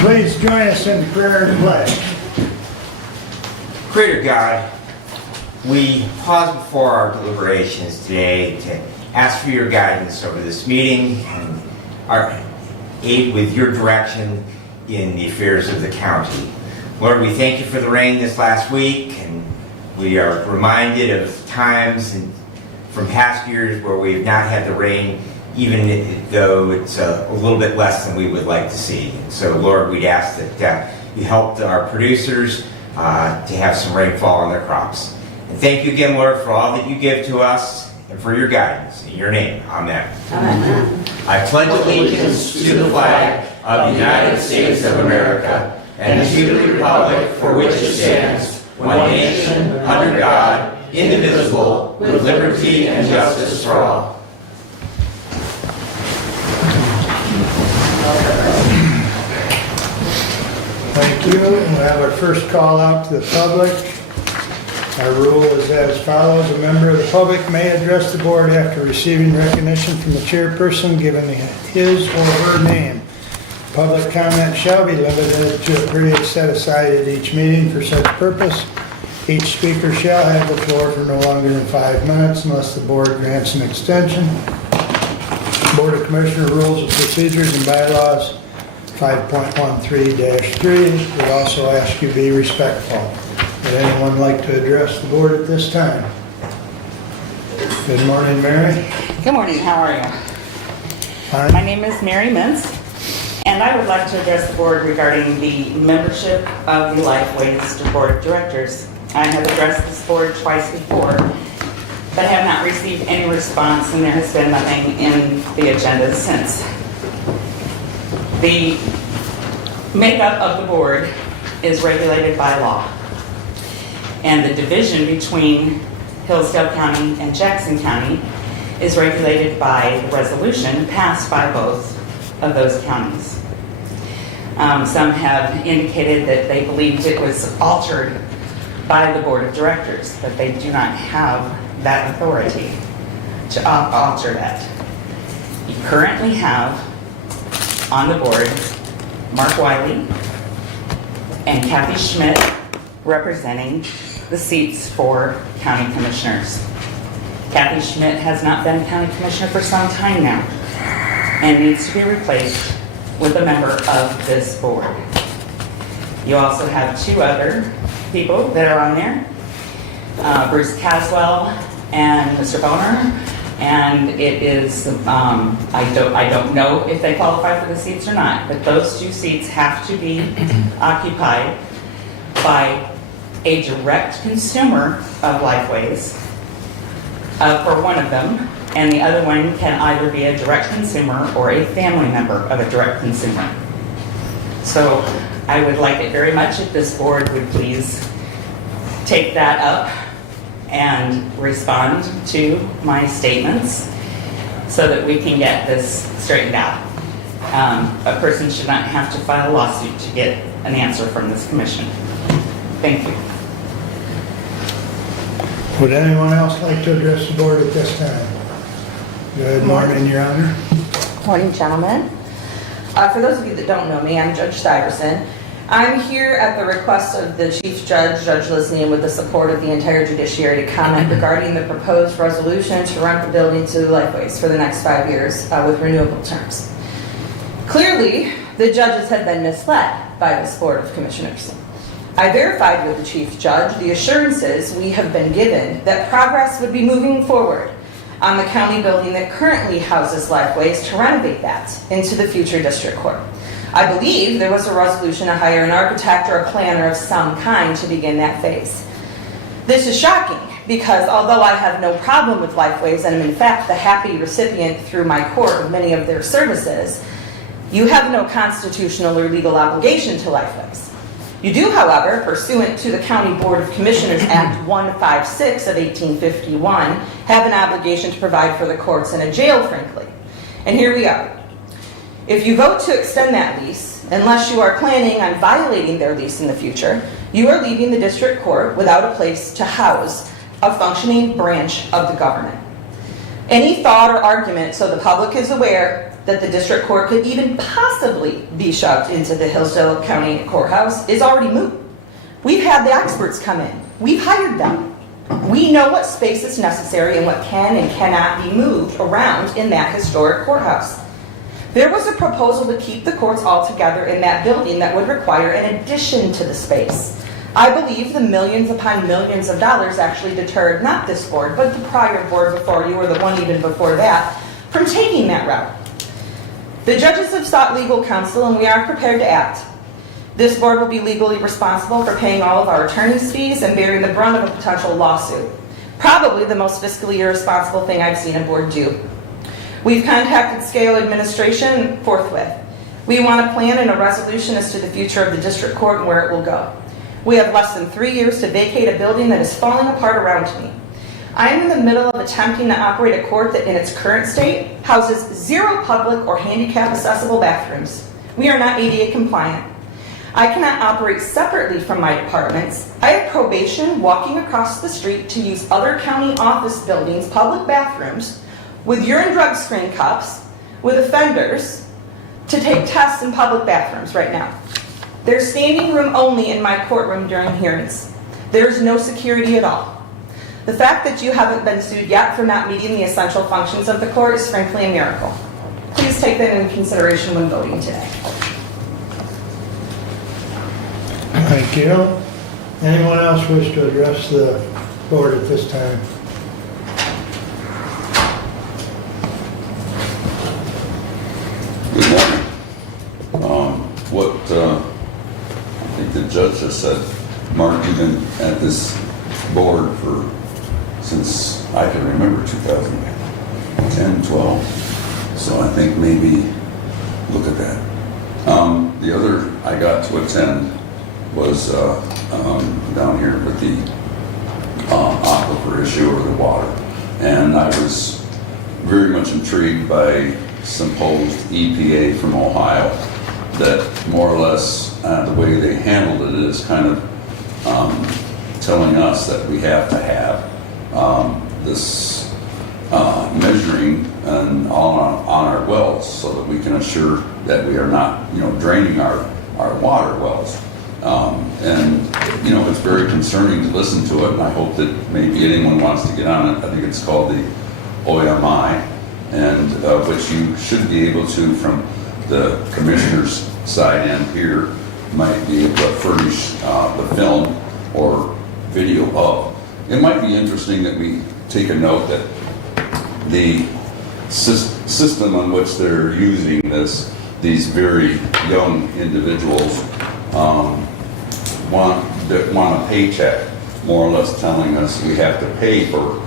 Please join us in prayer and pledge. Creator God, we pause before our deliberations today to ask for your guidance over this meeting and our aid with your direction in the affairs of the county. Lord, we thank you for the rain this last week, and we are reminded of times from past years where we have not had the rain, even though it's a little bit less than we would like to see. And so, Lord, we'd ask that you help our producers to have some rainfall on their crops. And thank you again, Lord, for all that you give to us and for your guidance. In your name, amen. Amen. I pledge allegiance to the flag of the United States of America and to the republic for which it stands, one nation, under God, indivisible, with liberty and justice for all. Thank you. And we'll have our first call out to the public. Our rule is as follows. A member of the public may address the board after receiving recognition from the chairperson given his or her name. Public comment shall be limited to a period set aside at each meeting for such purpose. Each speaker shall have the floor for no longer than 5 minutes unless the board grants an extension. Board of Commissioner Rules of Procedures and Bylaws 5.13-3. We also ask you be respectful. Would anyone like to address the board at this time? Good morning, Mary. Good morning, how are you? Fine. My name is Mary Mintz, and I would like to address the board regarding the membership of the Lifeways Board of Directors. I have addressed this board twice before, but have not received any response, and there has been nothing in the agenda since. The makeup of the board is regulated by law, and the division between Hillsdale County and Jackson County is regulated by the resolution passed by both of those counties. Some have indicated that they believed it was altered by the Board of Directors, but they do not have that authority to alter that. You currently have on the board Mark Wiley and Kathy Schmidt representing the seats for county commissioners. Kathy Schmidt has not been county commissioner for some time now and needs to be replaced with a member of this board. You also have two other people that are on there, Bruce Caswell and Mr. Boner, and it is, I don't know if they qualify for the seats or not, but those two seats have to be occupied by a direct consumer of Lifeways for one of them, and the other one can either be a direct consumer or a family member of a direct consumer. So I would like it very much if this board would please take that up and respond to my statements so that we can get this straightened out. A person should not have to file a lawsuit to get an answer from this commission. Thank you. Would anyone else like to address the board at this time? Good morning, Your Honor. Morning, gentlemen. For those of you that don't know me, I'm Judge Stuyvesant. I'm here at the request of the Chief Judge, Judge Lisney, and with the support of the entire judiciary to comment regarding the proposed resolution to rent the building to Lifeways for the next 5 years with renewable terms. Clearly, the judges have been misled by this Board of Commissioners. I verified with the Chief Judge the assurances we have been given that progress would be moving forward on the county building that currently houses Lifeways to renovate that into the future district court. I believe there was a resolution to hire an architect or a planner of some kind to begin that phase. This is shocking because although I have no problem with Lifeways and am in fact the happy recipient through my court of many of their services, you have no constitutional or legal obligation to Lifeways. You do, however, pursuant to the County Board of Commissioners Act 156 of 1851, have an obligation to provide for the courts and a jail, frankly. And here we are. If you vote to extend that lease, unless you are planning on violating their lease in the future, you are leaving the district court without a place to house a functioning branch of the government. Any thought or argument so the public is aware that the district court could even possibly be shoved into the Hillsdale County Courthouse is already moot. We've had the experts come in. We've hired them. We know what space is necessary and what can and cannot be moved around in that historic courthouse. There was a proposal to keep the courts all together in that building that would require an addition to the space. I believe the millions upon millions of dollars actually deterred not this board, but the prior board before you, or the one even before that, from taking that route. The judges have sought legal counsel, and we are prepared to act. This board will be legally responsible for paying all of our attorney's fees and bearing the brunt of a potential lawsuit. Probably the most fiscally irresponsible thing I've seen a board do. We've contacted Scale Administration forthwith. We want a plan and a resolution as to the future of the district court and where it will go. We have less than 3 years to vacate a building that is falling apart around me. I am in the middle of attempting to operate a court that in its current state houses 0 public or handicap accessible bathrooms. We are not ADA compliant. I cannot operate separately from my departments. I have probation walking across the street to use other county office buildings' public bathrooms with urine drug screen cups with offenders to take tests in public bathrooms right now. There's standing room only in my courtroom during hearings. There's no security at all. The fact that you haven't been sued yet for not meeting the essential functions of the court is frankly a miracle. Please take that into consideration when voting today. Thank you. Anyone else wish to address the board at this time? Good morning. I think the judge just said, Mark, you've been at this board since I can remember 2010, 12. So I think maybe look at that. The other I got to attend was down here with the aquifer issue or the water. And I was very much intrigued by supposed EPA from Ohio that more or less the way they handled it is kind of telling us that we have to have this measuring on our wells so that we can assure that we are not, draining our water wells. And it's very concerning to listen to it, and I hope that maybe anyone wants to get on it. I think it's called the OMI, and which you should be able to, from the commissioner's side end here, might be able to furnish the film or video of. It might be interesting that we take a note that the system on which they're using these very young individuals want a paycheck, more or less telling us we have to pay for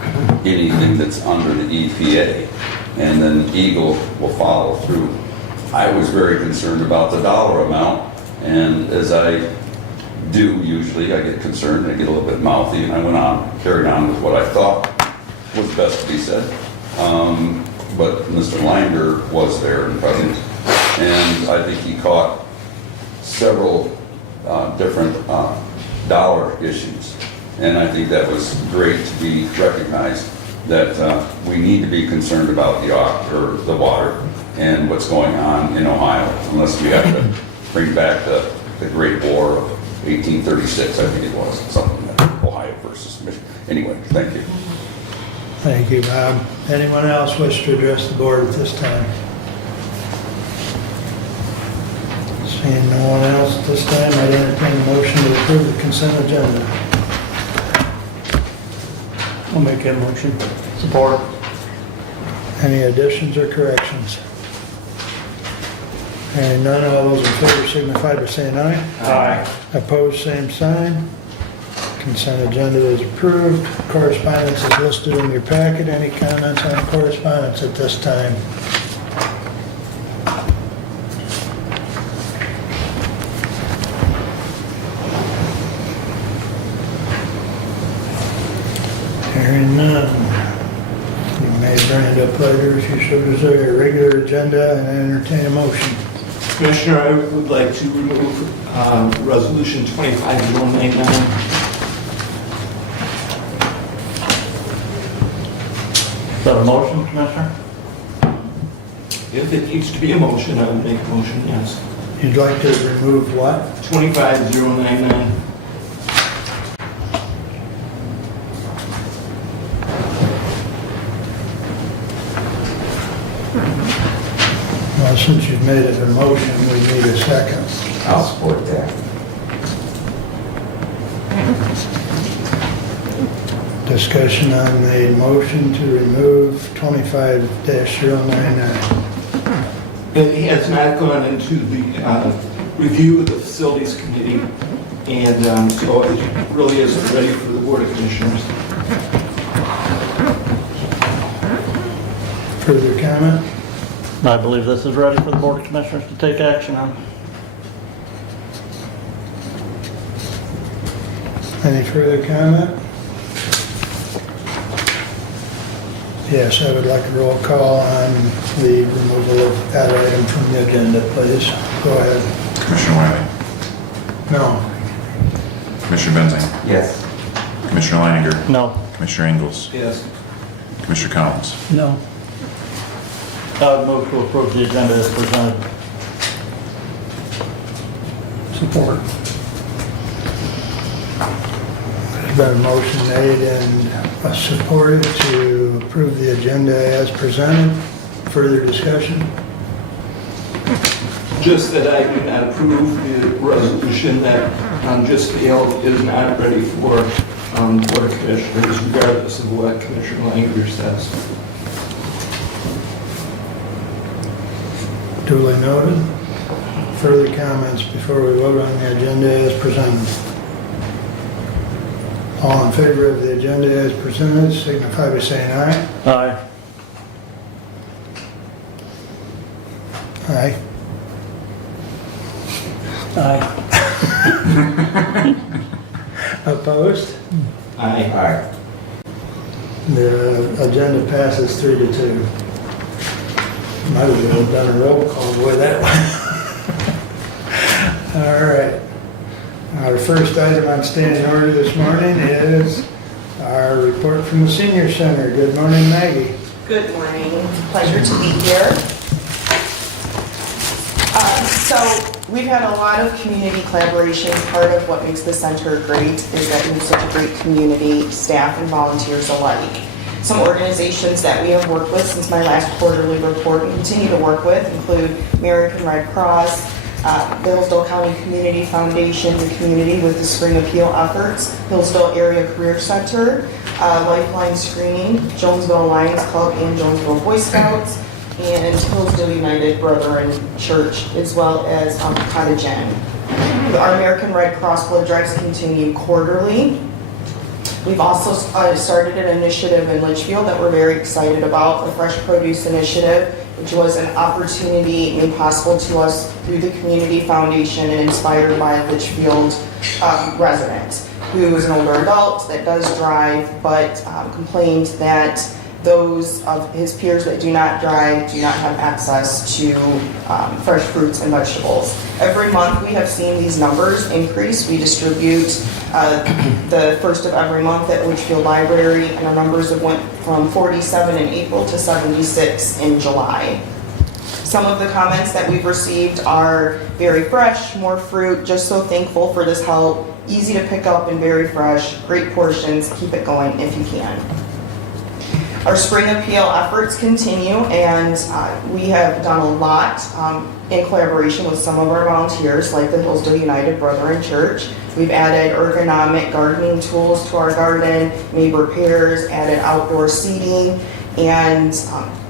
anything that's under the EPA, and then Eagle will follow through. I was very concerned about the dollar amount, and as I do usually, I get concerned, I get a little bit mouthy, and I carried on with what I thought was best to be said. But Mr. Langer was there and present, and I think he caught several different dollar issues. And I think that was great to be recognized that we need to be concerned about the water and what's going on in Ohio, unless we have to bring back the Great War of 1836, I think it was, something like that, Ohio versus Michigan. Anyway, thank you. Thank you, Bob. Anyone else wish to address the board at this time? Seeing no one else at this time, I'd entertain a motion to approve the consent agenda. I'll make that motion. Support. Any additions or corrections? Hearing none, all those in favor signify by saying aye. Aye. Opposed, same sign. Consent agenda is approved. Correspondence is listed in your packet. Any comments on correspondence at this time? Hearing none. You may bring it up later if you so desire. Regular agenda and entertain a motion. Commissioner, I would like to remove Resolution 25-199. Is that a motion, Commissioner? If it needs to be a motion, I would make a motion, yes. You'd like to remove what? 25099. Well, since you've made it a motion, we need a second. I'll support that. Discussion on the motion to remove 25-099. It has not gone into the review of the facilities committee, and so it really isn't ready for the Board of Commissioners. Further comment? I believe this is ready for the Board of Commissioners to take action on. Any further comment? Yes, I would like a roll call on the removal of that item from the agenda, please. Go ahead. Commissioner Wiley, No. Commissioner Benzing, Yes. Commissioner Leininger, No. Commissioner Ingles, Yes. Commissioner Collins. No. I would move to approve the agenda as presented. Support. There's been a motion made and supported to approve the agenda as presented. Further discussion? Just that I do not approve the resolution that just failed is not ready for Board of Commissioners, regardless of what Commissioner Langer says. Duly noted. Further comments before we vote on the agenda as presented? All in favor of the agenda as presented, signify by saying aye. Aye. Aye. Aye. Opposed? Aye. Aye. The agenda passes 3-2. Might as well have done a roll call with that one. All right. Our first item on standing order this morning is our report from the Senior Center. Good morning, Maggie. Good morning. Pleasure to be here. So we've had a lot of community collaboration. Part of what makes the center great is that we have such a great community, staff and volunteers alike. Some organizations that we have worked with since my last quarterly report and continue to work with include American Red Cross, the Hillsdale County Community Foundation, the community with the Spring Appeal efforts, Hillsdale Area Career Center, Lifeline Screening, Jonesville Lions Club and Jonesville Boy Scouts, and Hillsdale United Brethren Church, as well as Cottage Inn. Our American Red Cross blood drives continue quarterly. We've also started an initiative in Litchfield that we're very excited about, the Fresh Produce Initiative, which was an opportunity made possible to us through the Community Foundation and inspired by a Litchfield resident who is an older adult that does drive, but complained that those of his peers that do not drive do not have access to fresh fruits and vegetables. Every month we have seen these numbers increase. We distribute the first of every month at Litchfield Library, and our numbers have went from 47 in April to 76 in July. Some of the comments that we've received are very fresh, more fruit, just so thankful for this help, easy to pick up and very fresh, great portions, keep it going if you can. Our spring appeal efforts continue, and we have done a lot in collaboration with some of our volunteers, like the Hillsdale United Brethren Church. We've added ergonomic gardening tools to our garden, made repairs, added outdoor seating, and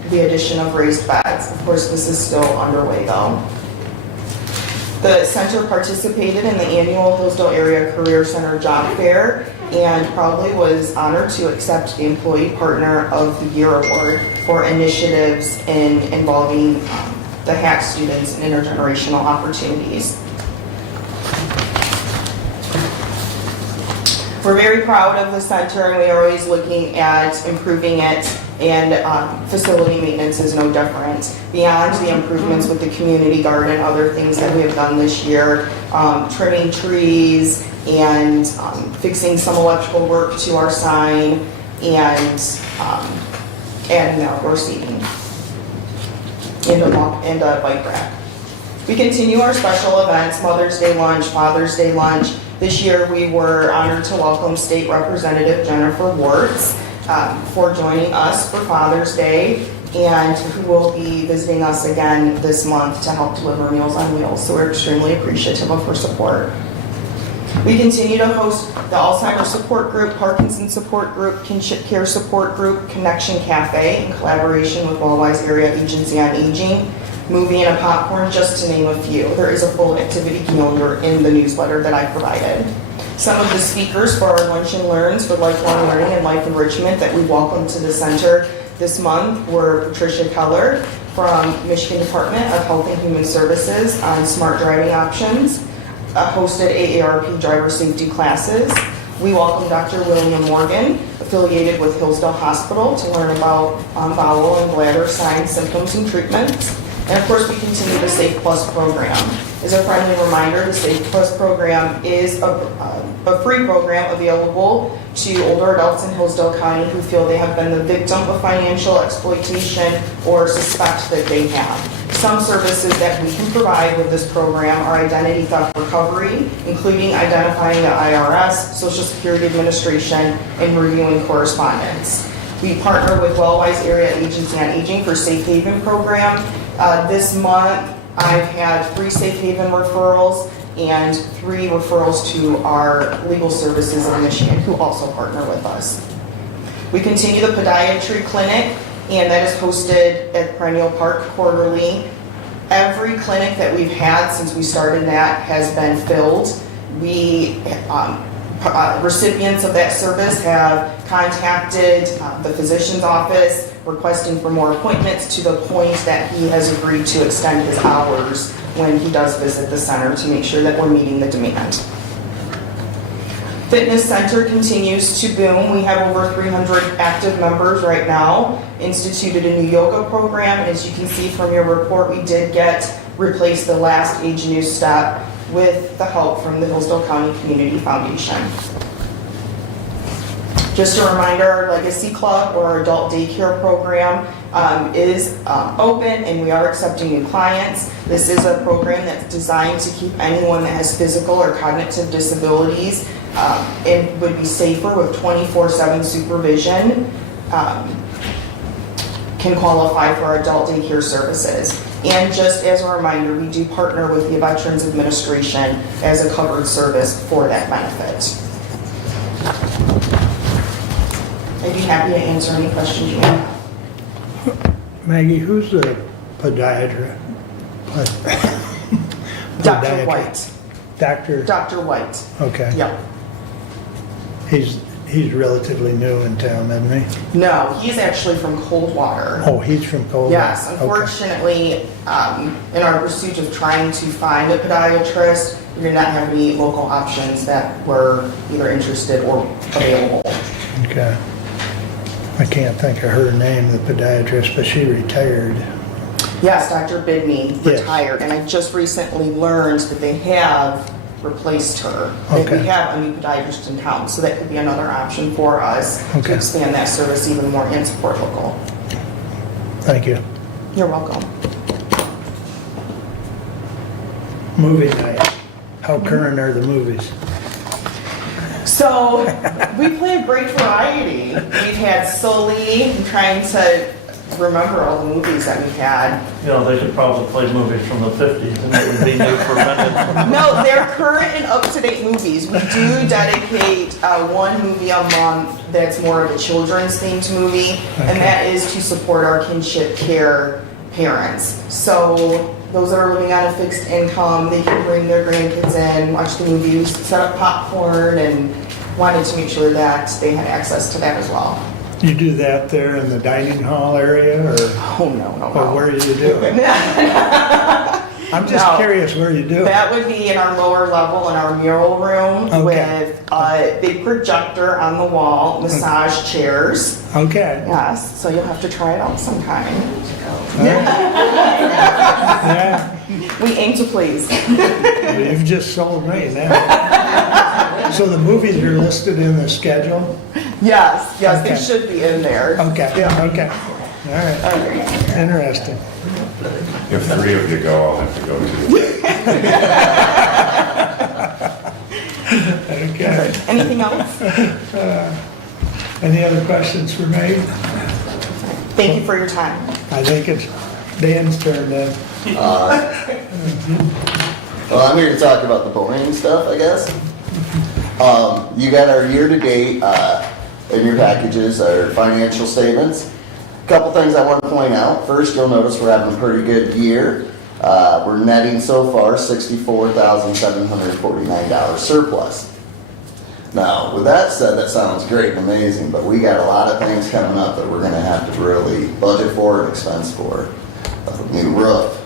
the addition of raised beds. Of course, this is still underway though. The center participated in the annual Hillsdale Area Career Center Job Fair and proudly was honored to accept the Employee Partner of the Year Award for initiatives involving the HAC students and intergenerational opportunities. We're very proud of the center, and we are always looking at improving it, and facility maintenance is no different. Beyond the improvements with the community garden, other things that we have done this year, trimming trees and fixing some electrical work to our sign, and adding outdoor seating and a bike rack. We continue our special events, Mother's Day lunch, Father's Day lunch. This year, we were honored to welcome State Representative Jennifer Wartz for joining us for Father's Day, and who will be visiting us again this month to help deliver Meals on Wheels. So we're extremely appreciative of her support. We continue to host the Alzheimer's Support Group, Parkinson's Support Group, Kinship Care Support Group, Connection Cafe, in collaboration with Wellwise Area Agency on Aging, Movie and a Popcorn, just to name a few. There is a full activity calendar in the newsletter that I provided. Some of the speakers for our Lunch and Learns for lifelong learning and life enrichment that we welcomed to the center this month were Patricia Keller from Michigan Department of Health and Human Services on smart driving options, hosted AARP driver safety classes. We welcome Dr. William Morgan, affiliated with Hillsdale Hospital, to learn about bowel and bladder signs, symptoms, and treatments. And of course, we continue the Safe Plus program. As a friendly reminder, the Safe Plus program is a free program available to older adults in Hillsdale County who feel they have been the victim of financial exploitation or suspect that they have. Some services that we can provide with this program are identity theft recovery, including identifying the IRS, Social Security Administration, and reviewing correspondence. We partner with Wellwise Area Agency on Aging for Safe Haven program. This month, I've had 3 Safe Haven referrals and 3 referrals to our legal services in Michigan, who also partner with us. We continue the podiatry clinic, and that is hosted at Perennial Park quarterly. Every clinic that we've had since we started that has been filled. We recipients of that service have contacted the physician's office requesting for more appointments, to the point that he has agreed to extend his hours when he does visit the center to make sure that we're meeting the demand. Fitness center continues to boom. We have over 300 active members right now, instituted a new yoga program, and as you can see from your report, we did replace the last Age New Step with the help from the Hillsdale County Community Foundation. Just a reminder, our Legacy Club, or our adult daycare program, is open, and we are accepting new clients. This is a program that's designed to keep anyone that has physical or cognitive disabilities and would be safer with 24/7 supervision, can qualify for our adult daycare services. And just as a reminder, we do partner with the Veterans Administration as a covered service for that benefit. I'd be happy to answer any questions you have. Maggie, who's the podiatrist? Dr. White. Dr. White. Okay. Yep. He's relatively new in town, isn't he? No, he's actually from Coldwater. Oh, he's from Coldwater. Yes, Okay. unfortunately, in our pursuit of trying to find a podiatrist, we did not have any local options that were either interested or available. Okay. I can't think of her name, the podiatrist, but she retired. Yes, Dr. Bidney Yes. retired, and I just recently learned that they have replaced her. That Okay. we have a new podiatrist in town, so that could be another option for us to Okay. expand that service even more and support local. Thank you. You're welcome. Movie night. How current are the movies? So we play a great variety. We've had Sully. I'm trying to remember all the movies that we've had. You know, they could probably play movies from the 50s and it would be new for a minute. No, they're current and up-to-date movies. We do dedicate one movie a month that's more of a children's themed movie, and that is to support our kinship care parents. So those that are living on a fixed income, they can bring their grandkids in, watch the movies, set up popcorn, and wanted to make sure that they had access to that as well. You do that there in the dining hall area, or Oh, no. where do you do it? I'm just No. curious where you do it. That would be in our lower level in our mural room Okay. with a big projector on the wall, massage chairs. Okay. Yes, so you'll have to try it out sometime. Yeah, We aim to please. you've just sold me now. So the movies are listed in the schedule? Yes, Okay. they should be in there. Okay, Yeah. okay. All right, interesting. If three of you go, I'll have to go too. Okay. Anything else? Any other questions for me? Thank you for your time. I think it's Dan's turn then. Well, I'm here to talk about the boring stuff, I guess. You got our year-to-date in your packages, our financial statements. Couple things I want to point out. First, you'll notice we're having a pretty good year. We're netting so far $64,749 surplus. Now, with that said, that sounds great and amazing, but we got a lot of things coming up that we're going to have to really budget for and expense for. A new roof,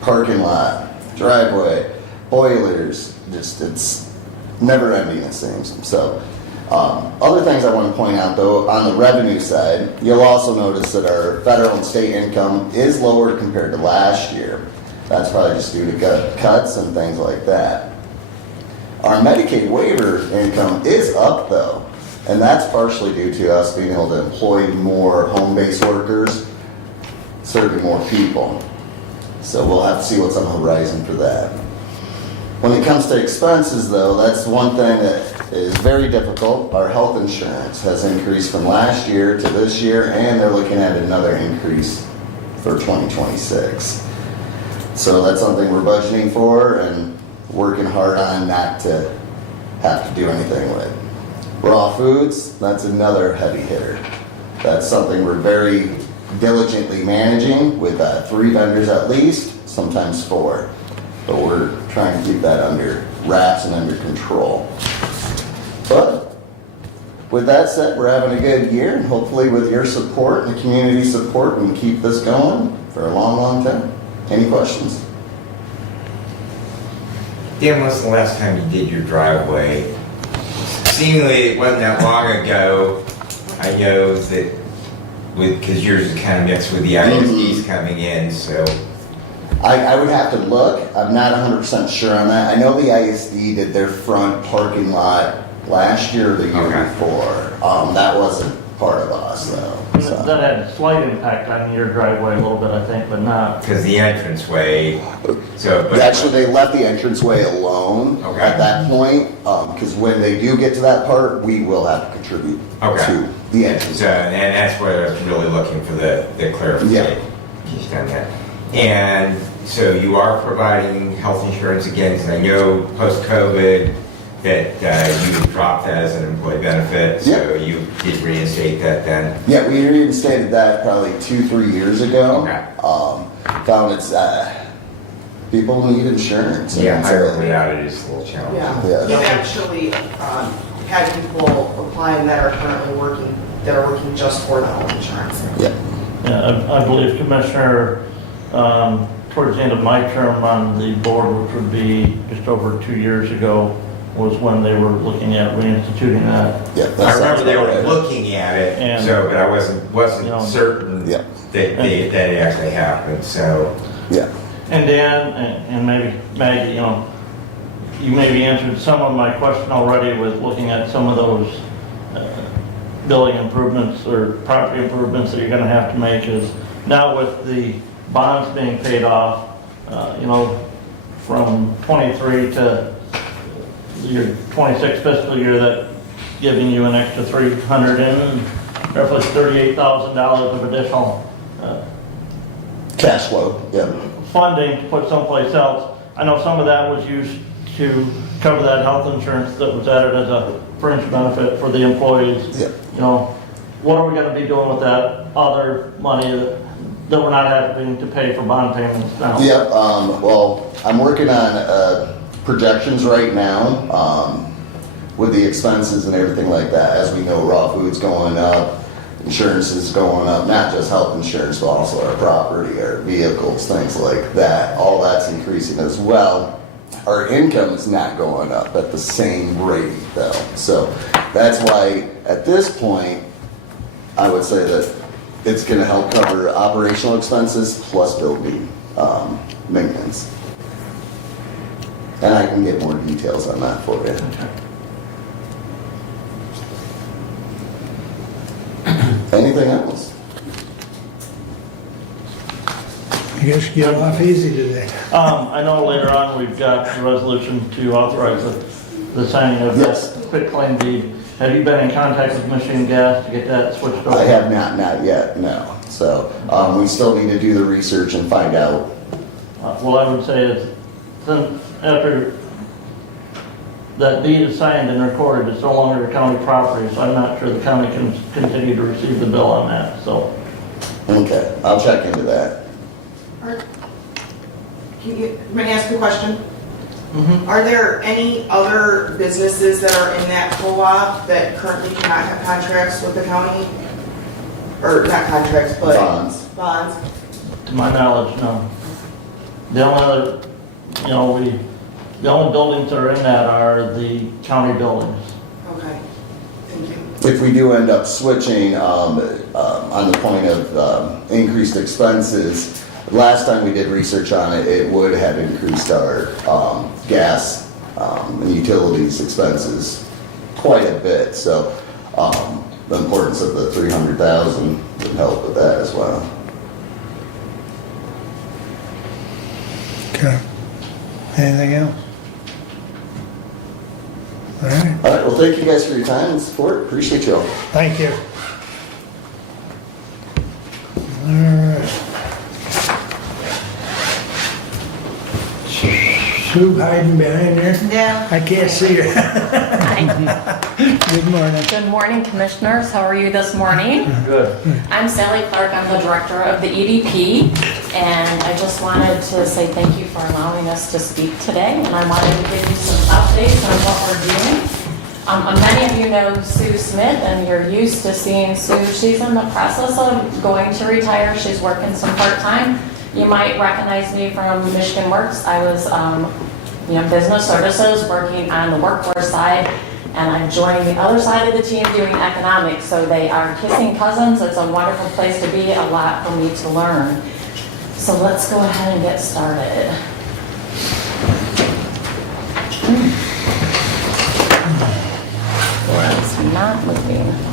parking lot, driveway, boilers, just it's never ending, it seems. So, other things I want to point out though, on the revenue side, you'll also notice that our federal and state income is lower compared to last year. That's probably just due to cuts and things like that. Our Medicaid waiver income is up though, and that's partially due to us being able to employ more home-based workers, serving more people. So we'll have to see what's on the horizon for that. When it comes to expenses though, that's one thing that is very difficult. Our health insurance has increased from last year to this year, and they're looking at another increase for 2026. So that's something we're budgeting for and working hard on not to have to do anything with. Raw foods, that's another heavy hitter. That's something we're very diligently managing with 3 vendors at least, sometimes 4. But we're trying to keep that under wraps and under control. But with that said, we're having a good year, and hopefully with your support and the community support, we can keep this going for a long, long time. Any questions? Dan, when was the last time you did your driveway? Seemingly, it wasn't that long ago. I know that because yours is kind of mixed with the ISDs coming in, so. I would have to look. I'm not 100% sure on that. I know the ISD did their front parking lot last year or the year before. That wasn't part of us though. So. That had a slight impact on your driveway a little bit, I think, but not. Because the entranceway, so. But Actually, they left the entranceway alone at that point, because when they do get to that part, we will have to contribute to the entrance. So, and that's where I was really looking for the clarification. Yeah. He's done that. And so you are providing health insurance again, because I know post-COVID that you dropped that as an employee benefit, so you did reinstate that then? Yeah, we reinstated that probably 2-3 years ago. Okay. Found it's, people need insurance. Yeah, And hiring without it is a little challenging. Yeah. You've actually had people applying that are currently working, that are working just for the health insurance. Yeah. Yeah, I believe Commissioner, towards the end of my term on the board, which would be just over 2 years ago, was when they were looking at reinstituting that. Yeah, I remember they were looking at it, And, but I wasn't certain Yeah. that it actually happened, so. Yeah. And Dan, and maybe Maggie, you maybe answered some of my question already with looking at some of those building improvements or property improvements that you're gonna have to make is now with the bonds being paid off, from 23 to your 26 fiscal year, that giving you an extra $300 and roughly $38,000 of additional Cash flow, yeah. funding to put someplace else. I know some of that was used to cover that health insurance that was added as a fringe benefit for the employees. Yeah. What are we gonna be doing with that other money that we're not having to pay for bond payments now? Yeah, well, I'm working on projections right now with the expenses and everything like that. As we know, raw food's going up, insurance is going up, not just health insurance, but also our property, our vehicles, things like that. All that's increasing as well. Our income is not going up at the same rate though. So that's why at this point, I would say that it's gonna help cover operational expenses plus building maintenance. And I can get more details on that for you. Anything else? I guess you get off easy today. I know later on we've got the resolution to authorize the signing of Yes. that quitclaim deed. Have you been in contact with Michigan Gas to get that switched over? I have not yet, no. So, we still need to do the research and find out. Well, I would say is, then after that deed is signed and recorded, it's no longer county property, so I'm not sure the county can continue to receive the bill on that, so. Okay, I'll check into that. May I ask a question? Are there any other businesses that are in that co-op that currently cannot have contracts with the county? Or not contracts, but Bonds. bonds? To my knowledge, no. The only other, the only buildings that are in that are the county buildings. Okay, thank you. If we do end up switching, on the point of increased expenses, last time we did research on it, it would have increased our gas and utilities expenses quite a bit. So the importance of the 300,000 would help with that as well. Okay. Anything else? All right, All right, well, thank you guys for your time and support. Appreciate you all. thank you. All right. Sue hiding behind there? Yeah. I can't see her. Good morning. Good morning, commissioners. How are you this morning? Good. I'm Sally Clark. I'm the director of the EDP, and I just wanted to say thank you for allowing us to speak today, and I wanted to give you some updates on what we're doing. Many of you know Sue Smith, and you're used to seeing Sue. She's in the process of going to retire. She's working some part-time. You might recognize me from Michigan Works. I was, business services, working on the workforce side, and I joined the other side of the team doing economics. So they are kissing cousins. It's a wonderful place to be, a lot for me to learn. So let's go ahead and get started. Or it's not moving.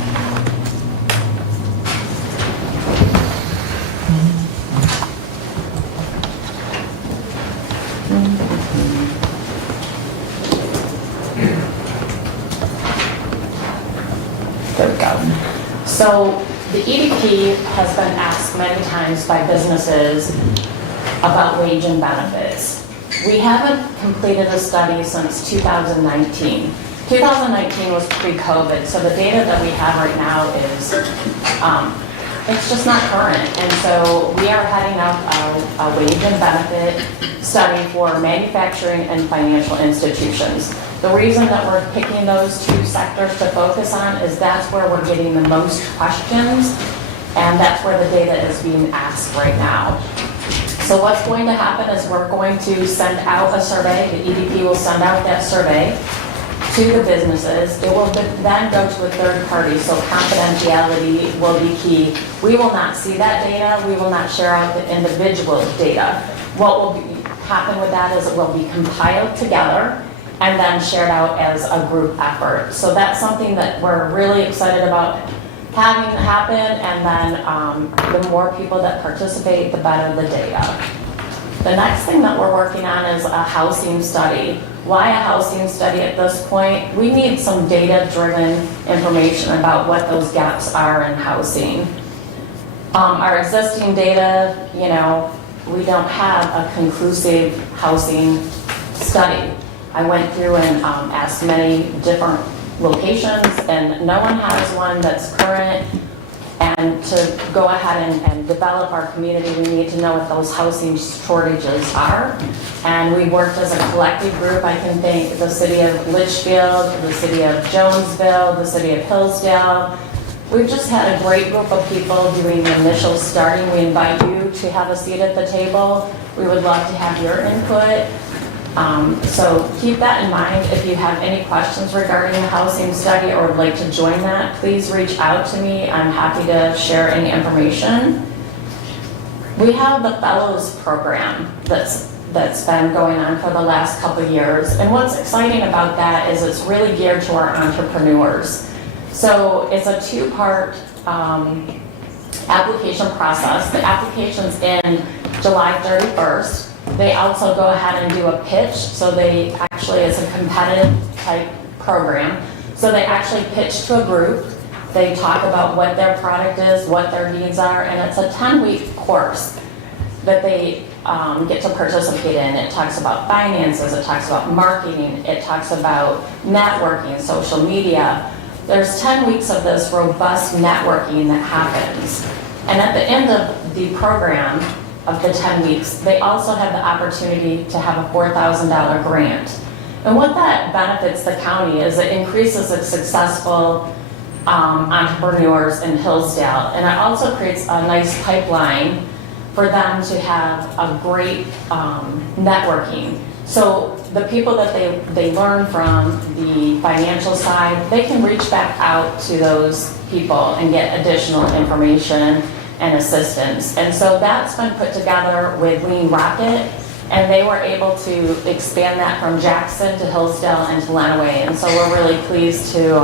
There we go. So the EDP has been asked many times by businesses about wage and benefits. We haven't completed a study since 2019. 2019 was pre-COVID, so the data that we have right now is, it's just not current. And so we are heading out a wage and benefit study for manufacturing and financial institutions. The reason that we're picking those two sectors to focus on is that's where we're getting the most questions, and that's where the data is being asked right now. So what's going to happen is we're going to send out a survey. The EDP will send out that survey to the businesses. It will then go to a third party, so confidentiality will be key. We will not see that data. We will not share out the individual data. What will happen with that is it will be compiled together and then shared out as a group effort. So that's something that we're really excited about having happen, and then the more people that participate, the better the data. The next thing that we're working on is a housing study. Why a housing study at this point? We need some data-driven information about what those gaps are in housing. Our existing data, we don't have a conclusive housing study. I went through and asked many different locations, and no one has one that's current. And to go ahead and develop our community, we need to know what those housing shortages are. And we worked as a collective group. I can thank the city of Litchfield, the city of Jonesville, the city of Hillsdale. We've just had a great group of people doing the initial starting. We invite you to have a seat at the table. We would love to have your input. So keep that in mind. If you have any questions regarding the housing study or would like to join that, please reach out to me. I'm happy to share any information. We have the Fellows program that's been going on for the last couple of years. And what's exciting about that is it's really geared to our entrepreneurs. So it's a two-part application process. The application's in July 31st. They also go ahead and do a pitch, so they actually, it's a competitive type program. So they actually pitch to a group, they talk about what their product is, what their needs are, and it's a 10-week course that they get to participate in. It talks about finances, it talks about marketing, it talks about networking, social media. There's 10 weeks of this robust networking that happens. And at the end of the program, of the 10 weeks, they also have the opportunity to have a $4,000 grant. And what that benefits the county is it increases the successful entrepreneurs in Hillsdale. And it also creates a nice pipeline for them to have a great networking. So the people that they learn from, the financial side, they can reach back out to those people and get additional information and assistance. And so that's been put together with Lean Rocket, and they were able to expand that from Jackson to Hillsdale and to Lenawee. And so we're really pleased to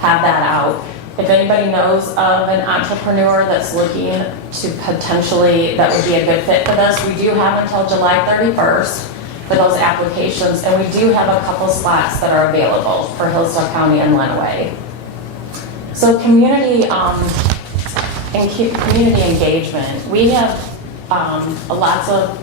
have that out. If anybody knows of an entrepreneur that's looking to potentially, that would be a good fit for this, we do have until July 31st for those applications, and we do have a couple slots that are available for Hillsdale County and Lenawee. So community community engagement. We have lots of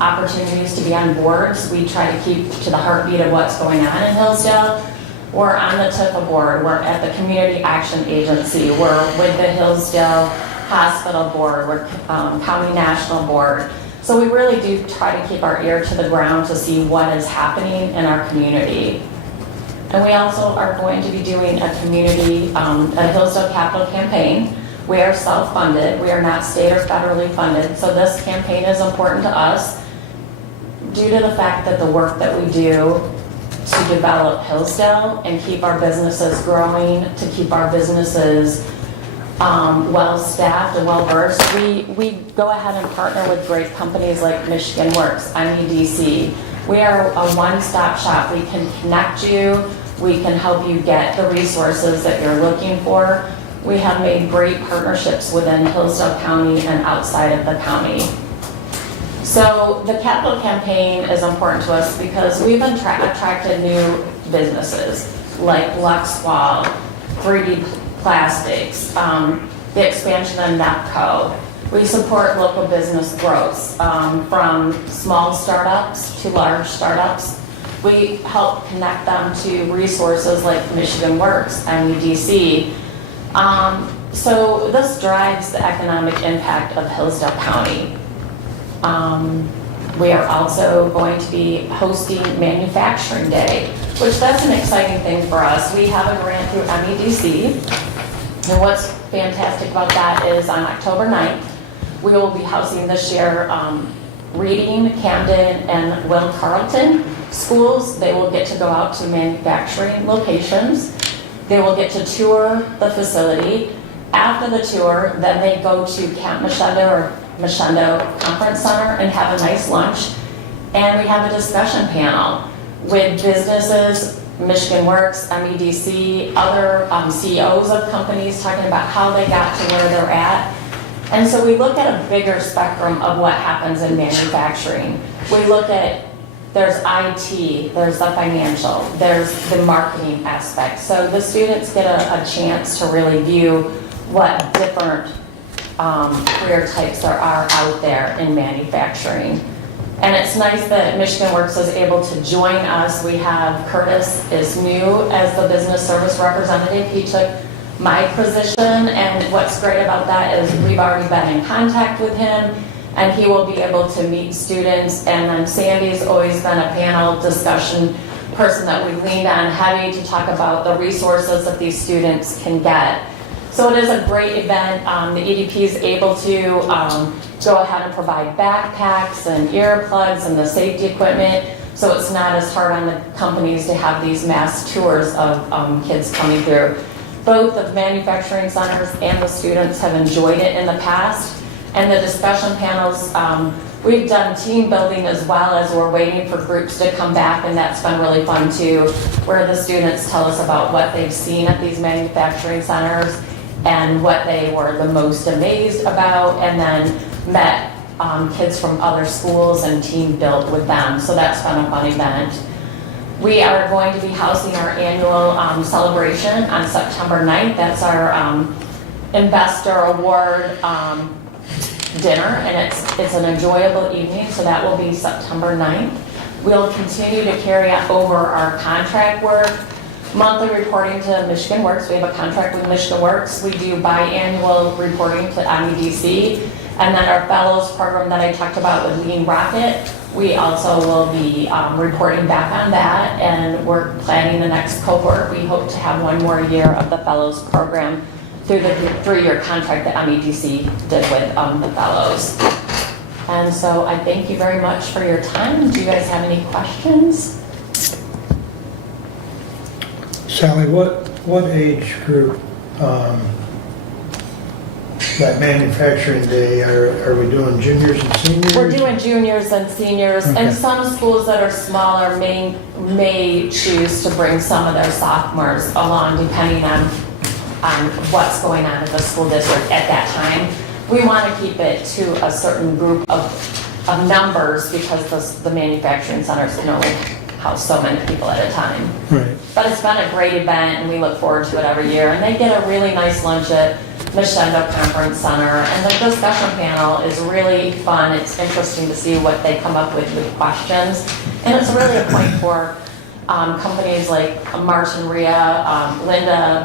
opportunities to be on boards. We try to keep to the heartbeat of what's going on in Hillsdale. We're on the TIFA board, we're at the Community Action Agency, we're with the Hillsdale Hospital Board, we're County National Board. So we really do try to keep our ear to the ground to see what is happening in our community. And we also are going to be doing a community, a Hillsdale Capital campaign. We are self-funded, we are not state or federally funded, so this campaign is important to us due to the fact that the work that we do to develop Hillsdale and keep our businesses growing, to keep our businesses well-staffed and well-versed. We go ahead and partner with great companies like Michigan Works, MEDC. We are a one-stop shop. We can connect you, we can help you get the resources that you're looking for. We have made great partnerships within Hillsdale County and outside of the county. So the capital campaign is important to us because we've attracted new businesses like Luxwall, 3D Plastics, the expansion of NEPCO. We support local business growth from small startups to large startups. We help connect them to resources like Michigan Works, MEDC. So this drives the economic impact of Hillsdale County. We are also going to be hosting Manufacturing Day, which that's an exciting thing for us. We have a grant through MEDC, and what's fantastic about that is on October 9th, we will be housing this year Reading, Camden, and Will Carleton schools. They will get to go out to manufacturing locations. They will get to tour the facility. After the tour, then they go to Camp Machendo or Machendo Conference Center and have a nice lunch. And we have a discussion panel with businesses, Michigan Works, MEDC, other CEOs of companies talking about how they got to where they're at. And so we look at a bigger spectrum of what happens in manufacturing. We look at, there's IT, there's the financial, there's the marketing aspect. So the students get a chance to really view what different career types there are out there in manufacturing. And it's nice that Michigan Works is able to join us. We have Curtis is new as the business service representative. He took my position, and what's great about that is we've already been in contact with him, and he will be able to meet students. And then Sandy's always been a panel discussion person that we leaned on heavy to talk about the resources that these students can get. So it is a great event. The EDP is able to go ahead and provide backpacks and earplugs and the safety equipment, so it's not as hard on the companies to have these mass tours of kids coming through. Both the manufacturing centers and the students have enjoyed it in the past. And the discussion panels, we've done team building as well, as we're waiting for groups to come back, and that's been really fun too, where the students tell us about what they've seen at these manufacturing centers and what they were the most amazed about, and then met kids from other schools and team built with them. So that's been a fun event. We are going to be housing our annual celebration on September 9th. That's our investor award dinner, and it's an enjoyable evening, so that will be September 9th. We'll continue to carry over our contract work, monthly reporting to Michigan Works. We have a contract with Michigan Works. We do biannual reporting to MEDC, and then our fellows program that I talked about with Lean Rocket, we also will be reporting back on that, and we're planning the next cohort. We hope to have one more year of the fellows program through the 3-year contract that MEDC did with the fellows. And so I thank you very much for your time. Do you guys have any questions? Sally, what age group, that manufacturing day, are we doing juniors and seniors? We're doing juniors and seniors, Okay. and some schools that are smaller may choose to bring some of their sophomores along, depending on what's going on in the school district at that time. We want to keep it to a certain group of numbers, because the manufacturing centers can only house so many people at a time. Right. But it's been a great event, and we look forward to it every year. And they get a really nice lunch at Mishendo Conference Center, and the discussion panel is really fun. It's interesting to see what they come up with questions, and it's really a point for companies like Martin Rhea. Linda,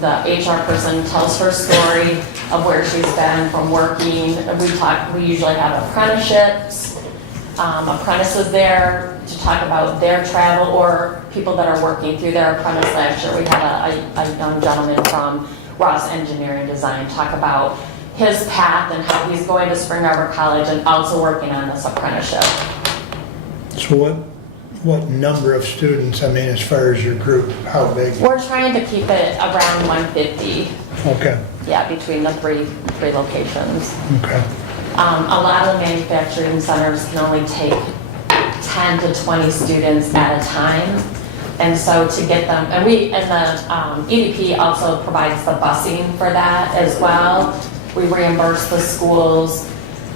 the HR person, tells her story of where she's been from working. We usually have apprenticeships, apprentices there to talk about their travel, or people that are working through their apprentice. Last year we had a young gentleman from Ross Engineering Design talk about his path and how he's going to Spring Arbor College and also working on this apprenticeship. So what number of students, I mean, as far as your group, how big? We're trying to keep it around 150. Okay, Yeah, between the three locations. okay. A lot of manufacturing centers can only take 10 to 20 students at a time. And so to get them, and the EDP also provides the busing for that as well. We reimburse the schools.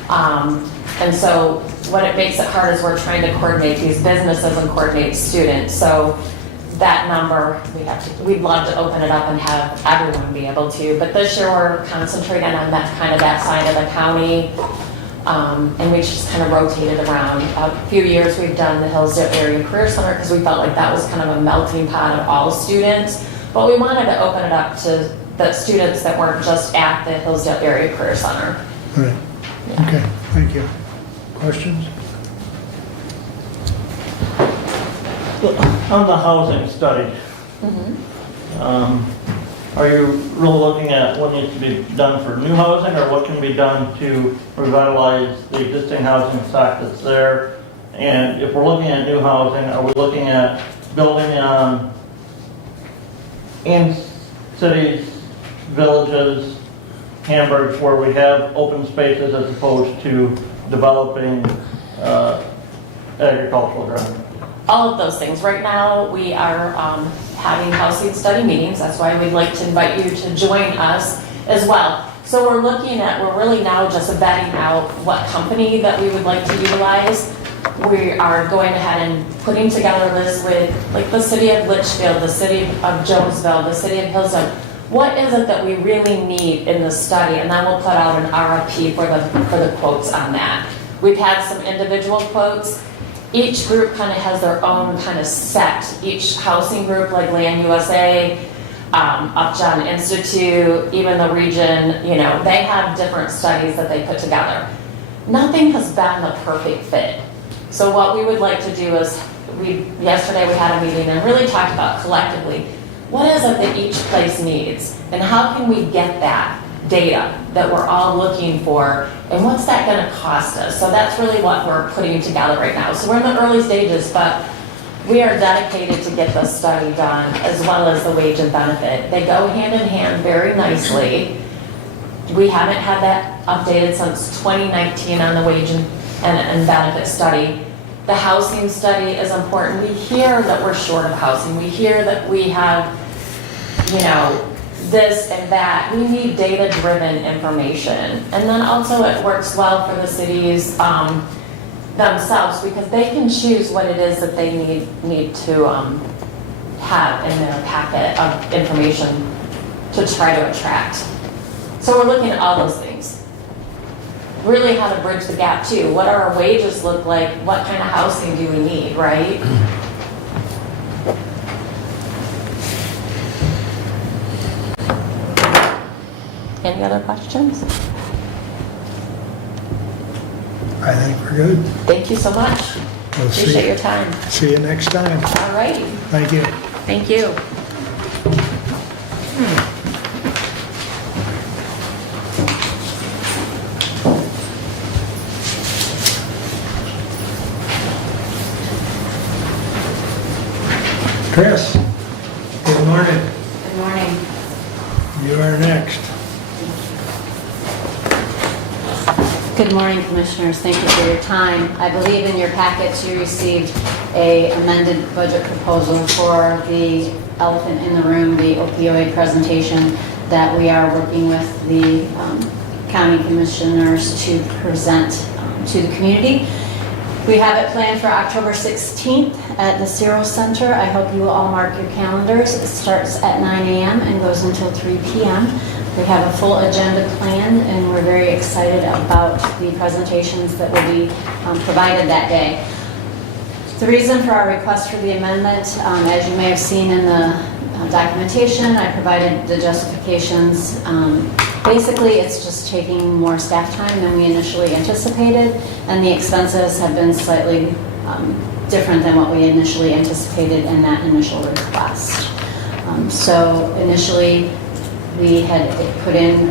And so what it makes it hard is we're trying to coordinate these businesses and coordinate students. So that number, we'd love to open it up and have everyone be able to. But this year we're concentrating on that side of the county. And we just kind of rotated around. A few years we've done the Hillsdale Area Career Center, because we felt like that was kind of a melting pot of all students. But we wanted to open it up to the students that weren't just at the Hillsdale Area Career Center. Right. Okay, thank you. Questions? On the housing study, are you really looking at what needs to be done for new housing, or what can be done to revitalize the existing housing stock that's there? And if we're looking at new housing, are we looking at building in cities, villages, hamburgs, where we have open spaces as opposed to developing agricultural ground? All of those things. Right now, we are having housing study meetings. That's why we'd like to invite you to join us as well. So we're really now just vetting out what company that we would like to utilize. We are going ahead and putting together a list with like the city of Litchfield, the city of Jonesville, the city of Hillsdale. What is it that we really need in the study? And then we'll put out an RFP for the quotes on that. We've had some individual quotes. Each group kind of has their own kind of set. Each housing group, like Land USA, Upjohn Institute, even the region, they have different studies that they put together. Nothing has been the perfect fit. So what we would like to do is, yesterday we had a meeting and really talked about collectively, what is it that each place needs? And how can we get that data that we're all looking for, and what's that going to cost us? So that's really what we're putting together right now. So we're in the early stages, but we are dedicated to get this study done, as well as the wage and benefit. They go hand in hand very nicely. We haven't had that updated since 2019 on the wage and benefit study. The housing study is important. We hear that we're short of housing. We hear that we have, this and that. We need data-driven information. And then also it works well for the cities themselves because they can choose what it is that they need to have in their packet of information to try to attract. So we're looking at all those things. Really how to bridge the gap too. What do our wages look like? What kind of housing do we need, right? Any other questions? I think we're good. Thank you so much. We'll Appreciate your time. see you next time. All righty. Thank you. Thank you. Chris, good morning. Good morning. You are next. Good morning, Commissioners. Thank you for your time. I believe in your packets you received a amended budget proposal for the elephant in the room, the opioid presentation that we are working with the county commissioners to present to the community. We have it planned for October 16th at the Ciro Center. I hope you will all mark your calendars. It starts at 9 a.m. and goes until 3 p.m. We have a full agenda planned, and we're very excited about the presentations that will be provided that day. The reason for our request for the amendment, as you may have seen in the documentation, I provided the justifications. Basically, it's just taking more staff time than we initially anticipated, and the expenses have been slightly different than what we initially anticipated in that initial request. So initially, we had put in,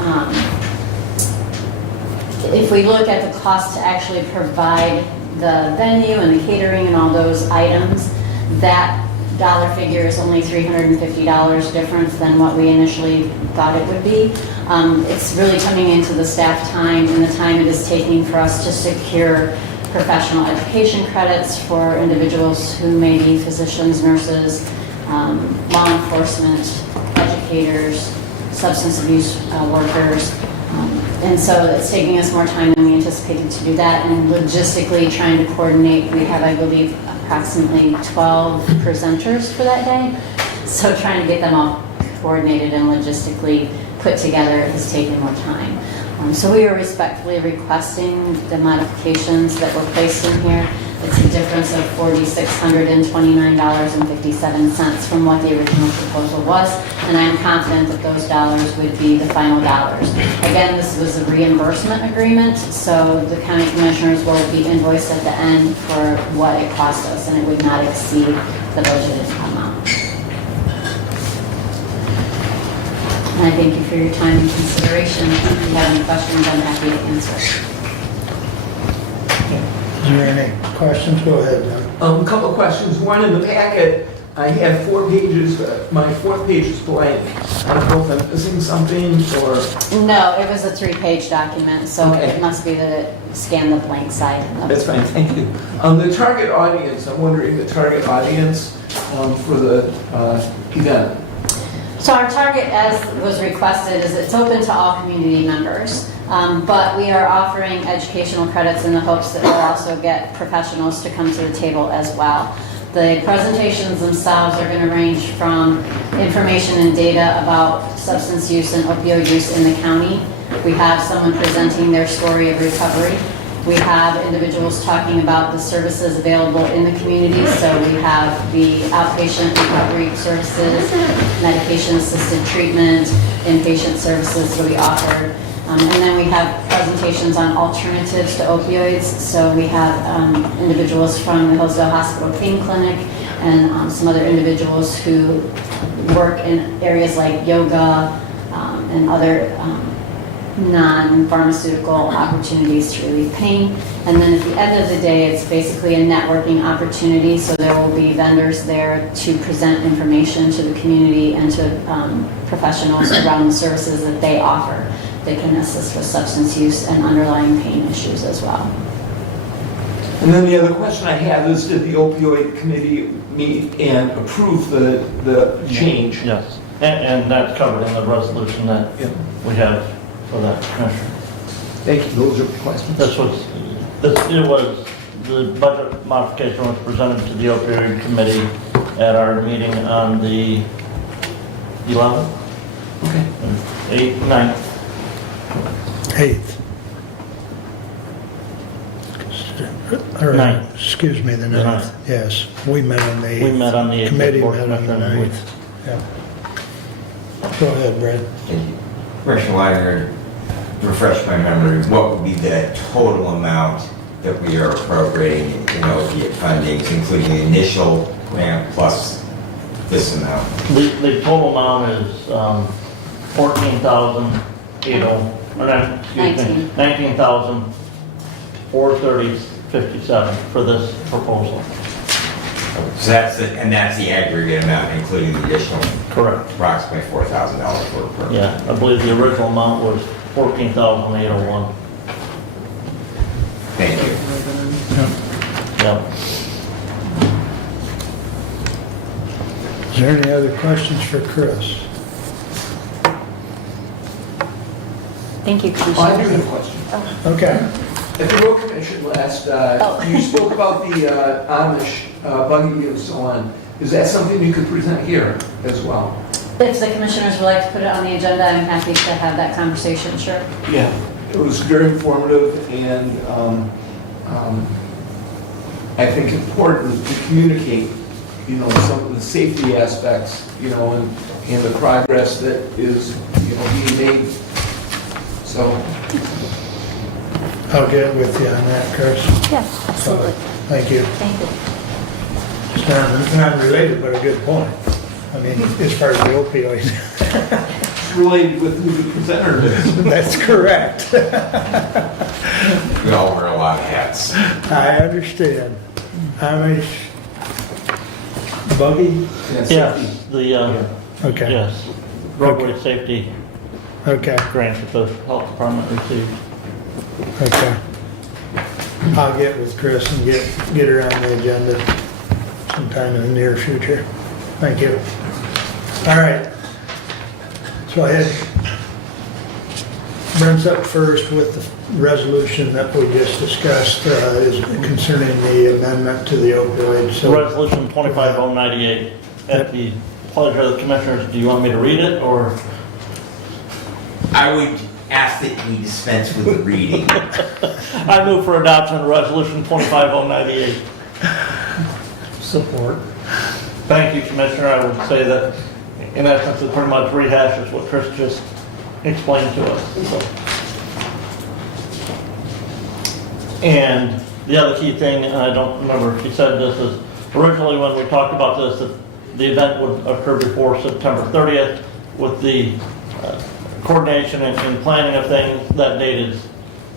if we look at the cost to actually provide the venue and the catering and all those items, that dollar figure is only $350 difference than what we initially thought it would be. It's really coming into the staff time and the time it is taking for us to secure professional education credits for individuals who may be physicians, nurses, law enforcement, educators, substance abuse workers. And so it's taking us more time than we anticipated to do that, and logistically trying to coordinate. We have, I believe, approximately 12 presenters for that day. So trying to get them all coordinated and logistically put together has taken more time. So we are respectfully requesting the modifications that were placed in here. It's a difference of $4,629.57 from what the original proposal was, and I'm confident that those dollars would be the final dollars. Again, this was a reimbursement agreement, so the county commissioners will be invoiced at the end for what it cost us, and it would not exceed the budgeted amount. And I thank you for your time and consideration. If you have any questions, I'm happy to answer. Is there any questions? Go ahead, Doug. A couple of questions. One, in the packet, I have 4 pages, my 4th page is blank. I don't know if I'm missing something or... No, it was a 3-page document, so Okay. it must be that it scanned the blank side. That's fine, thank you. The target audience, I'm wondering the target audience for the event. So our target, as was requested, is it's open to all community members, but we are offering educational credits in the hopes that we'll also get professionals to come to the table as well. The presentations themselves are going to range from information and data about substance use and opioid use in the county. We have someone presenting their story of recovery. We have individuals talking about the services available in the community. So we have the outpatient recovery services, medication-assisted treatment, inpatient services that we offer. And then we have presentations on alternatives to opioids. So we have individuals from the Hillsdale Hospital Pain Clinic and some other individuals who work in areas like yoga and other non-pharmaceutical opportunities to relieve pain. And then at the end of the day, it's basically a networking opportunity. So there will be vendors there to present information to the community and to professionals around the services that they offer. They can assist with substance use and underlying pain issues as well. And then the other question I have is, did the opioid committee meet and approve the change? Yes. And that's covered in the resolution that we have for that, Commissioner. Thank you, those are the questions. The budget modification was presented to the opioid committee at our meeting on the 11th? Okay. 8th, 9th. 8th. Or, Ninth. excuse me, the The 9th. ninth. Yes, we met on the 8th. We met on the 8th. Committee Board met on the Commissioner 9th. Yeah. Go ahead, Brad. Thank you. Commissioner Weiner, to refresh my memory, what would be the total amount that we are appropriating in opiate fundings, including the initial grant plus this amount? The total amount is 19,430.57 for this proposal. So that's the aggregate amount, including the additional Correct. approximately $4,000 for a program. Yeah, I believe the original amount was 14,801. Thank you. Yeah. Is there any other questions for Chris? Thank you, I do have a Commissioner. question. Okay. At the road commission last, you spoke about the Amish buggy and so on. Is that something you could present here as well? If the commissioners would like to put it on the agenda, I'm happy to have that conversation, sure. Yeah. It was very informative and I think important to communicate, you know, some of the safety aspects, you know, and the progress that is, you know, being made. So, I'll get with you on that, Chris. Yes, absolutely. Thank you. Thank you. It's not related, but a good point. I mean, as far as the opioid. it's related with who the presenter is. That's correct. We all wear a lot of hats. I understand. Amish buggy? Yes, the, Okay, yes, roadway safety okay, grant that the health department received. okay. I'll get with Chris and get her on the agenda sometime in the near future. Thank you. All right. So I had Brent's up first with the resolution that we just discussed is concerning the amendment to the opioid. So Resolution 25098, at the pleasure of the commissioners, do you want me to read it, or? I would ask that we dispense with the reading. I move for adoption of Resolution 25098. support. Thank you, Commissioner. I would say that, in essence, it pretty much rehashes what Chris just explained to us. So. And the other key thing, and I don't remember if he said this, is originally when we talked about this, that the event would occur before September 30th. With the coordination and planning of things, that date is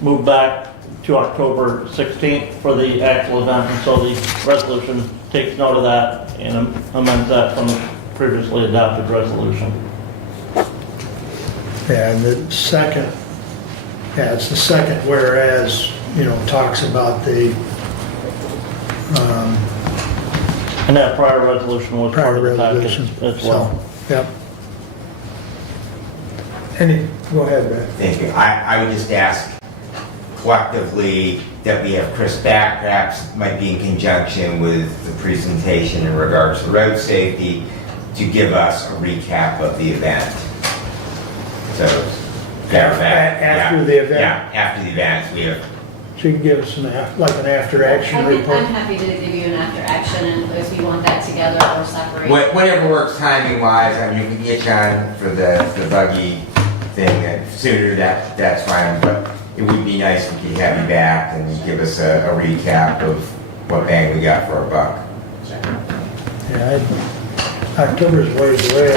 moved back to October 16th for the actual event, and so the resolution takes note of that and amends that from the previously adopted resolution. Yeah, and the second, it's the second whereas, you know, talks about the And that prior resolution was part prior of the package resolution. as well. So, yep. Go ahead, Brad. Thank you. I would just ask collectively that we have Chris back, perhaps might be in conjunction with the presentation in regards to road safety, to give us a recap of the event. So, After the event? Yeah, after the event, we have, So you can give us like an after-action I'm report? happy to give you an after-action, and if you want that together or separate. whatever works timing wise. I mean, we can get you on for the buggy thing sooner, that's fine, but it would be nice if we could have you back and give us a recap of what bang we got for our buck. Yeah, October's ways away.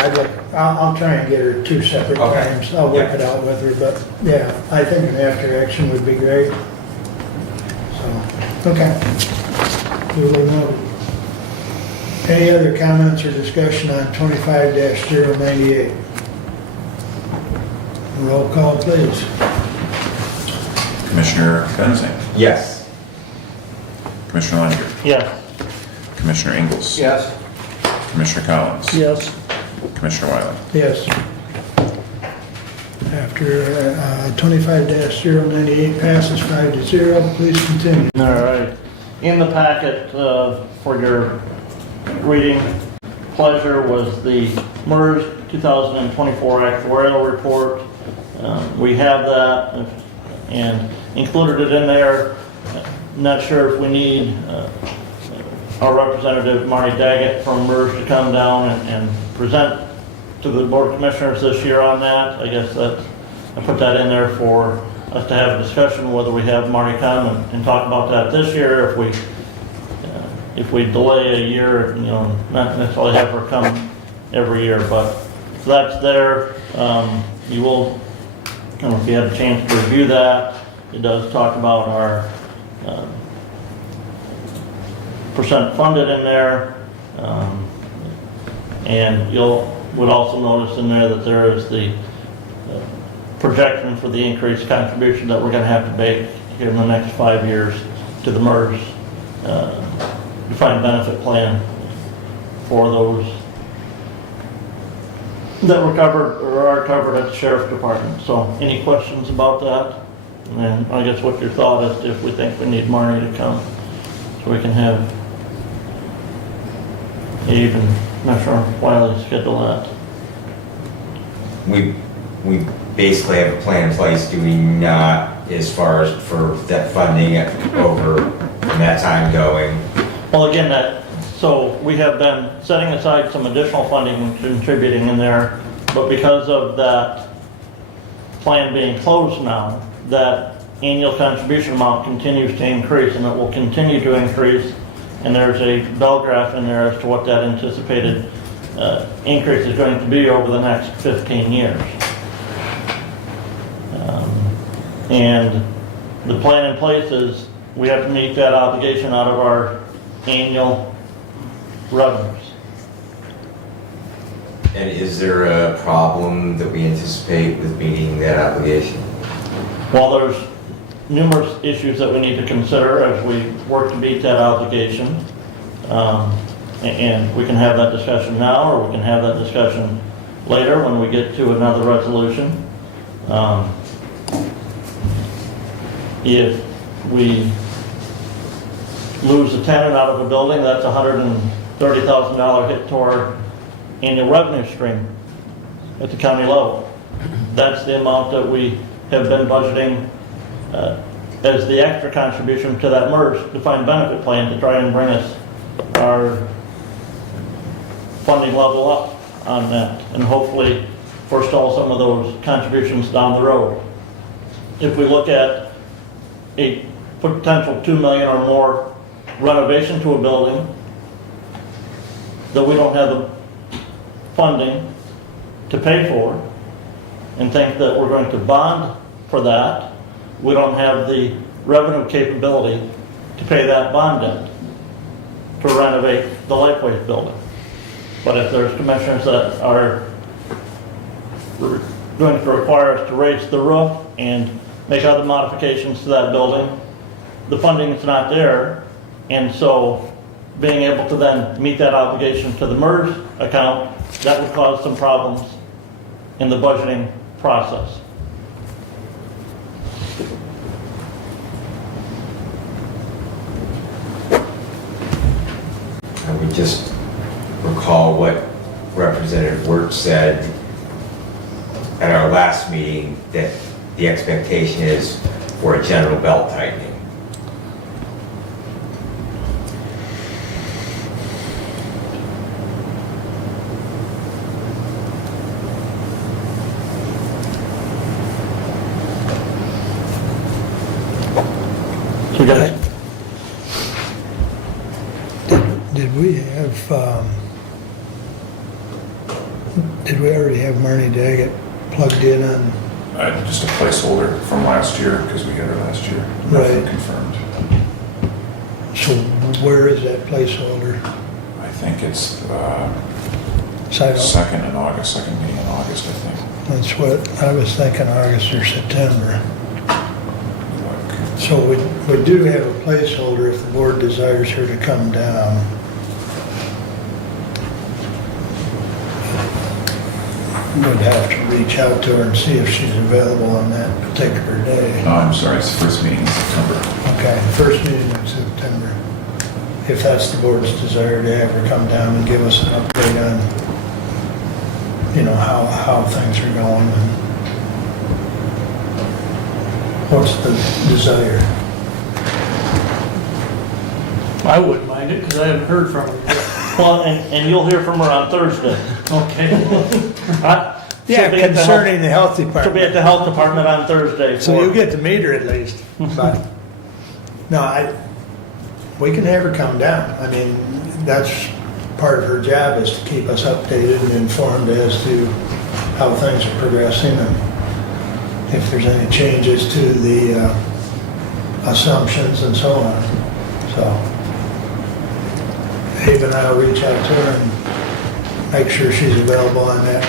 I'll try and get her two separate Okay. times. I'll work Yeah. it out with her, but yeah, I think an after-action would be great. So, okay. Duly noted. Any other comments or discussion on 25-098? Roll call, please. Commissioner Benzing, Yes. Commissioner Lander, Yes. Commissioner Ingalls, Yes. Commissioner Collins, Yes. Commissioner Wiley. Yes. After 25-098 passes 5-0, please continue. All right. In the packet for your reading pleasure was the MERS 2024 actuarial report. We have that and included it in there. Not sure if we need our representative, Marty Daggett from MERS, to come down and present to the Board of Commissioners this year on that. I guess that I put that in there for us to have a discussion whether we have Marty come and talk about that this year. If we delay a year, not necessarily have her come every year, but that's there. You will, if you have a chance to review that, it does talk about our percent funded in there, and would also notice in there that there is the projection for the increased contribution that we're going to have to make here in the next 5 years to the MERS defined benefit plan for those that were covered or are covered at the Sheriff's Department. So any questions about that? And I guess what your thought is if we think we need Marnie to come so we can have Abe and Commissioner Wiley schedule that. We basically have a plan in place, do we not, as far as for that funding over that time going? Well, again, so we have been setting aside some additional funding and contributing in there, but because of that plan being closed now, that annual contribution amount continues to increase, and it will continue to increase, and there's a bell graph in there as to what that anticipated increase is going to be over the next 15 years. And the plan in place is we have to meet that obligation out of our annual revenues. And is there a problem that we anticipate with meeting that obligation? Well, there's numerous issues that we need to consider as we work to meet that obligation. And we can have that discussion now, or we can have that discussion later when we get to another resolution. If we lose a tenant out of a building, that's $130,000 hit to our annual revenue stream at the county level. That's the amount that we have been budgeting as the extra contribution to that MERS defined benefit plan to try and bring us our funding level up on that and hopefully forestall some of those contributions down the road. If we look at a potential $2 million or more renovation to a building that we don't have the funding to pay for and think that we're going to bond for that, we don't have the revenue capability to pay that bond debt to renovate the Lifeway building. But if there's commissioners that are going to require us to raise the roof and make other modifications to that building, the funding is not there, and so being able to then meet that obligation to the MERS account, that would cause some problems in the budgeting process. I would just recall what Representative Wirt said at our last meeting, that the expectation is for a general belt tightening. So we got Did we already have Marnie Daggett plugged in on? Just a placeholder from last year, because we had her last year. Nothing Right. confirmed. So where is that placeholder? I think it's Side second meeting in August, I think. That's what I was thinking, August or September. Look. So we do have a placeholder if the board desires her to come down. would have to reach out to her and see if she's available on that particular day. Oh, I'm sorry, it's the first meeting in September. Okay, first meeting in September. If that's the board's desire to have her come down and give us an update on, you know, how things are going and what's the desire. I wouldn't mind it, because I haven't heard from her yet. Well, and you'll hear from her on Thursday. Okay. Yeah, She'll be at the concerning the health She'll be at department. the health department on Thursday. So for- you get to meet her at least, but, no, we can have her come down. I mean, that's part of her job is to keep us updated and informed as to how things are progressing and if there's any changes to the assumptions and so on. So, Abe and I will reach out to her and make sure she's available on that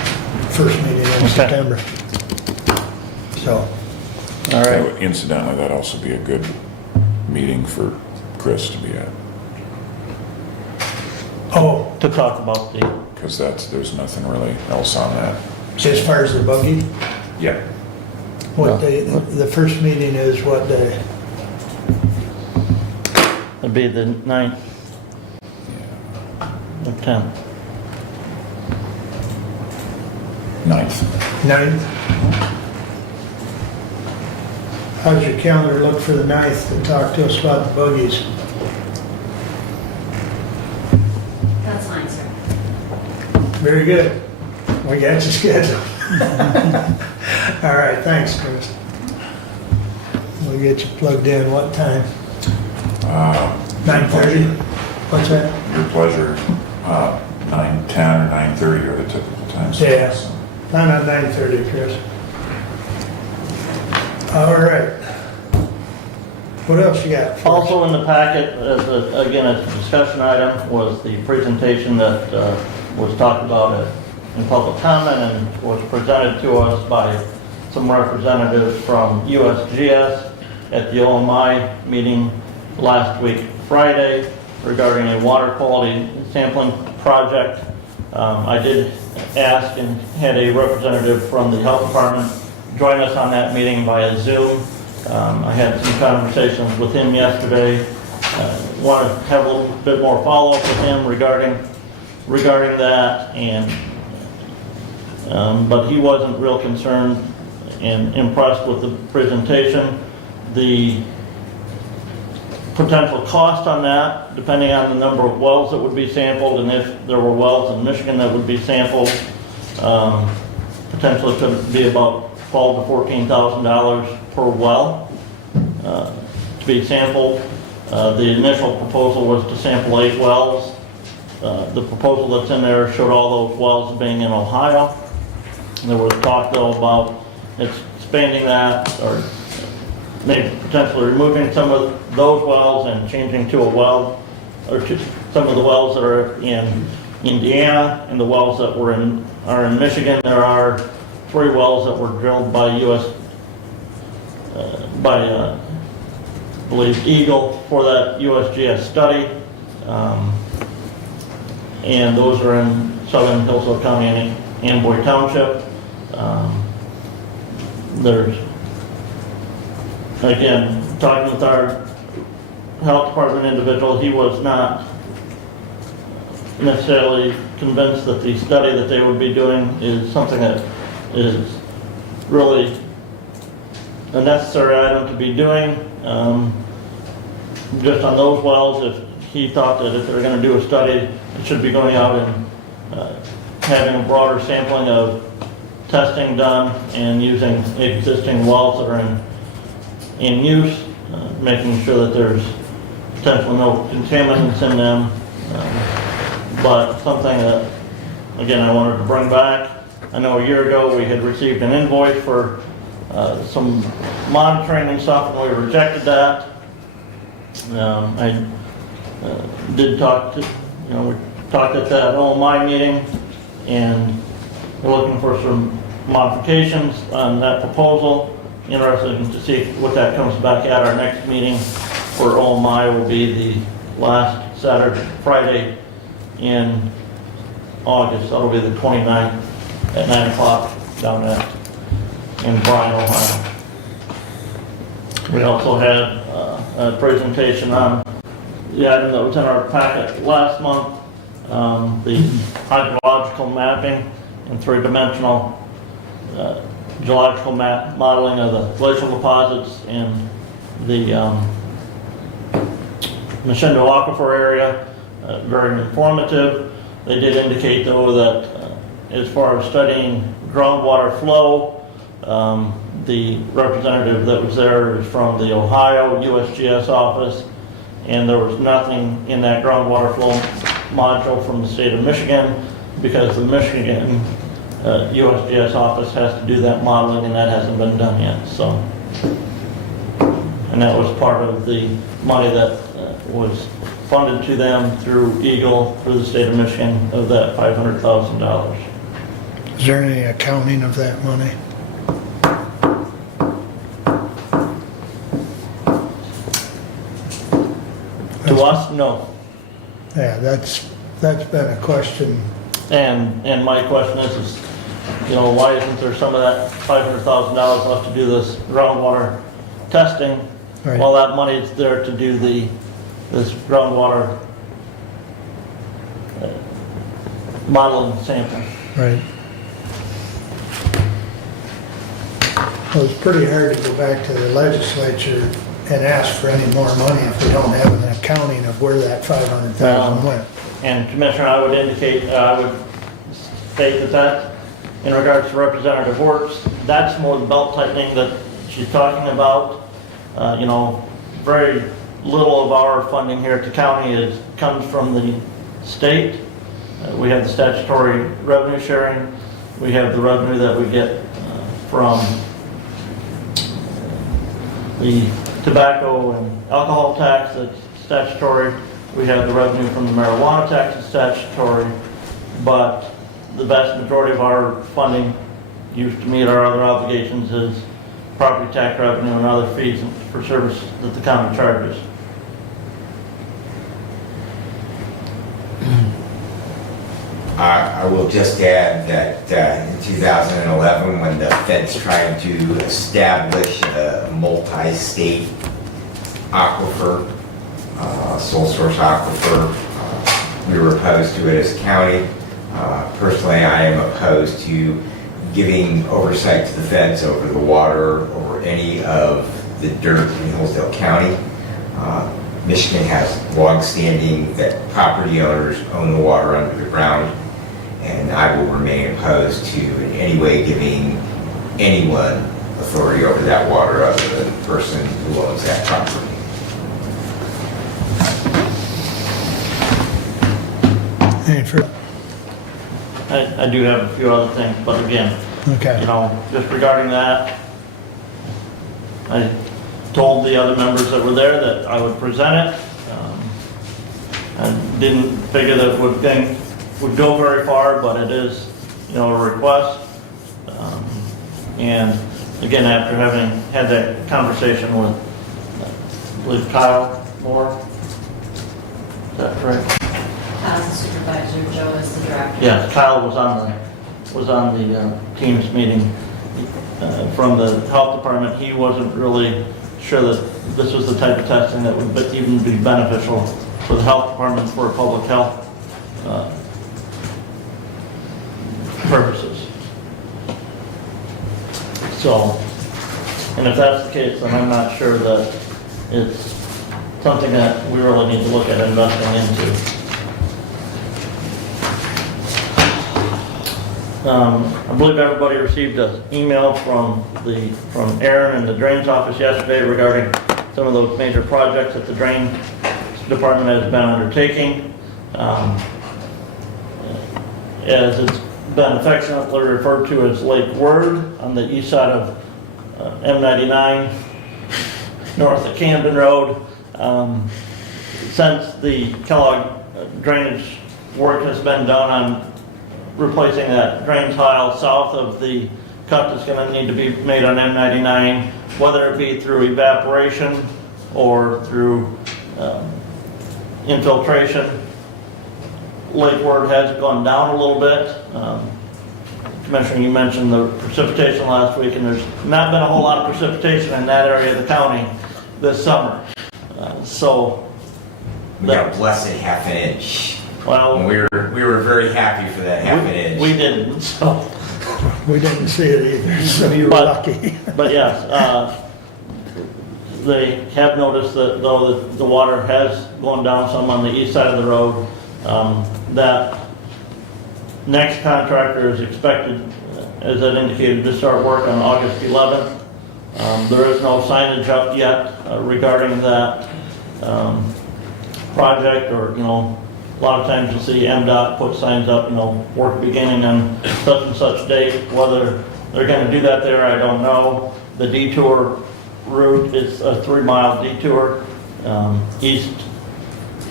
first meeting in September. So, All right. Incidentally, that'd also be a good meeting for Chris to be at, oh, To talk about the, because there's nothing really else on that. as far as the buggy, Yeah. what day, the first meeting is what day? it'd be the 9th, the 10th. 9th. 9th? How's your calendar look for the 9th to talk to us about the buggies? That's fine, sir. Very good. We got you scheduled. All right, thanks, Chris. We'll get you plugged in. What time? 9:30? What's that? Your pleasure. 9:10 or 9:30 are the typical times. Yeah. Not at 9:30, Chris. All right. What else you got? for us? Also in the packet, again, as a discussion item, was the presentation that was talked about in public comment and was presented to us by some representatives from USGS at the OMI meeting last week, Friday, regarding a water quality sampling project. I did ask and had a representative from the health department join us on that meeting via Zoom. I had some conversations with him yesterday. Want to have a little bit more follow-up with him regarding that, and but he wasn't real concerned and impressed with the presentation. The potential cost on that, depending on the number of wells that would be sampled, and if there were wells in Michigan that would be sampled, potentially could be about $12,000 to $14,000 per well to be sampled. The initial proposal was to sample 8 wells. The proposal that's in there showed all those wells being in Ohio. There was talk though about expanding that, or maybe potentially removing some of those wells and changing to a well, or to some of the wells that are in Indiana and the wells that are in Michigan. There are 3 wells that were drilled by I believe Eagle for that USGS study. And those are in southern Hillsdale County and Amboy Township. There's, again, talking with our health department individual, he was not necessarily convinced that the study that they would be doing is something that is really a necessary item to be doing. Just on those wells, if he thought that if they're going to do a study, it should be going out and having a broader sampling of testing done and using existing wells that are in use, making sure that there's potentially no contaminants in them. But something that, again, I wanted to bring back. I know a year ago we had received an invoice for some monitoring and stuff, and we rejected that. I did talk to, we talked at that OMI meeting, and we're looking for some modifications on that proposal. Interested to see what that comes back at. Our next meeting for OMI will be the last Friday in August. That'll be the 29th. at 9 o'clock down in Bryan, Ohio. We also had a presentation on the item that was in our packet last month, the hydrological mapping and three-dimensional geological modeling of the glacial deposits in the Moshindo Aquifer area. Very informative. They did indicate, though, that as far as studying groundwater flow, the representative that was there is from the Ohio USGS office, and there was nothing in that groundwater flow module from the state of Michigan, because the Michigan USGS office has to do that modeling, and that hasn't been done yet. So, and that was part of the money that was funded to them through Eagle, through the state of Michigan, of that $500,000. Is there any accounting of that money? To us, no. Yeah, that's been a question. And my question is, you know, why isn't there some of that $500,000 left to do this groundwater testing? Right. While that money is there to do this groundwater modeling sampling. Right. Well, it's pretty hard to go back to the legislature and ask for any more money if we don't have an accounting of where that 500,000 went. And Commissioner, I would indicate, I would state that in regards to Representative Works, that's more the belt tightening that she's talking about. You know, very little of our funding here at the county comes from the state. We have the statutory revenue sharing. We have the revenue that we get from the tobacco and alcohol tax, that's statutory. We have the revenue from the marijuana tax, that's statutory. But the vast majority of our funding used to meet our other obligations is property tax revenue and other fees for service that the county charges. I will just add that in 2011, when the feds tried to establish a multi-state aquifer, sole source aquifer, we were opposed to it as a county. Personally, I am opposed to giving oversight to the feds over the water, over any of the dirt in Hillsdale County. Michigan has long-standing that property owners own the water under the ground, and I will remain opposed to in any way giving anyone authority over that water other than the person who owns that property. Any further? I do have a few other things, but again, Okay. you know, just regarding that, I told the other members that were there that I would present it. I didn't figure that it would go very far, but it is, you know, a request. And again, after having had that conversation with, I believe, Kyle Moore, is that correct? Kyle's the supervisor, Joe is the director. Yeah, Kyle was on the Teams meeting from the health department. He wasn't really sure that this was the type of testing that would even be beneficial for the health department for public health purposes. So, and if that's the case, then I'm not sure that it's something that we really need to look at investing into. I believe everybody received an email from Aaron in the Drains office yesterday regarding some of those major projects that the Drain Department has been undertaking. As it's been affectionately referred to as Lake Word on the east side of M99, north of Camden Road. Since the Kellogg drainage work has been done on replacing that drain tile south of the cut that's going to need to be made on M99, whether it be through evaporation or through infiltration. Lake Word has gone down a little bit. Commissioner, you mentioned the precipitation last week, and there's not been a whole lot of precipitation in that area of the county this summer. So, We got a blessed half an inch. well, And we were very happy for that half an inch. we didn't, so. We didn't see it either, so you were But- lucky. But yes, they have noticed that though the water has gone down some on the east side of the road, that next contractor is expected, as I indicated, to start work on August 11th. There is no signage up yet regarding that project, or, you know, a lot of times you'll see MDOT put signs up, you know, work beginning on such and such date. Whether they're going to do that there, I don't know. The detour route is a 3-mile detour, east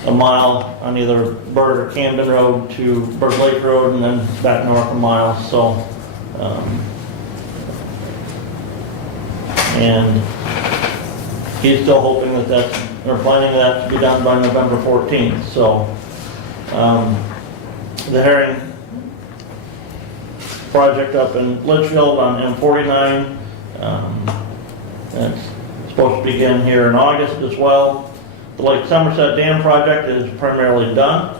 a mile on either Bird or Camden Road to Bird Lake Road, and then back north a mile. So, and he's still hoping that that's, or planning that to be done by November 14th. So, the herring project up in Litchfield on M49, it's supposed to begin here in August as well. The Lake Somerset Dam project is primarily done.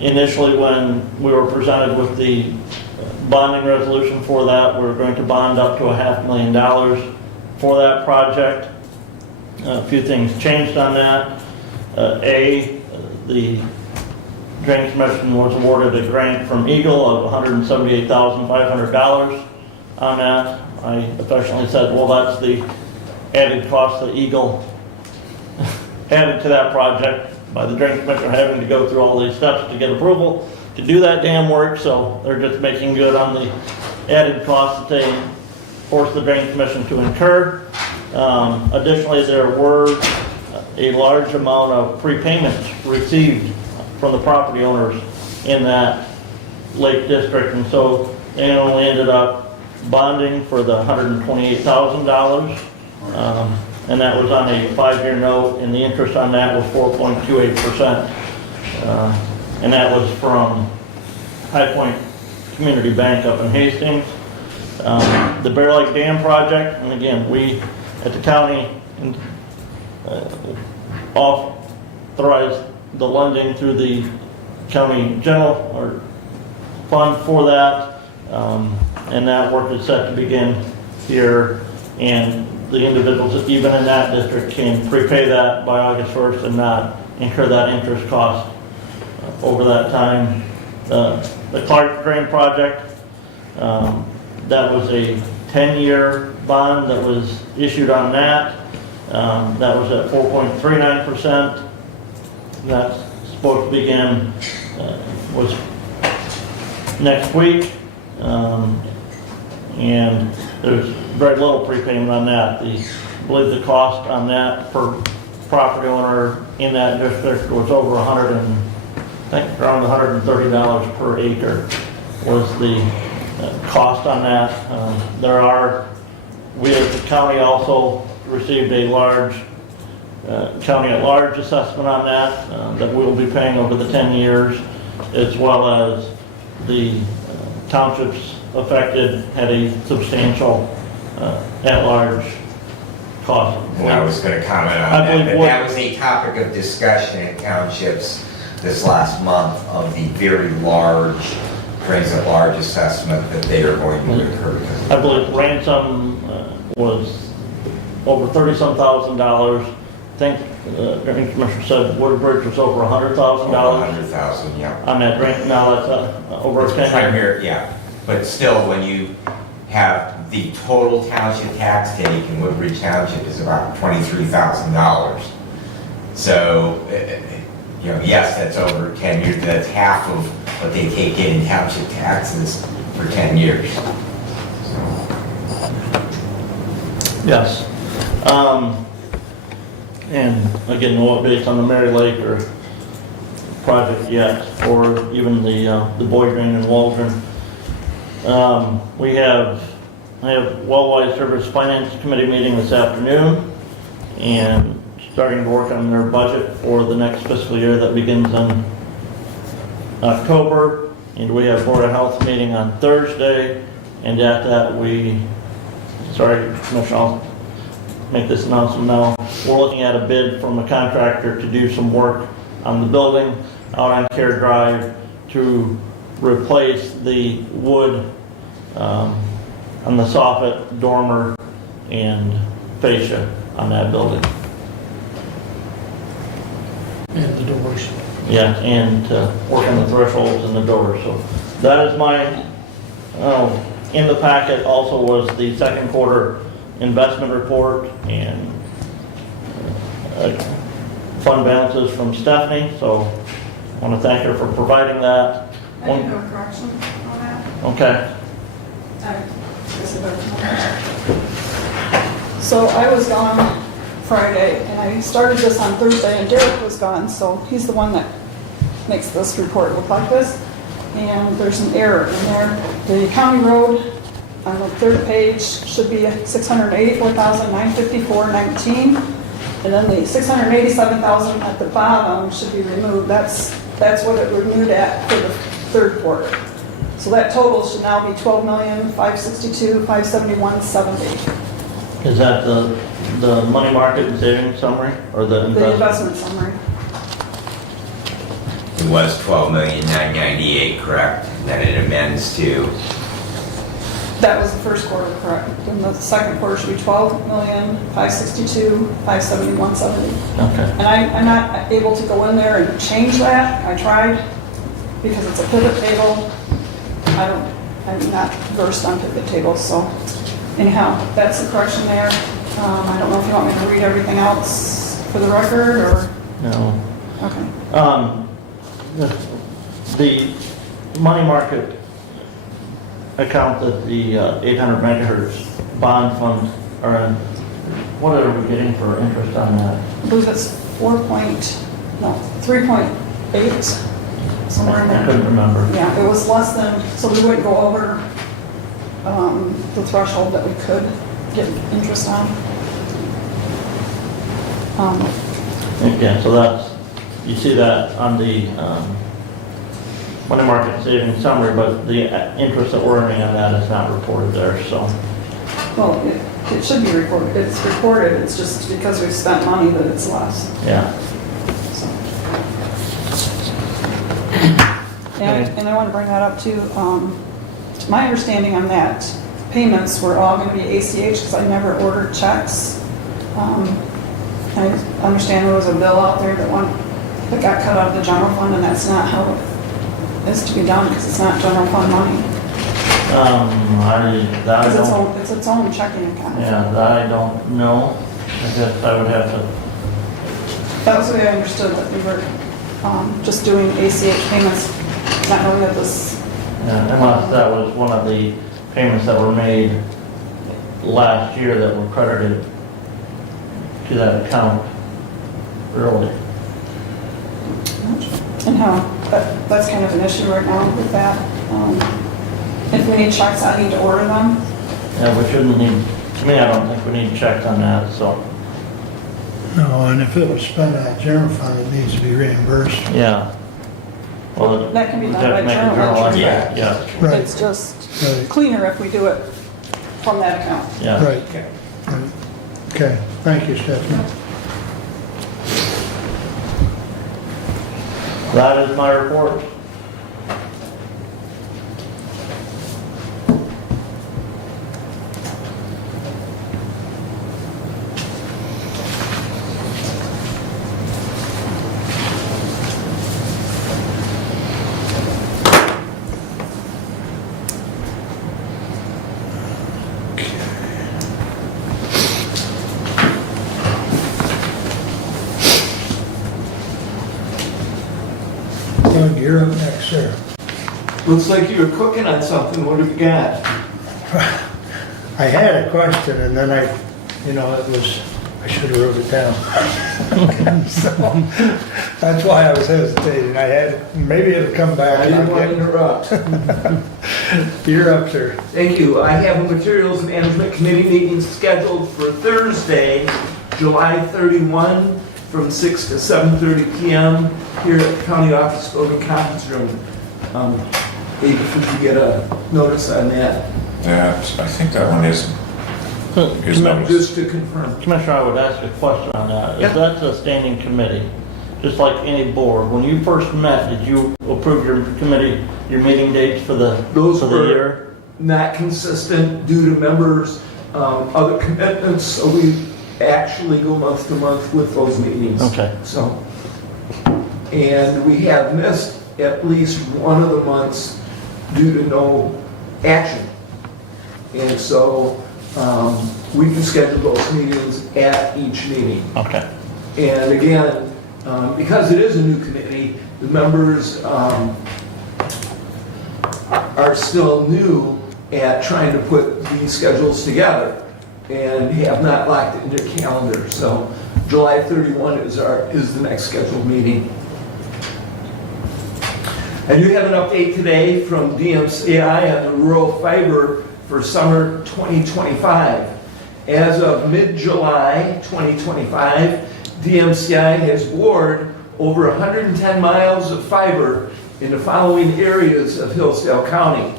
Initially, when we were presented with the bonding resolution for that, we were going to bond up to $500,000 for that project. A few things changed on that. The Drainage Commission was awarded a grant from Eagle of $178,500 on that. I affectionately said, well, that's the added cost that Eagle added to that project by the Drainage Commission having to go through all these steps to get approval to do that dam work, so they're just making good on the added costs that they forced the Drainage Commission to incur. Additionally, there were a large amount of prepayments received from the property owners in that lake district, and so they only ended up bonding for the $128,000, and that was on a 5-year note, and the interest on that was 4.28%, and that was from High Point Community Bank up in Hastings. The Bear Lake Dam project, and again, we at the county authorized the lending through the county general or fund for that, and that work is set to begin here, and the individuals even in that district can prepay that by August 1st and not incur that interest cost over that time. The Clark Drain project, that was a 10-year bond that was issued on that. That was at 4.39%. That's supposed to begin, was next week. And there's very little prepayment on that. I believe the cost on that per property owner in that district was over around $130 per acre was the cost on that. We as the county also received a large county at large assessment on that that we will be paying over the 10 years, as well as the townships affected had a substantial at-large cost. And I was going to comment on that, but that was a topic of discussion in townships this last month of the very large, brings a large assessment that they are going to incur. I believe ransom was over $30-some thousand. I think the Drainage Commissioner said Woodbridge was over $100,000. $100,000, yeah. On that grant, now that's over 10 years. Yeah, but still, when you have the total township tax take in Woodbridge Township is about $23,000. So, you know, yes, that's over 10 years, that's half of what they take in township taxes for 10 years. Yes. And again, no updates on the Mary Lake or project yet, or even the Boy Drain and Waldron. I have Wellwise Service Finance Committee meeting this afternoon, and starting to work on their budget for the next fiscal year that begins in October. and we have Board of Health meeting on Thursday, and at that sorry, Commissioner, I'll make this announcement now. We're looking at a bid from a contractor to do some work on the building out on Care Drive to replace the wood on the soffit, dormer, and fascia on that building. And the doors. Yeah, and work on the thresholds and the doors. So that is my, in the packet also was the second quarter investment report and fund balances from Stephanie. So I want to thank her for providing that. I didn't have a correction on that. Okay. So I was gone Friday, and I started this on Thursday, and Derek was gone, so he's the one that makes this report look like this. And there's an error in there. The county road on the third page should be $684,954.19, and then the $687,000 at the bottom should be removed. That's what it removed at for the third quarter. So that total should now be $12,562,571.70. Is that the money market and savings summary or the The investment? investment summary. It was 12,998, correct? Then it amends to, That was the first quarter, correct? And the second quarter should be $12,562,571.70. Okay. And I'm not able to go in there and change that. I tried because it's a pivot table. I'm not versed on pivot tables, so anyhow, that's the correction there. I don't know if you want me to read everything else for the record or, No. okay. The money market account that the 800 megahertz bond funds are in, what are we getting for interest on that? I believe it's 3.8, somewhere in I there. couldn't remember. Yeah, it was less than, so we wouldn't go over the threshold that we could get interest on. Yeah, so that's, you see that on the money market savings summary, but the interest that we're earning on that is not reported there, so. Well, it should be reported, it's reported, it's just because we've spent money that it's less. Yeah. So. And I want to bring that up too. My understanding on that, payments were all going to be ACH because I never ordered checks. I understand there was a bill out there that got cut out of the general fund, and that's not how it is to be done because it's not general fund money. It's its own checking account. Yeah, that I don't know. I guess I would have to. That was the way I understood that we were just doing ACH payments, not knowing that this. Yeah, unless that was one of the payments that were made last year that were credited to that account early. And how, that's kind of an issue right now with that. If we need checks, I need to order them. Yeah, we shouldn't need, to me, I don't think we need checks on that, so. No, and if it was spent on general fund, it needs to be reimbursed. Yeah. Well, That can be we done have by to make a journal entry. Yeah, yeah, Right, It's just right, cleaner if we do it from that account. yeah. right. Okay, thank you, Stephanie. That is my report. Doug, you're up next, sir. Looks like you were cooking on something. What have you got? I had a question and then I should have wrote it down. So, that's why I was hesitating. Maybe it'll come back. I didn't want to interrupt. You're up, sir. Thank you. I have a Materials Management Committee meeting scheduled for Thursday, July 31, from 6 to 7:30 p.m. here at the County Office Building Conference Room. Maybe if we could get a notice on that, I think that one is noticed. just to confirm. Commissioner, I would ask a question on that. Yeah. If that's a standing committee, just like any board, when you first met, did you approve your committee, your meeting dates for the year? Not consistent due to members' other commitments, so we actually go month to month with those meetings. Okay. So, and we have missed at least one of the months due to no action. And so we can schedule those meetings at each meeting. Okay. And again, because it is a new committee, the members are still new at trying to put these schedules together and have not locked it in their calendar. So July 31 is the next scheduled meeting. I do have an update today from DMCI on the rural fiber for summer 2025. As of mid-July 2025, DMCI has bored over 110 miles of fiber in the following areas of Hillsdale County,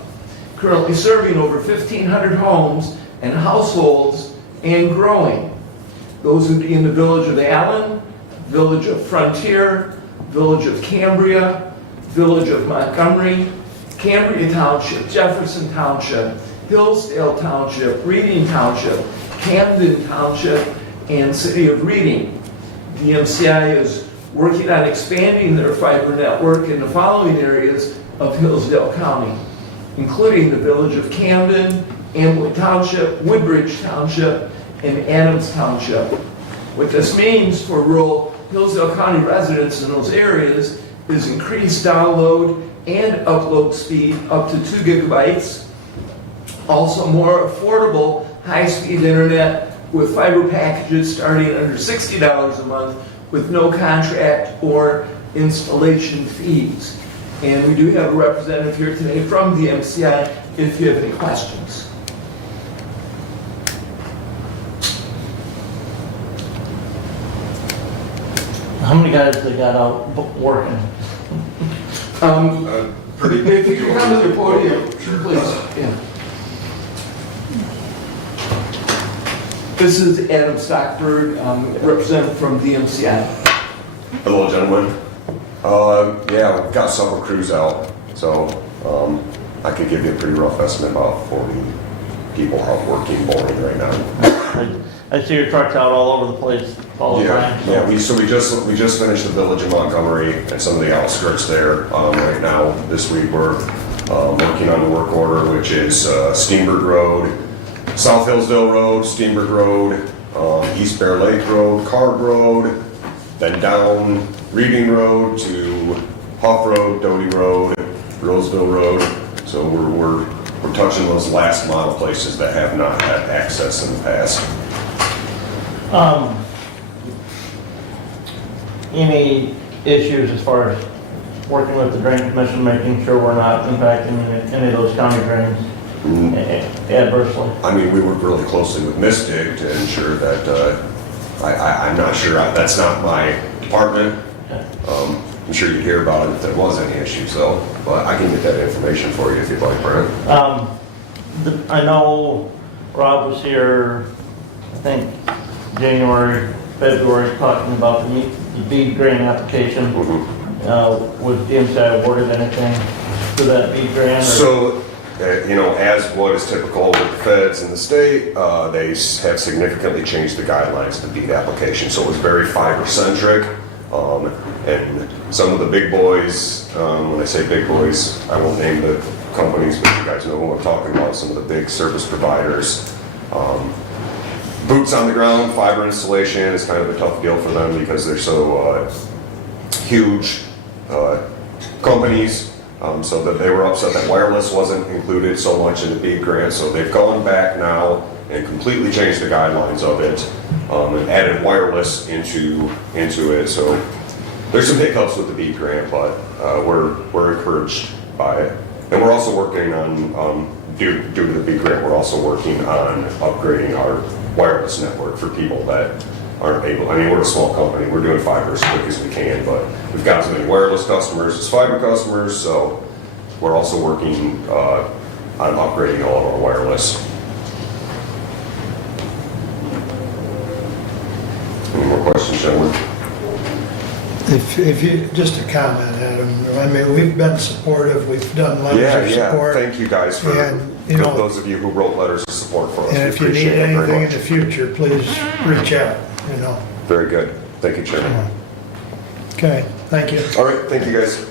currently serving over 1,500 homes and households and growing. Those would be in the village of Allen, village of Frontier, village of Cambria, village of Montgomery, Cambria Township, Jefferson Township, Hillsdale Township, Reading Township, Camden Township, and City of Reading. DMCI is working on expanding their fiber network in the following areas of Hillsdale County, including the village of Camden, Amboy Township, Woodbridge Township, and Adams Township. What this means for rural Hillsdale County residents in those areas is increased download and upload speed up to 2 gigabytes. Also more affordable high-speed internet with fiber packages starting under $60 a month with no contract or installation fees. And we do have a representative here today from the MCI if you have any questions. How many guys they got out working? If you could come to the podium, please. Yeah. This is Adam Stockberg, representative from DMCI. Hello, gentlemen. Yeah, we've got several crews out, so I could give you a pretty rough estimate about 40 people out working, boring right now. I see your trucks out all over the place all the time. Yeah, we just finished the village of Montgomery and some of the outskirts there. Right now, this week we're working on the work order, which is Steenberg Road, South Hillsdale Road, Steenberg Road, East Bear Lake Road, Card Road, then down Reading Road to Huff Road, Doty Road, Roseville Road. So we're touching those last mile places that have not had access in the past. Any issues as far as working with the Drain Commission, making sure we're not impacting any of those county drains adversely? I mean, we work really closely with Mystic to ensure that, I'm not sure, that's not my department. I'm sure you'd hear about it if there was any issues though, but I can get that information for you if you'd like, Brent. I know Rob was here, I think, January, February, talking about the bead grant application. Was DMCI awarded anything for that bead grant? So, as what is typical with the feds in the state, they have significantly changed the guidelines to bead application. So it was very fiber-centric. And some of the big boys, when I say big boys, I won't name the companies, but you guys know who I'm talking about, some of the big service providers. Boots on the ground, fiber installation is kind of a tough deal for them because they're so huge companies. So that they were upset that wireless wasn't included so much in the BEAD grant. So they've gone back now and completely changed the guidelines of it and added wireless into it. So there's some hiccups with the BEAD grant, but we're encouraged by it. And we're also working on, due to the BEAD grant, we're also working on upgrading our wireless network for people that aren't able. I mean, we're a small company. We're doing fiber as quick as we can, but we've got as many wireless customers as fiber customers, so we're also working on upgrading all of our wireless. Any more questions, gentlemen? If you, just a comment, Adam, I mean, we've been supportive, we've done letters of support. Thank you guys for And, you know, those of you who wrote letters of support for us. and We if you need appreciate it very anything in much. the future, please reach out, you know. Very good. Thank you, Chairman. Okay, thank you. All right, thank you, guys.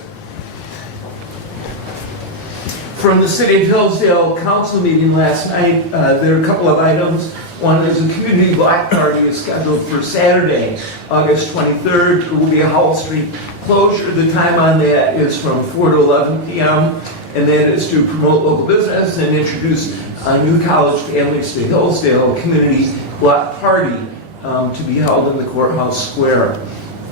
From the City of Hillsdale Council meeting last night, there are a couple of items. One is a community block party is scheduled for Saturday, August 23rd. There will be a Howell Street closure. The time on that is from 4 to 11 p.m. And that is to promote local business and introduce new college families to Hillsdale, a community block party to be held in the courthouse square.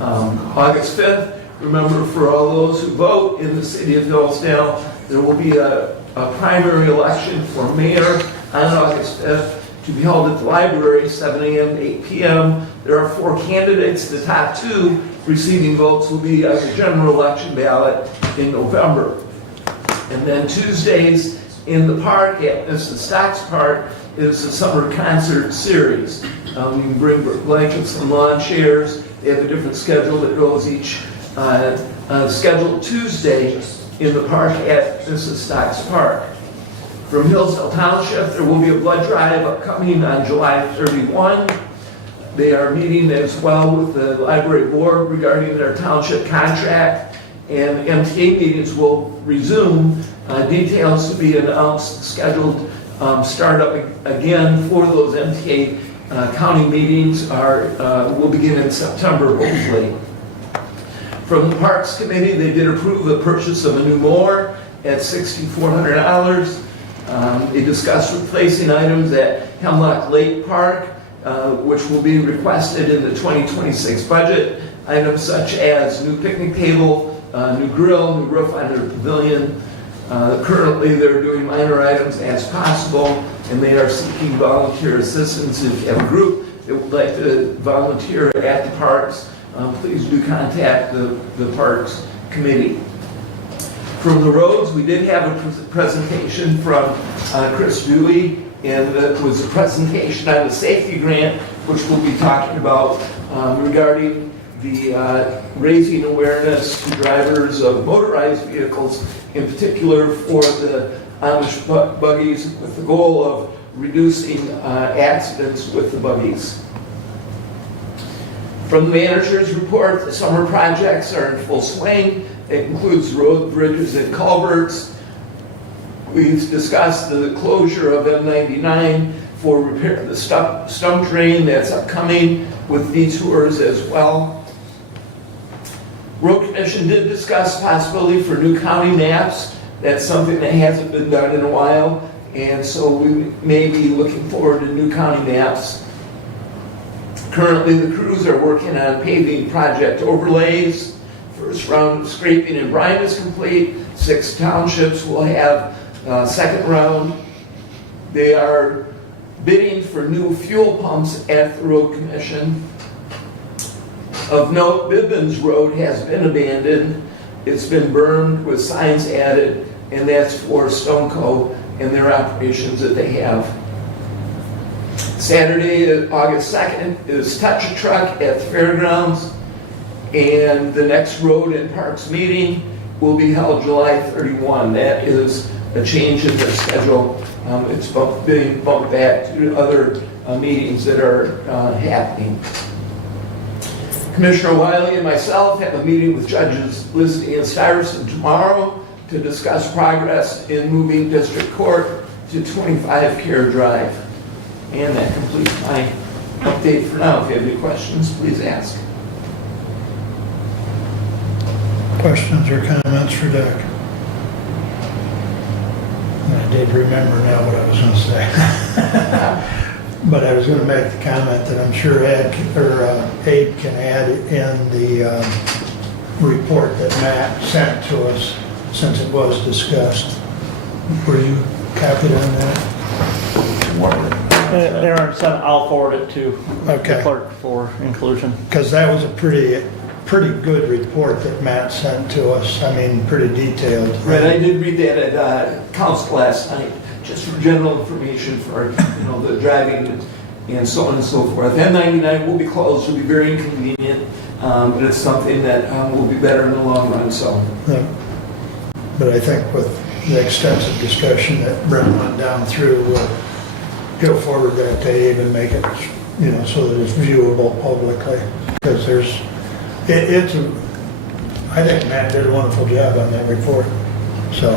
August 5th, remember, for all those who vote in the City of Hillsdale, there will be a primary election for mayor on August 5th to be held at the library, 7 a.m. to 8 p.m. There are 4 candidates. The top 2 receiving votes will be on the general election ballot in November. And then Tuesdays in the park at Mrs. Stocks Park is the summer concert series. You can bring blankets and lawn chairs. They have a different schedule that goes each scheduled Tuesday in the park at Mrs. Stocks Park. From Hillsdale Township, there will be a blood drive upcoming on July 31. They are meeting as well with the library board regarding their township contract, and MTA meetings will resume. Details to be announced, scheduled start up again for those MTA county meetings will begin in September, hopefully. From the Parks Committee, they did approve the purchase of a new mower at $6,400. They discussed replacing items at Hemlock Lake Park, which will be requested in the 2026 budget. Items such as new picnic table, new grill, new roof on their pavilion. Currently, they're doing minor items as possible, and they are seeking volunteer assistance. If you have a group that would like to volunteer at the parks, please do contact the Parks Committee. From the roads, we did have a presentation from Chris Dewey, and it was a presentation on the safety grant, which we'll be talking about regarding the raising awareness to drivers of motorized vehicles, in particular for the Amish buggies, with the goal of reducing accidents with the buggies. From the manager's report, the summer projects are in full swing. It includes road, bridges, and culverts. We've discussed the closure of M99 for repair of the stump drain that's upcoming, with detours as well. Road Commission did discuss possibility for new county maps. That's something that hasn't been done in a while, and so we may be looking forward to new county maps. Currently, the crews are working on paving project overlays. First round of scraping and brine is complete. 6 townships will have second round. They are bidding for new fuel pumps at the Road Commission. Of note, Bibbins Road has been abandoned. It's been burned with signs added, and that's for Stoneco and their operations that they have. Saturday, August 2nd, is Touch a Truck at the fairgrounds, and the next road and parks meeting will be held July 31. That is a change in their schedule. It's being bumped back to other meetings that are happening. Commissioner Wiley and myself have a meeting with Judges Listy and Stuyvesant tomorrow to discuss progress in moving District Court to 25 Care Drive. And that completes my update for now. If you have any questions, please ask. Questions or comments for Doug? I did remember now what I was going to say. But I was going to make the comment that I'm sure Abe can add in the report that Matt sent to us, since it was discussed. Were you copied on that? Aaron said I'll forward it to the Okay. clerk for inclusion. Because that was a pretty pretty good report that Matt sent to us. I mean, pretty detailed. Right, I did read that at council last night, just for general information for, the driving and so on and so forth. M99 will be closed, will be very inconvenient, but it's something that will be better in the long run, so. Yeah. But I think with the extensive discussion that Brent went down through, he'll forward that to Abe and make it, so that it's viewable publicly. Because I think Matt did a wonderful job on that report. So,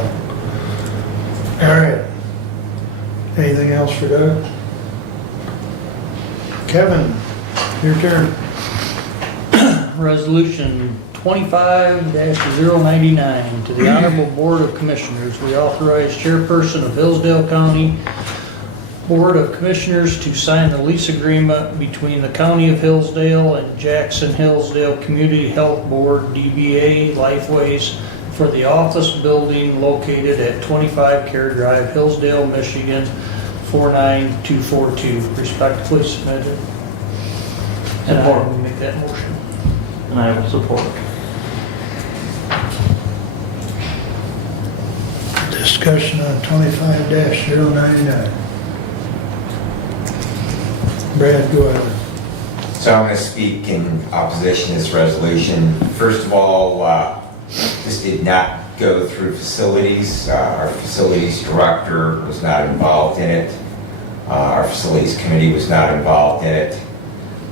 all right. Anything else for Doug? Kevin, your turn. Resolution 25-099, to the Honorable Board of Commissioners, we authorize Chairperson of Hillsdale County Board of Commissioners to sign the lease agreement between the County of Hillsdale and Jackson Hillsdale Community Health Board, DBA Lifeways, for the office building located at 25 Care Drive, Hillsdale, Michigan, 49242, respectively submitted. And I will make that motion. And I will support it. Discussion on 25-099. Brad, go ahead. So I'm going to speak in opposition to this resolution. First of all, this did not go through facilities. Our facilities director was not involved in it. Our facilities committee was not involved in it.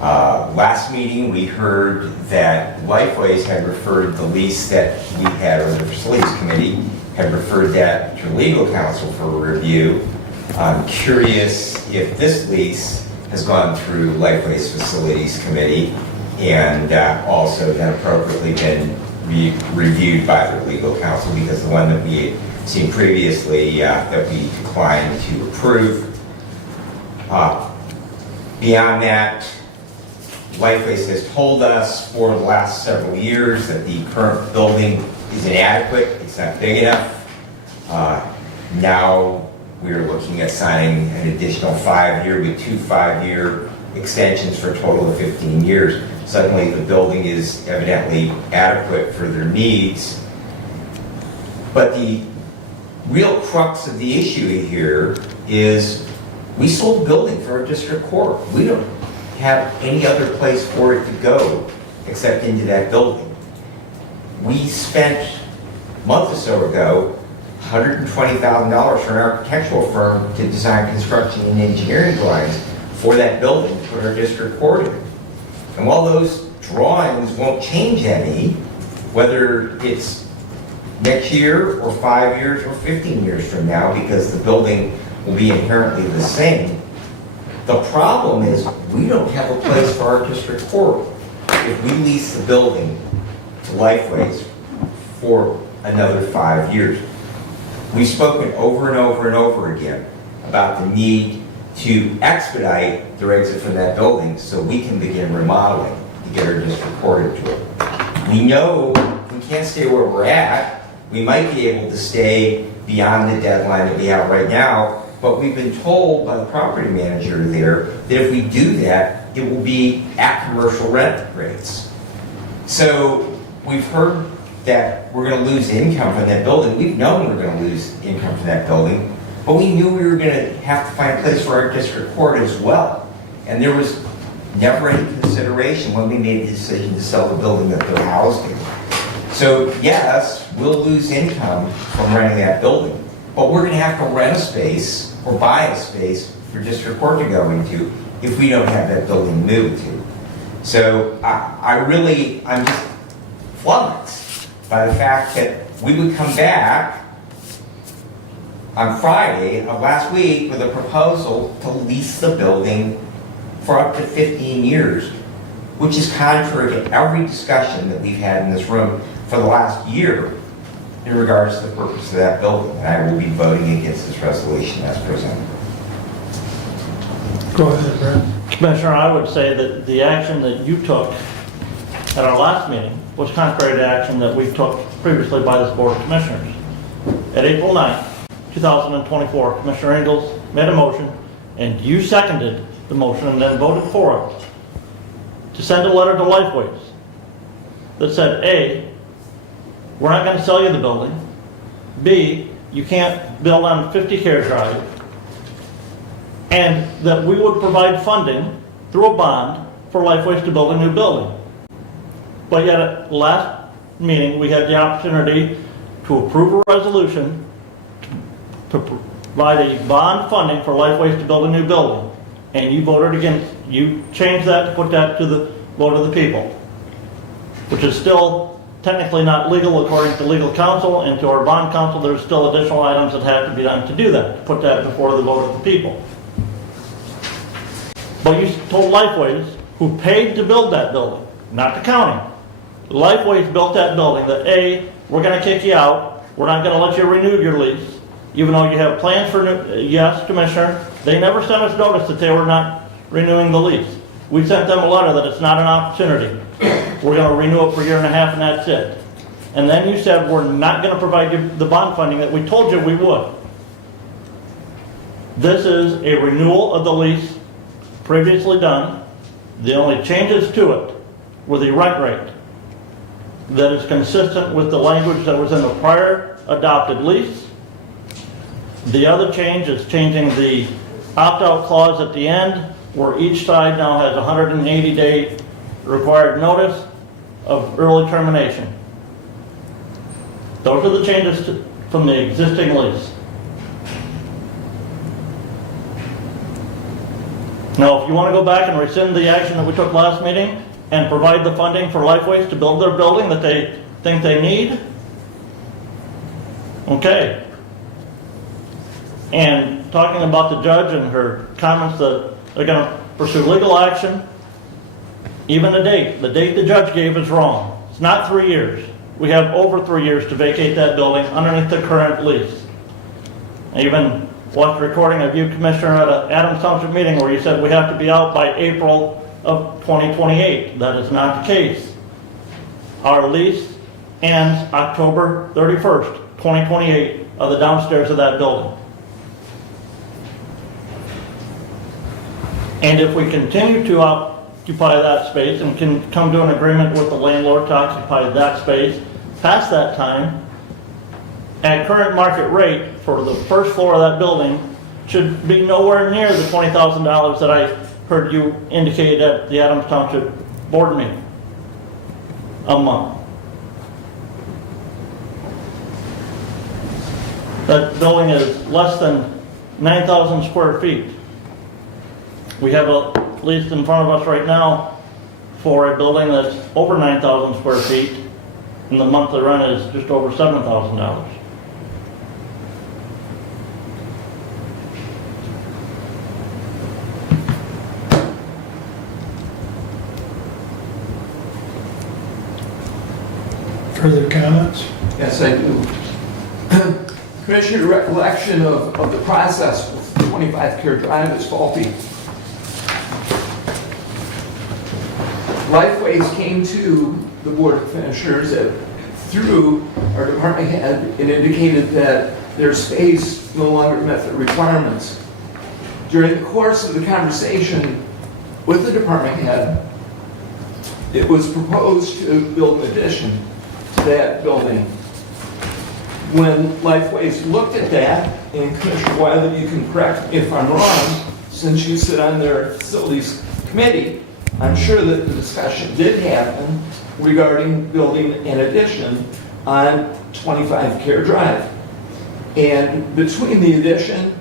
Last meeting, we heard that Lifeways had referred the lease that we had, or the facilities committee had referred that to legal counsel for review. I'm curious if this lease has gone through Lifeways Facilities Committee and also then appropriately been reviewed by their legal counsel, because the one that we had seen previously that we declined to approve. Beyond that, Lifeways has told us for the last several years that the current building is inadequate, it's not big enough. Now we're looking at signing an additional 5-year with 2 5-year extensions for a total of 15 years. Suddenly the building is evidently adequate for their needs. But the real crux of the issue here is we sold the building for a district court. We don't have any other place for it to go except into that building. We spent a month or so ago $120,000 for an architectural firm to design construction and engineering drawings for that building to put our district court in. And while those drawings won't change any, whether it's next year or 5 years or 15 years from now, because the building will be inherently the same, the problem is we don't have a place for our district court if we lease the building to Lifeways for another 5 years. We've spoken over and over and over again about the need to expedite the exit from that building so we can begin remodeling to get our district court into it. We know we can't stay where we're at. We might be able to stay beyond the deadline that we have right now, but we've been told by the property manager there that if we do that, it will be at commercial rent rates. So we've heard that we're going to lose income from that building. We've known we're going to lose income from that building, but we knew we were going to have to find a place for our district court as well. And there was never any consideration when we made the decision to sell the building that they're housed in. So yes, we'll lose income from renting that building, but we're going to have to rent a space or buy a space for district court to go into if we don't have that building moved to. So I'm just flummoxed by the fact that we would come back on Friday of last week with a proposal to lease the building for up to 15 years, which is contrary to every discussion that we've had in this room for the last year in regards to the purpose of that building. And I will be voting against this resolution as presented. Go ahead, Brent. Commissioner, I would say that the action that you took at our last meeting was contrary to action that we took previously by this Board of Commissioners. At April 9th, 2024, Commissioner Ingalls made a motion, and you seconded the motion and then voted for it, to send a letter to Lifeways that said, A, we're not going to sell you the building. B, you can't build on 50 Care Drive. And that we would provide funding through a bond for Lifeways to build a new building. But yet at last meeting, we had the opportunity to approve a resolution to provide a bond funding for Lifeways to build a new building. And you voted against, you changed that to put that to the vote of the people, which is still technically not legal according to legal counsel, and to our bond counsel, there's still additional items that have to be done to do that, to put that before the vote of the people. But you told Lifeways, who paid to build that building, not the county. Lifeways built that building, that A, we're going to kick you out, we're not going to let you renew your lease, even though you have plans for new, yes, Commissioner, they never sent us notice that they were not renewing the lease. We sent them a letter that it's not an opportunity. We're going to renew it for a year and a half and that's it. And then you said we're not going to provide you the bond funding that we told you we would. This is a renewal of the lease previously done. The only changes to it were the rent rate that is consistent with the language that was in the prior adopted lease. The other change is changing the opt-out clause at the end, where each side now has a 180-day required notice of early termination. Those are the changes from the existing lease. Now, if you want to go back and rescind the action that we took last meeting and provide the funding for Lifeways to build their building that they think they need, okay. And talking about the judge and her comments that they're going to pursue legal action, even the date the judge gave is wrong. It's not 3 years. We have over 3 years to vacate that building underneath the current lease. I even watched a recording of you, Commissioner, at an Adams Township meeting where you said we have to be out by April of 2028. That is not the case. Our lease ends October 31st, 2028 of the downstairs of that building. And if we continue to occupy that space and can come to an agreement with the landlord to occupy that space past that time, at current market rate for the first floor of that building should be nowhere near the $20,000 that I heard you indicate at the Adams Township board meeting a month. That building is less than 9,000 square feet. We have a lease in front of us right now for a building that's over 9,000 square feet, and the monthly rent is just over $7,000. Further comments? Yes, I do. Commissioner, recollection of the process with 25 Care Drive is faulty. Lifeways came to the Board of Commissioners through our department head and indicated that their space no longer met the requirements. During the course of the conversation with the department head, it was proposed to build an addition to that building. When Lifeways looked at that, and Commissioner Wiley, you can correct me if I'm wrong, since you sit on their facilities committee, I'm sure that the discussion did happen regarding building an addition on 25 Care Drive. And between the addition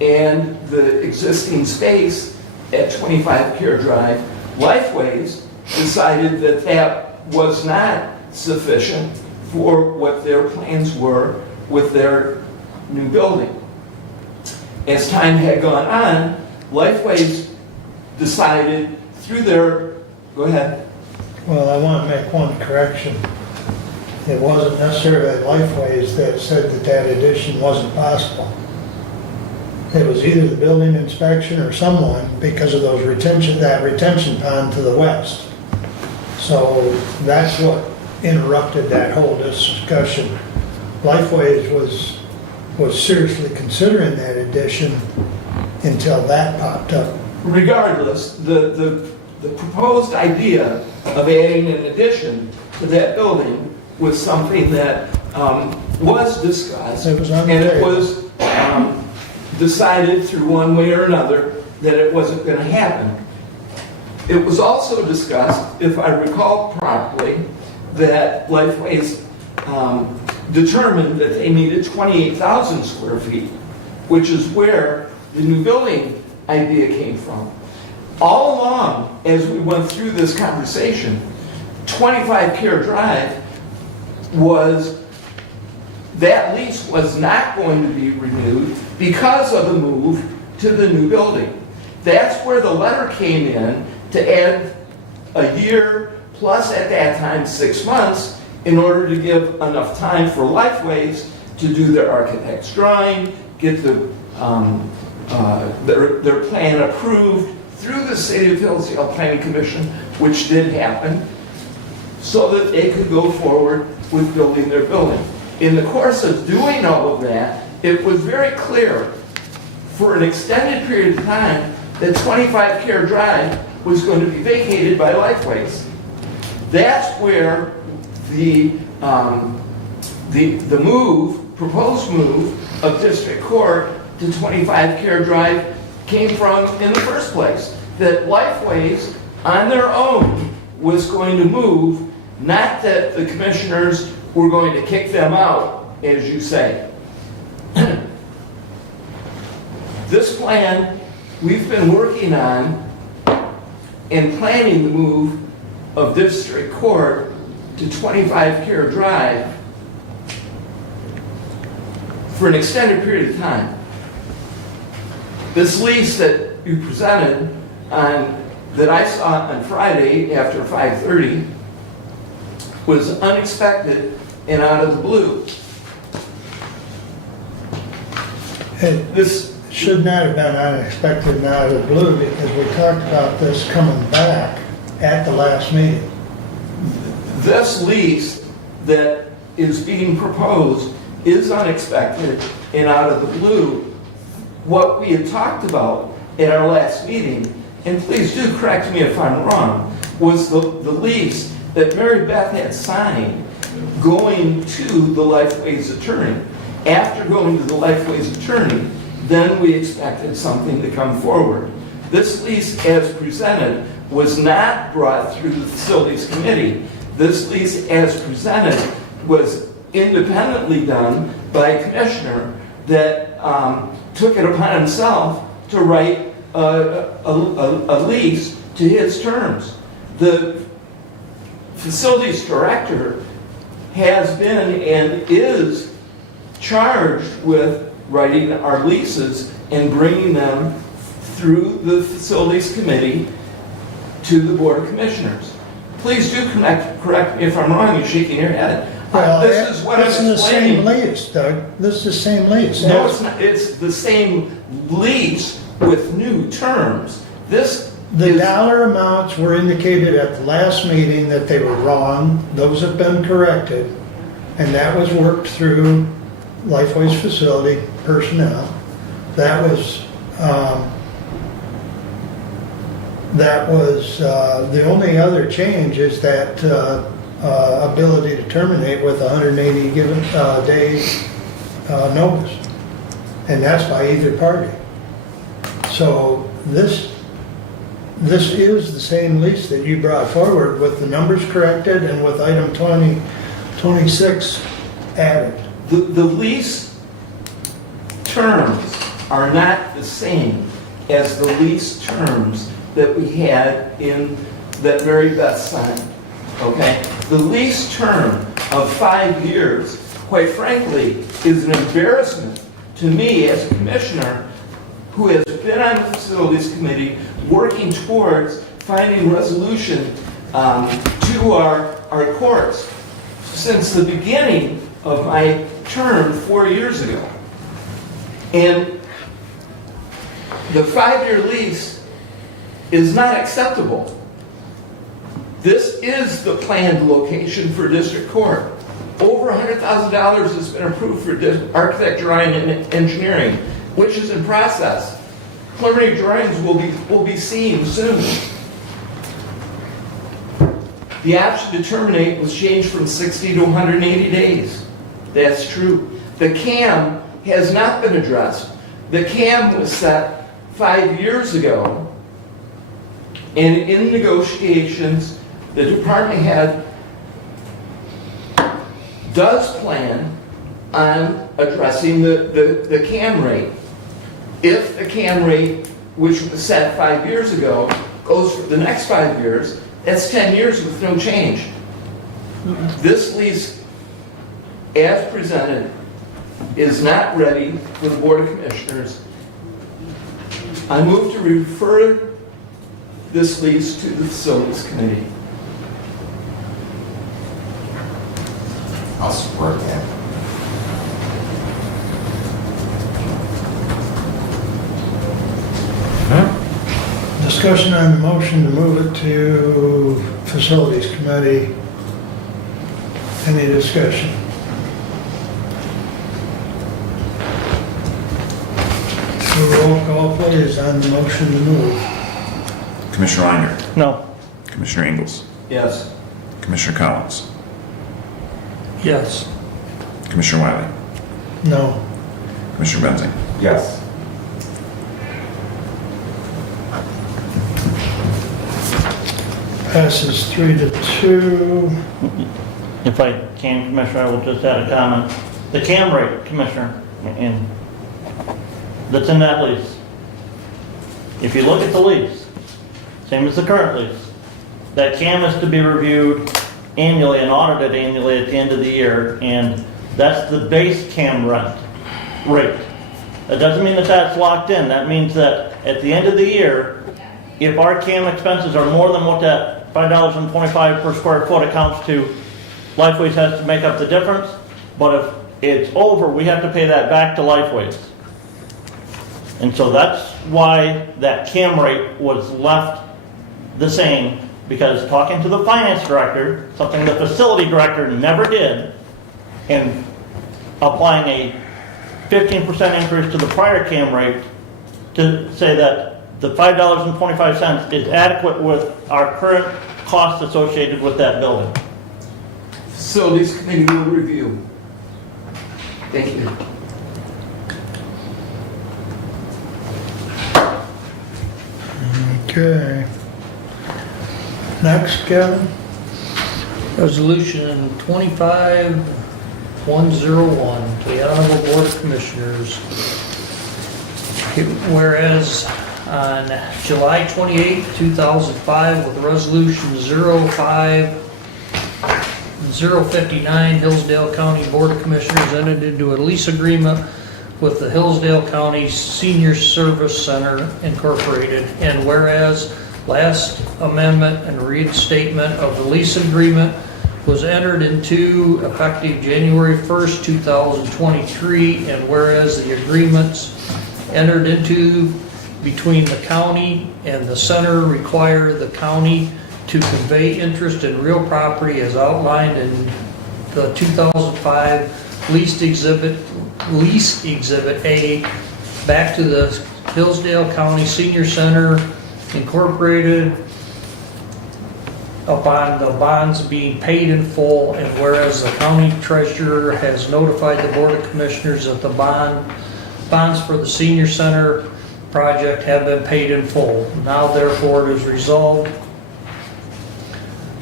and the existing space at 25 Care Drive, Lifeways decided that that was not sufficient for what their plans were with their new building. As time had gone on, Lifeways decided through their, go ahead. Well, I want to make one correction. It wasn't necessarily Lifeways that said that that addition wasn't possible. It was either the building inspection or someone because of those that retention pond to the west. So that's what interrupted that whole discussion. Lifeways was seriously considering that addition until that popped up. Regardless, the proposed idea of adding an addition to that building was something that was discussed. It was on the And it table. was decided through one way or another that it wasn't going to happen. It was also discussed, if I recall properly, that Lifeways determined that they needed 28,000 square feet, which is where the new building idea came from. All along, as we went through this conversation, 25 Care Drive that lease was not going to be renewed because of the move to the new building. That's where the letter came in to add a year plus at that time 6 months in order to give enough time for Lifeways to do their architect's drawing, get their plan approved through the City of Hillsdale Planning Commission, which did happen, so that they could go forward with building their building. In the course of doing all of that, it was very clear for an extended period of time that 25 Care Drive was going to be vacated by Lifeways. That's where the proposed move of District Court to 25 Care Drive came from in the first place. That Lifeways, on their own, was going to move, not that the commissioners were going to kick them out, as you say. This plan we've been working on and planning the move of District Court to 25 Care Drive for an extended period of time. This lease that you presented that I saw on Friday after 5:30 was unexpected and out of the blue. This should not have been unexpected and out of the blue because we talked about this coming back at the last meeting. This lease that is being proposed is unexpected and out of the blue. What we had talked about at our last meeting, and please do correct me if I'm wrong, was the lease that Mary Beth had signed going to the Lifeways attorney. After going to the Lifeways attorney, then we expected something to come forward. This lease, as presented, was not brought through the Facilities Committee. This lease, as presented, was independently done by a commissioner that took it upon himself to write a lease to his terms. The facilities director has been and is charged with writing our leases and bringing them through the Facilities Committee to the Board of Commissioners. Please do correct me if I'm wrong. You're shaking your head. Well, this is what I'm explaining. the same lease, Doug. This is the same lease. No, it's not. It's the same lease with new terms. The dollar amounts were indicated at the last meeting that they were wrong. Those have been corrected. And that was worked through Lifeways facility personnel. That was the only other change is that ability to terminate with 180 given days notice. And that's by either party. So this is the same lease that you brought forward with the numbers corrected and with item 26 added. The lease terms are not the same as the lease terms that we had in that Mary Beth signed. Okay? The lease term of 5 years, quite frankly, is an embarrassment to me as a commissioner who has been on the Facilities Committee working towards finding resolution to our courts since the beginning of my term 4 years ago. And the 5-year lease is not acceptable. This is the planned location for district court. Over $100,000 has been approved for architect drawing and engineering, which is in process. Preliminary drawings will be seen soon. The option to terminate was changed from 60 to 180 days. That's true. The CAM has not been addressed. The CAM was set 5 years ago, and in negotiations, the department head does plan on addressing the CAM rate. If the CAM rate, which was set 5 years ago, goes for the next 5 years, that's 10 years with no change. This lease, as presented, is not ready for the Board of Commissioners. I move to refer this lease to the Facilities Committee. I'll support that. Discussion on the motion to move it to Facilities Committee. Any discussion? Roll call please on the motion to move. Commissioner Reiner, No. Commissioner Ingles, Yes. Commissioner Collins, Yes. Commissioner Wiley, No. Commissioner Benzing. Yes. Passes 3-2. If I can, Commissioner, I will just add a comment. The CAM rate, Commissioner, and that's in that lease. If you look at the lease, same as the current lease, that CAM is to be reviewed annually and audited annually at the end of the year, and that's the base CAM rent rate. That doesn't mean that that's locked in. That means that at the end of the year, if our CAM expenses are more than what that $5.25 per square foot accounts to, Lifeways has to make up the difference. But if it's over, we have to pay that back to Lifeways. And so that's why that CAM rate was left the same, because talking to the finance director, something the facility director never did, and applying a 15% increase to the prior CAM rate to say that the $5.25 is adequate with our current costs associated with that building. Facilities Committee will review. Thank you. Okay. Next, Kevin. Resolution 25101 to the Honorable Board of Commissioners. Whereas on July 28, 2005, with Resolution 05059, Hillsdale County Board of Commissioners entered into a lease agreement with the Hillsdale County Senior Service Center Incorporated. And whereas last amendment and reinstatement of the lease agreement was entered into effective January 1st, 2023, and whereas the agreements entered into between the county and the center require the county to convey interest in real property as outlined in the 2005 Lease Exhibit A back to the Hillsdale County Senior Center Incorporated upon the bonds being paid in full, and whereas the county treasurer has notified the Board of Commissioners that the bonds for the senior center project have been paid in full. Now therefore it is resolved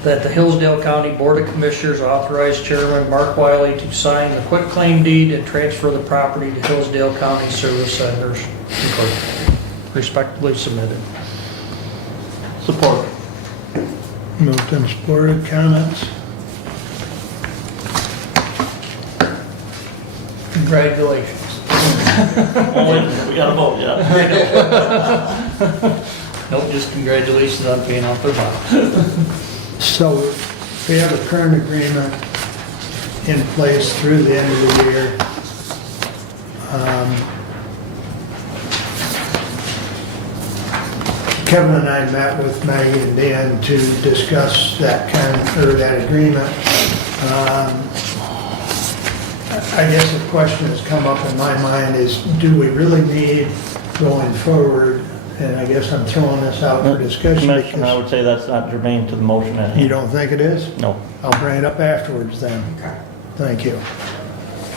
that the Hillsdale County Board of Commissioners authorize Chairman Mark Wiley to sign the quitclaim deed and transfer the property to Hillsdale County Service Centers Incorporated. Respectfully submitted. Support. Moved and supported. Comments? Congratulations. We got a vote, yeah. Nope, just congratulations on paying off their bond. So we have a current agreement in place through the end of the year. Kevin and I met with Maggie and Dan to discuss that that agreement. I guess the question that's come up in my mind is, do we really need, going forward, and I guess I'm throwing this out for discussion Commissioner, I because would say that's not germane to the motion at hand. you don't think it is? No. I'll bring it up afterwards then. Okay. Thank you.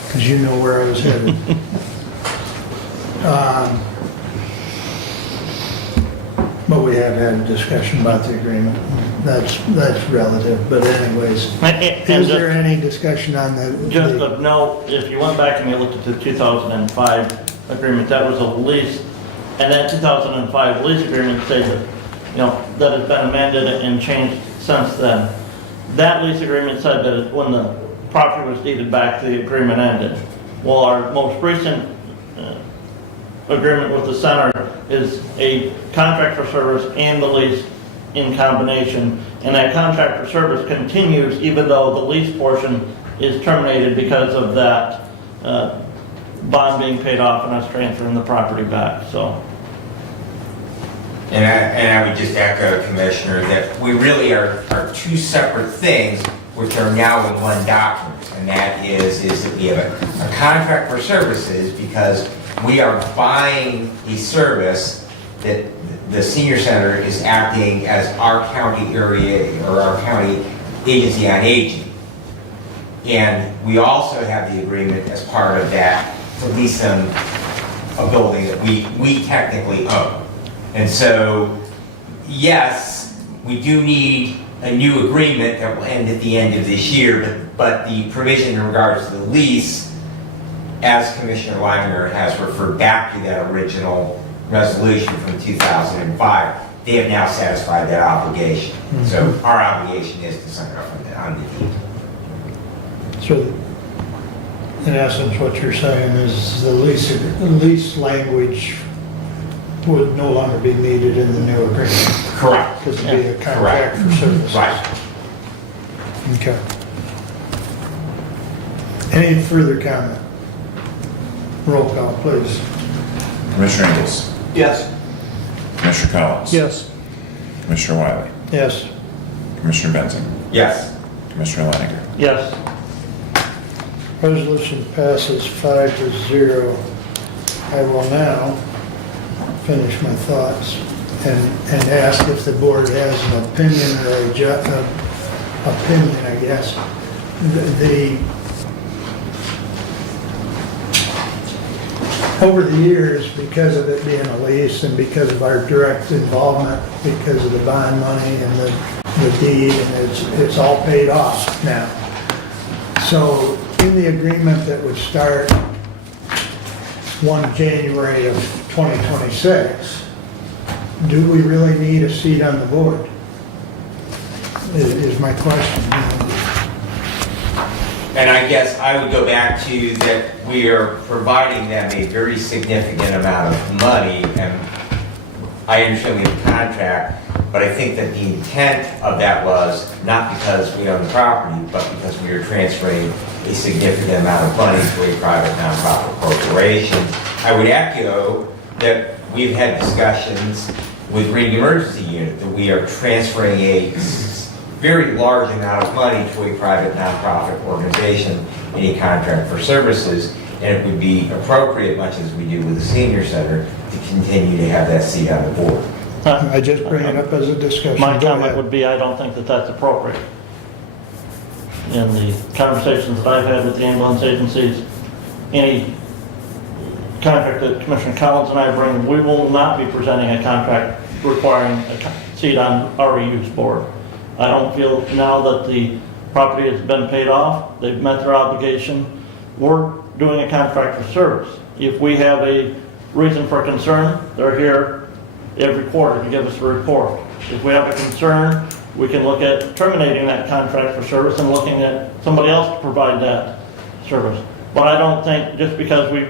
Because you know where I was headed. But we have had a discussion about the agreement. That's relative, but anyways. Is there any discussion on the? Just a note, if you went back and you looked at the 2005 agreement, that was a lease, and that 2005 lease agreement says that, that has been amended and changed since then. That lease agreement said that when the property was deeded back, the agreement ended. Well, our most recent agreement with the center is a contract for service and the lease in combination, and that contract for service continues even though the lease portion is terminated because of that bond being paid off and us transferring the property back, so. And I would just echo, Commissioner, that we really are two separate things which are now in one document. And that is that we have a contract for services because we are buying a service that the senior center is acting as our county area or our county agency on aging. And we also have the agreement as part of that to lease them a building that we technically own. And so, yes, we do need a new agreement that will end at the end of this year, but the provision in regards to the lease, as Commissioner Leininger has referred back to that original resolution from 2005, they have now satisfied that obligation. Mm-hmm. So our obligation is to sign off on the deed. So, in essence, what you're saying is the lease language would no longer be needed in the new agreement. Correct. Because it'd be a contract for services. Right. Okay. Any further comment? Roll call, please. Commissioner Ingles, Yes. Commissioner Collins. Yes. Commissioner Wiley, Yes. Commissioner Benson, Yes. Commissioner Leininger. Yes. Resolution passes 5-0. I will now finish my thoughts and ask if the board has an opinion or opinion, I guess. Over the years, because of it being a lease and because of our direct involvement, because of the bond money and the deed, and it's all paid off now. So in the agreement that would start 1 January of 2026, do we really need a seat on the board? Is my question. And I guess I would go back to that we are providing them a very significant amount of money, and I understand we have a contract, but I think that the intent of that was not because we own the property, but because we are transferring a significant amount of money to a private nonprofit corporation. I would echo that we've had discussions with Reading Emergency Unit that we are transferring a very large amount of money to a private nonprofit organization in a contract for services, and it would be appropriate, much as we do with the senior center, to continue to have that seat on the board. I just bring it up as a discussion. My Go comment ahead. would be, I don't think that that's appropriate. In the conversations that I've had with the ambulance agencies, any contract that Commissioner Collins and I bring, we will not be presenting a contract requiring a seat on our reuse board. I don't feel now that the property has been paid off, they've met their obligation, we're doing a contract for service. If we have a reason for concern, they're here every quarter to give us a report. If we have a concern, we can look at terminating that contract for service and looking at somebody else to provide that service. But I don't think just because we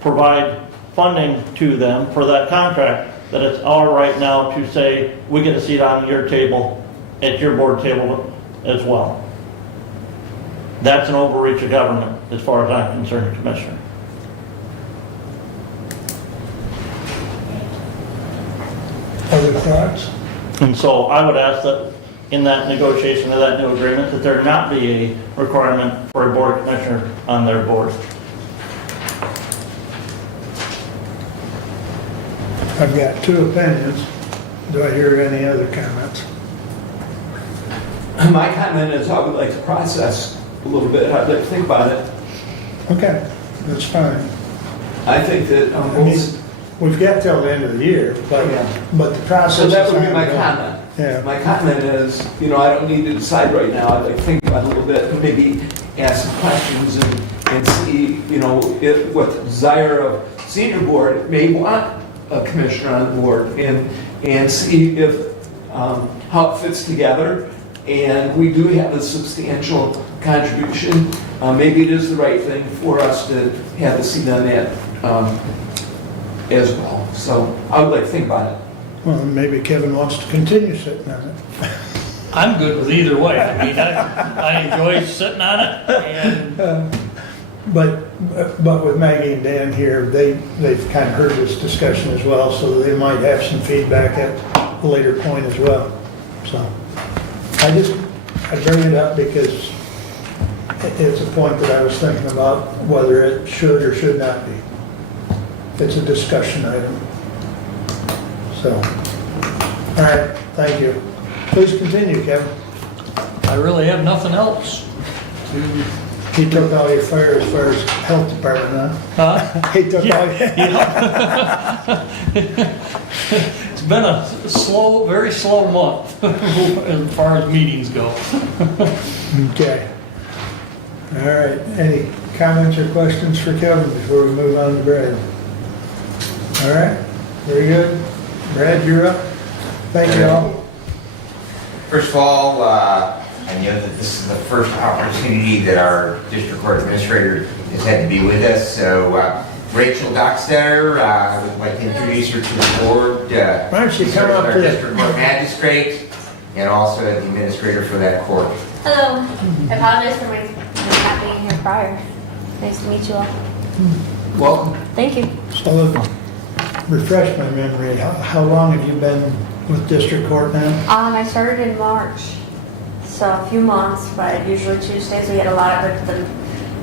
provide funding to them for that contract, that it's our right now to say, we get a seat on your table, at your board table as well. That's an overreach of government as far as I'm concerned, Commissioner. Other thoughts? And so I would ask that in that negotiation of that new agreement, that there not be a requirement for a board commissioner on their board. I've got two opinions. Do I hear any other comments? My comment is I would like to process a little bit. I'd like to think about it. Okay, that's fine. I think that I mean, we've got till the end of the year, but the process. So that would be is my ongoing. comment. Yeah. My comment is, I don't need to decide right now. I'd like to think about it a little bit and maybe ask some questions and see, what the desire of senior board may want a commissioner on the board and see if, how it fits together. And we do have a substantial contribution. Maybe it is the right thing for us to have a seat on that as well. So I would like to think about it. Well, maybe Kevin wants to continue sitting on it. I'm good with either way. I mean, I enjoy sitting on it, and But with Maggie and Dan here, they've kind of heard this discussion as well, so they might have some feedback at a later point as well. So I bring it up because it's a point that I was thinking about whether it should or should not be. It's a discussion item. So, all right, thank you. Please continue, Kevin. I really have nothing else. He took all your fire as far as health department, huh? He took all your... It's been a slow, very slow month as far as meetings go. Okay. All right, any comments or questions for Kevin before we move on to Brad? All right, very good. Brad, you're up. Thank you all. First of all, I know that this is the first opportunity that our district court administrator has had to be with us. So Rachel Dockstetter, I would like to introduce her to the board. Why don't you come up our to district court magistrate and also the administrator for that court. Hello. I apologize for my not being here prior. Nice to meet you all. Welcome. Thank you. So, refresh my memory. How long have you been with district court now? I started in March, so a few months, but usually Tuesdays we get a lot of them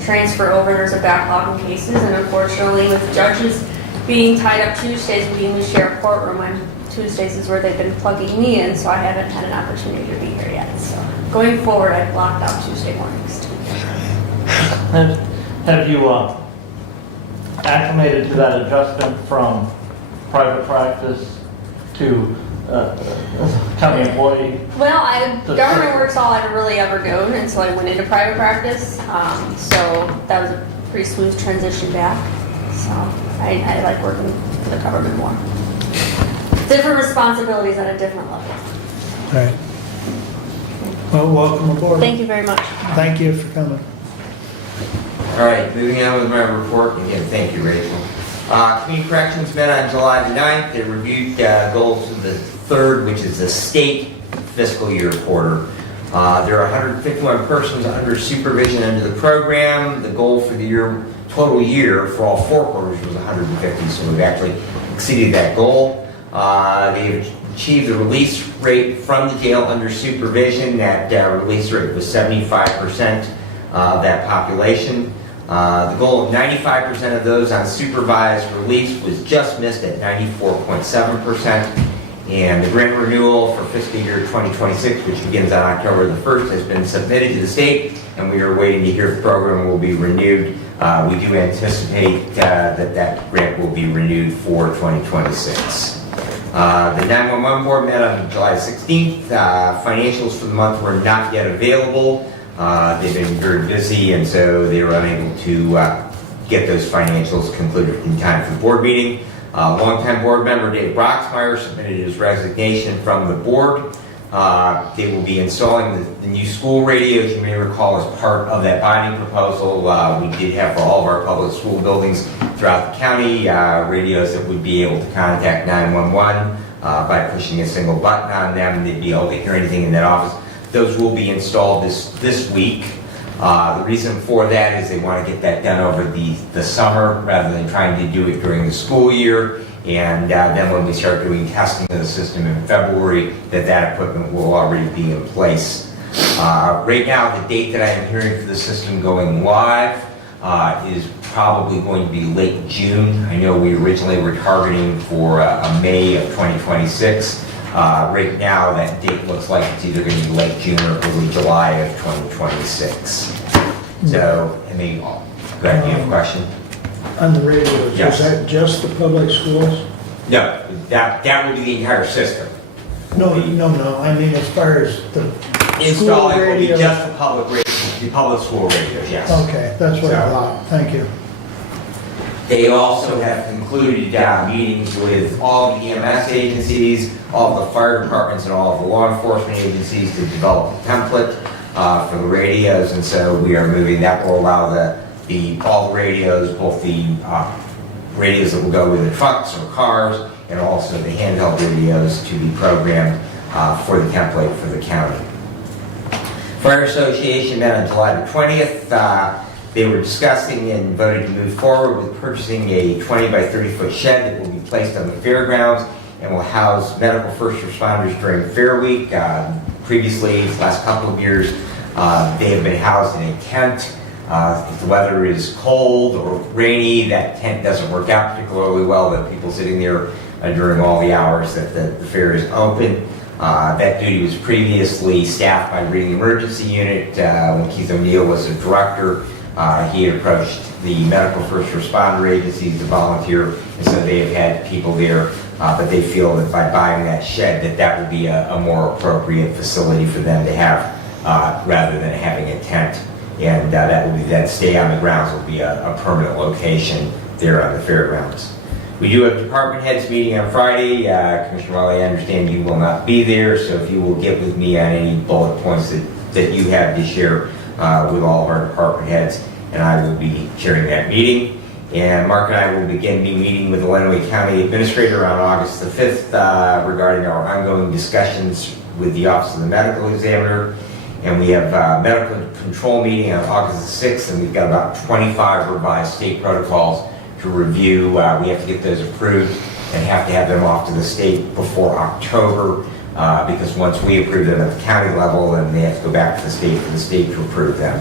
transfer over. There's a backlog in cases, and unfortunately with judges being tied up Tuesdays, we share a courtroom, and Tuesdays is where they've been plugging me in, so I haven't had an opportunity to be here yet. So going forward, I've blocked out Tuesday mornings. Have you acclimated to that adjustment from private practice to county employee? Well, government work's all I've really ever known, and so I went into private practice. So that was a pretty smooth transition back. So I like working for the government more. Different responsibilities at a different level. All right. Well, welcome aboard. Thank you very much. Thank you for coming. All right, moving on with my report. Again, thank you, Rachel. Community Corrections met on July the 9th. They reviewed goals for the third, which is the state fiscal year quarter. There are 151 persons under supervision under the program. The goal for the year, total year for all four quarters was 150, so we've actually exceeded that goal. They've achieved the release rate from the jail under supervision. That release rate was 75% of that population. The goal of 95% of those on supervised release was just missed at 94.7%. And the grant renewal for fiscal year 2026, which begins on October the 1st, has been submitted to the state, and we are waiting to hear if the program will be renewed. We do anticipate that grant will be renewed for 2026. The 911 board met on July 16th. Financials for the month were not yet available. They've been very busy, and so they were unable to get those financials concluded in time for the board meeting. Longtime board member Dave Broxmeyer submitted his resignation from the board. They will be installing the new school radios, you may recall, as part of that bonding proposal. We did have for all of our public school buildings throughout the county radios that would be able to contact 911 by pushing a single button on them. They'd be able to hear anything in that office. Those will be installed this week. The reason for that is they want to get that done over the summer rather than trying to do it during the school year. And then when we start doing testing of the system in February, that equipment will already be in place. Right now, the date that I am hearing for the system going live is probably going to be late June. I know we originally were targeting for a May of 2026. Right now, that date looks like it's either going to be late June or early July of 2026. So, I mean, go ahead, you have a question? On the radios, Yes. is that just the public schools? No, that would be the entire system. No, I mean as far as the school Installing will be radio. just the public school radios, yes. Okay, that's what I So- thought, thank you. They also have concluded meetings with all the EMS agencies, all the fire departments, and all of the law enforcement agencies to develop a template for the radios, and so we are moving. That will allow all the radios, both the radios that will go with the trucks or cars, and also the handheld radios to be programmed for the template for the county. Fire Association met on July the 20th. They were discussing and voted to move forward with purchasing a 20 by 30 foot shed that will be placed on the fairgrounds and will house medical first responders during Fair Week. Previously, the last couple of years, they have been housed in a tent. If the weather is cold or rainy, that tent doesn't work out particularly well. The people sitting there during all the hours that the fair is open. That duty was previously staffed by Reading Emergency Unit. When Keith O'Neill was a director, he had approached the medical first responder agencies to volunteer, and so they have had people there, but they feel that by buying that shed, that would be a more appropriate facility for them to have rather than having a tent. And that will be that stay on the grounds will be a permanent location there on the fairgrounds. We do have department heads meeting on Friday. Commissioner Raleigh, I understand you will not be there, so if you will get with me on any bullet points that you have to share with all of our department heads, and I will be chairing that meeting. And Mark and I will begin meeting with the Lenawee County Administrator on August the 5th regarding our ongoing discussions with the Office of the Medical Examiner. And we have a medical control meeting on August the 6th, and we've got about 25 revised state protocols to review. We have to get those approved and have to have them off to the state before October because once we approve them at the county level, then they have to go back to the state for the state to approve them.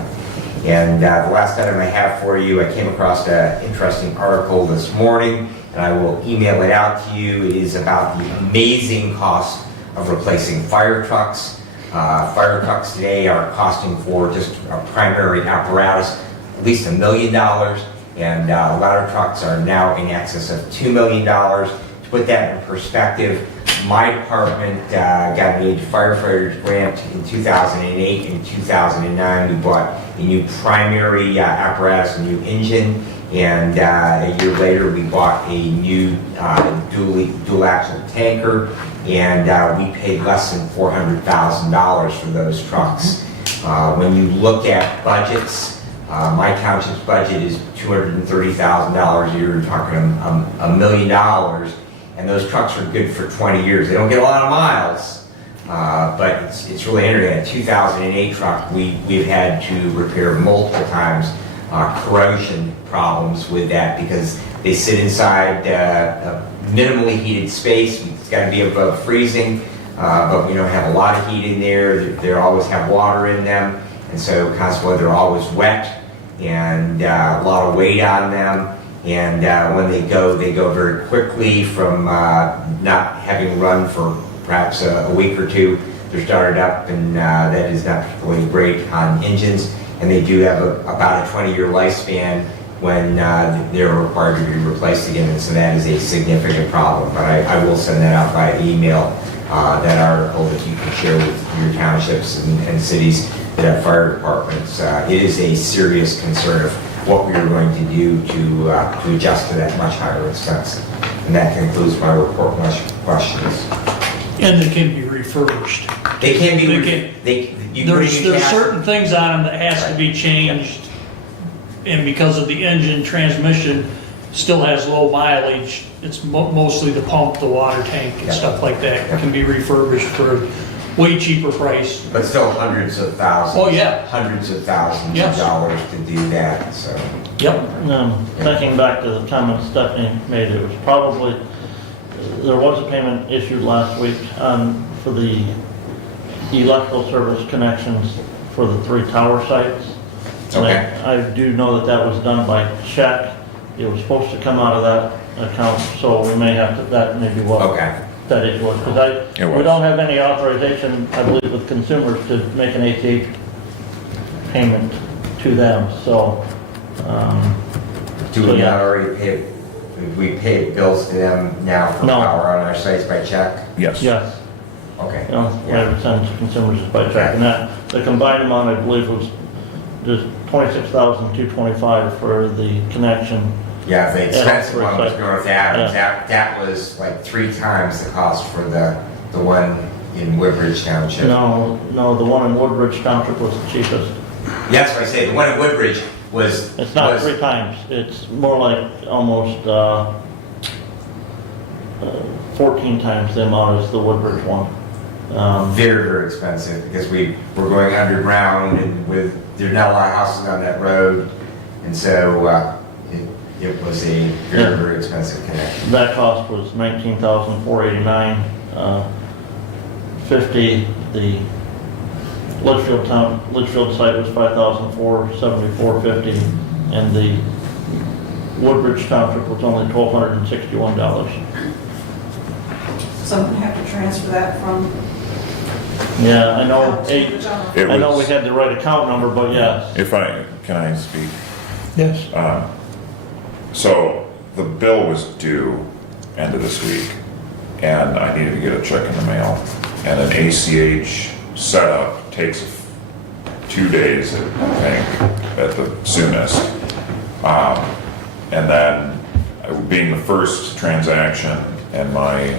And the last item I have for you, I came across an interesting article this morning, and I will email it out to you. It is about the amazing cost of replacing fire trucks. Fire trucks today are costing for just a primary apparatus at least $1 million, and ladder trucks are now in excess of $2 million. To put that in perspective, my department got an aid firefighters grant in 2008 and 2009. We bought a new primary apparatus, a new engine, and a year later we bought a new dual axle tanker, and we paid less than $400,000 for those trucks. When you look at budgets, my township's budget is $230,000 a year. You're talking $1 million. And those trucks are good for 20 years. They don't get a lot of miles, but it's really interesting. A 2008 truck, we've had to repair multiple times corrosion problems with that because they sit inside a minimally heated space. It's got to be above freezing, but we don't have a lot of heat in there. They always have water in them, and so consequently they're always wet and a lot of weight on them. And when they go very quickly from not having run for perhaps a week or two. They're started up, and that is not particularly great on engines. And they do have about a 20-year lifespan when they're required to be replaced again. And so that is a significant problem. But I will send that out by email, that article that you can share with your townships and cities that have fire departments. It is a serious concern of what we are going to do to adjust to that much higher expense. And that concludes my report. Questions? And they can be refurbished. They can be. There's certain things on them that has to be changed, and because of the engine transmission still has low mileage, it's mostly the pump, the water tank, and stuff like that can be refurbished for way cheaper price. But still hundreds of thousands. Oh, yeah. Hundreds of thousands of dollars to do that, so. Yep. Thinking back to the comment Stephanie made, it was probably, there was a payment issued last week for the electrical service connections for the 3 tower sites. And Okay. I do know that that was done by check. It was supposed to come out of that account, so we may have to, that may be what Okay. that issue was. Because It we was. don't have any authorization, I believe, with consumers to make an ACH payment to them, so. Do So, we yeah. not already pay, we pay bills to them now for No. power on our sites by check? Yes. Yes. Okay. You know, Yeah. whatever sent to consumers is by check, and that, the combined amount, I believe, was just $26,225 for the connection. Yeah, the expensive Yeah, one was right. North Adams. Yeah. That was like 3 times the cost for the one in Woodbridge Township. No, the one in Woodbridge Township was the cheapest. Yes, I say, the one in Woodbridge was. It's not was- 3 times, it's more like almost 14 times the amount as the Woodbridge one. Very, very expensive because we were going underground and there's not a lot of houses on that road. And so it was a very, Yeah. very expensive connection. That cost was $19,489, 50. The Litchfield site was $5,474.50, and the Woodbridge Township was only $1,261. So I'm gonna have to transfer that from. Yeah, I know. out to the general. It I know we was, had the right account number, but yes. can I speak? Yes. So the bill was due end of this week, and I needed to get a check in the mail. And an ACH setup takes 2 days, I think, at the soonest. And then, being the first transaction, and my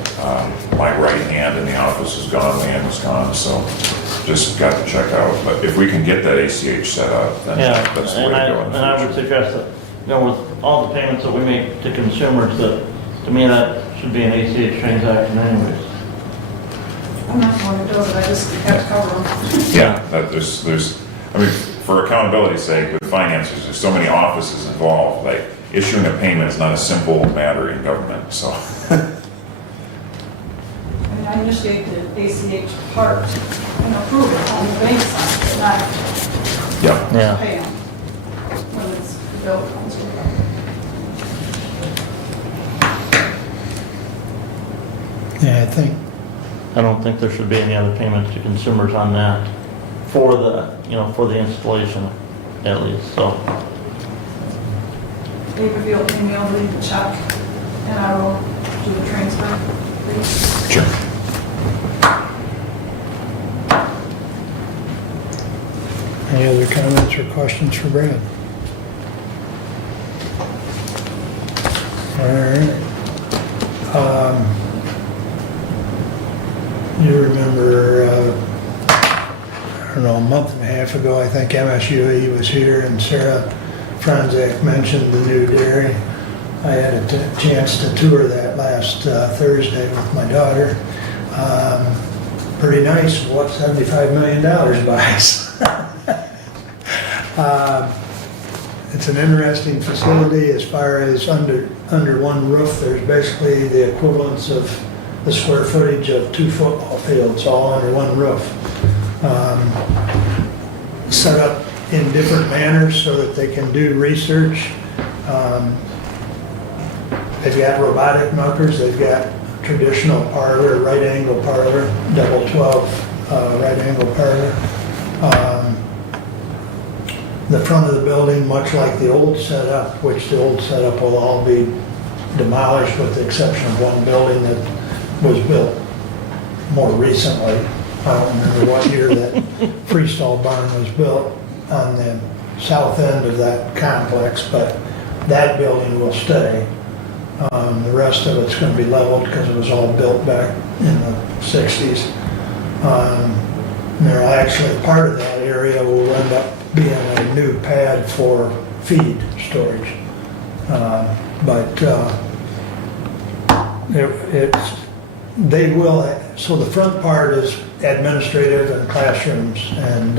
right hand in the office is gone, the hand was gone, so just got the check out. But if we can get that ACH set up, then Yeah, that's the way to go in and the I would future. suggest that, with all the payments that we make to consumers, that, to me, that should be an ACH transaction anyways. I'm not going to do it, I just have to cover them. Yeah, there's, I mean, for accountability's sake, with finances, there's so many offices involved, like, issuing a payment is not a simple matter in government, so. I mean, I initiate the ACH part and approve it on the bank side, but not Yeah. Yeah. pay them when it's the bill comes to them. Yeah, I don't think there should be any other payments to consumers on that for the, for the installation, at least, so. Maybe if you'll email me the check and I will do the transfer, please. Sure. Any other comments or questions for Brad? All right. You remember, I don't know, a month and a half ago, I think MSUE was here and Sarah Franzak mentioned the new dairy. I had a chance to tour that last Thursday with my daughter. Pretty nice, what $75 million buys. It's an interesting facility as far as under one roof. There's basically the equivalence of the square footage of 2 football fields, all under one roof. Set up in different manners so that they can do research. They've got robotic milkers, they've got traditional parlor, right angle parlor, double 12 right angle parlor. The front of the building, much like the old setup, which the old setup will all be demolished with the exception of one building that was built more recently. I don't remember what year that freestall barn was built on the south end of that complex, but that building will stay. The rest of it's going to be leveled because it was all built back in the 60s. There actually, part of that area will end up being a new pad for feed storage. So the front part is administrative and classrooms, and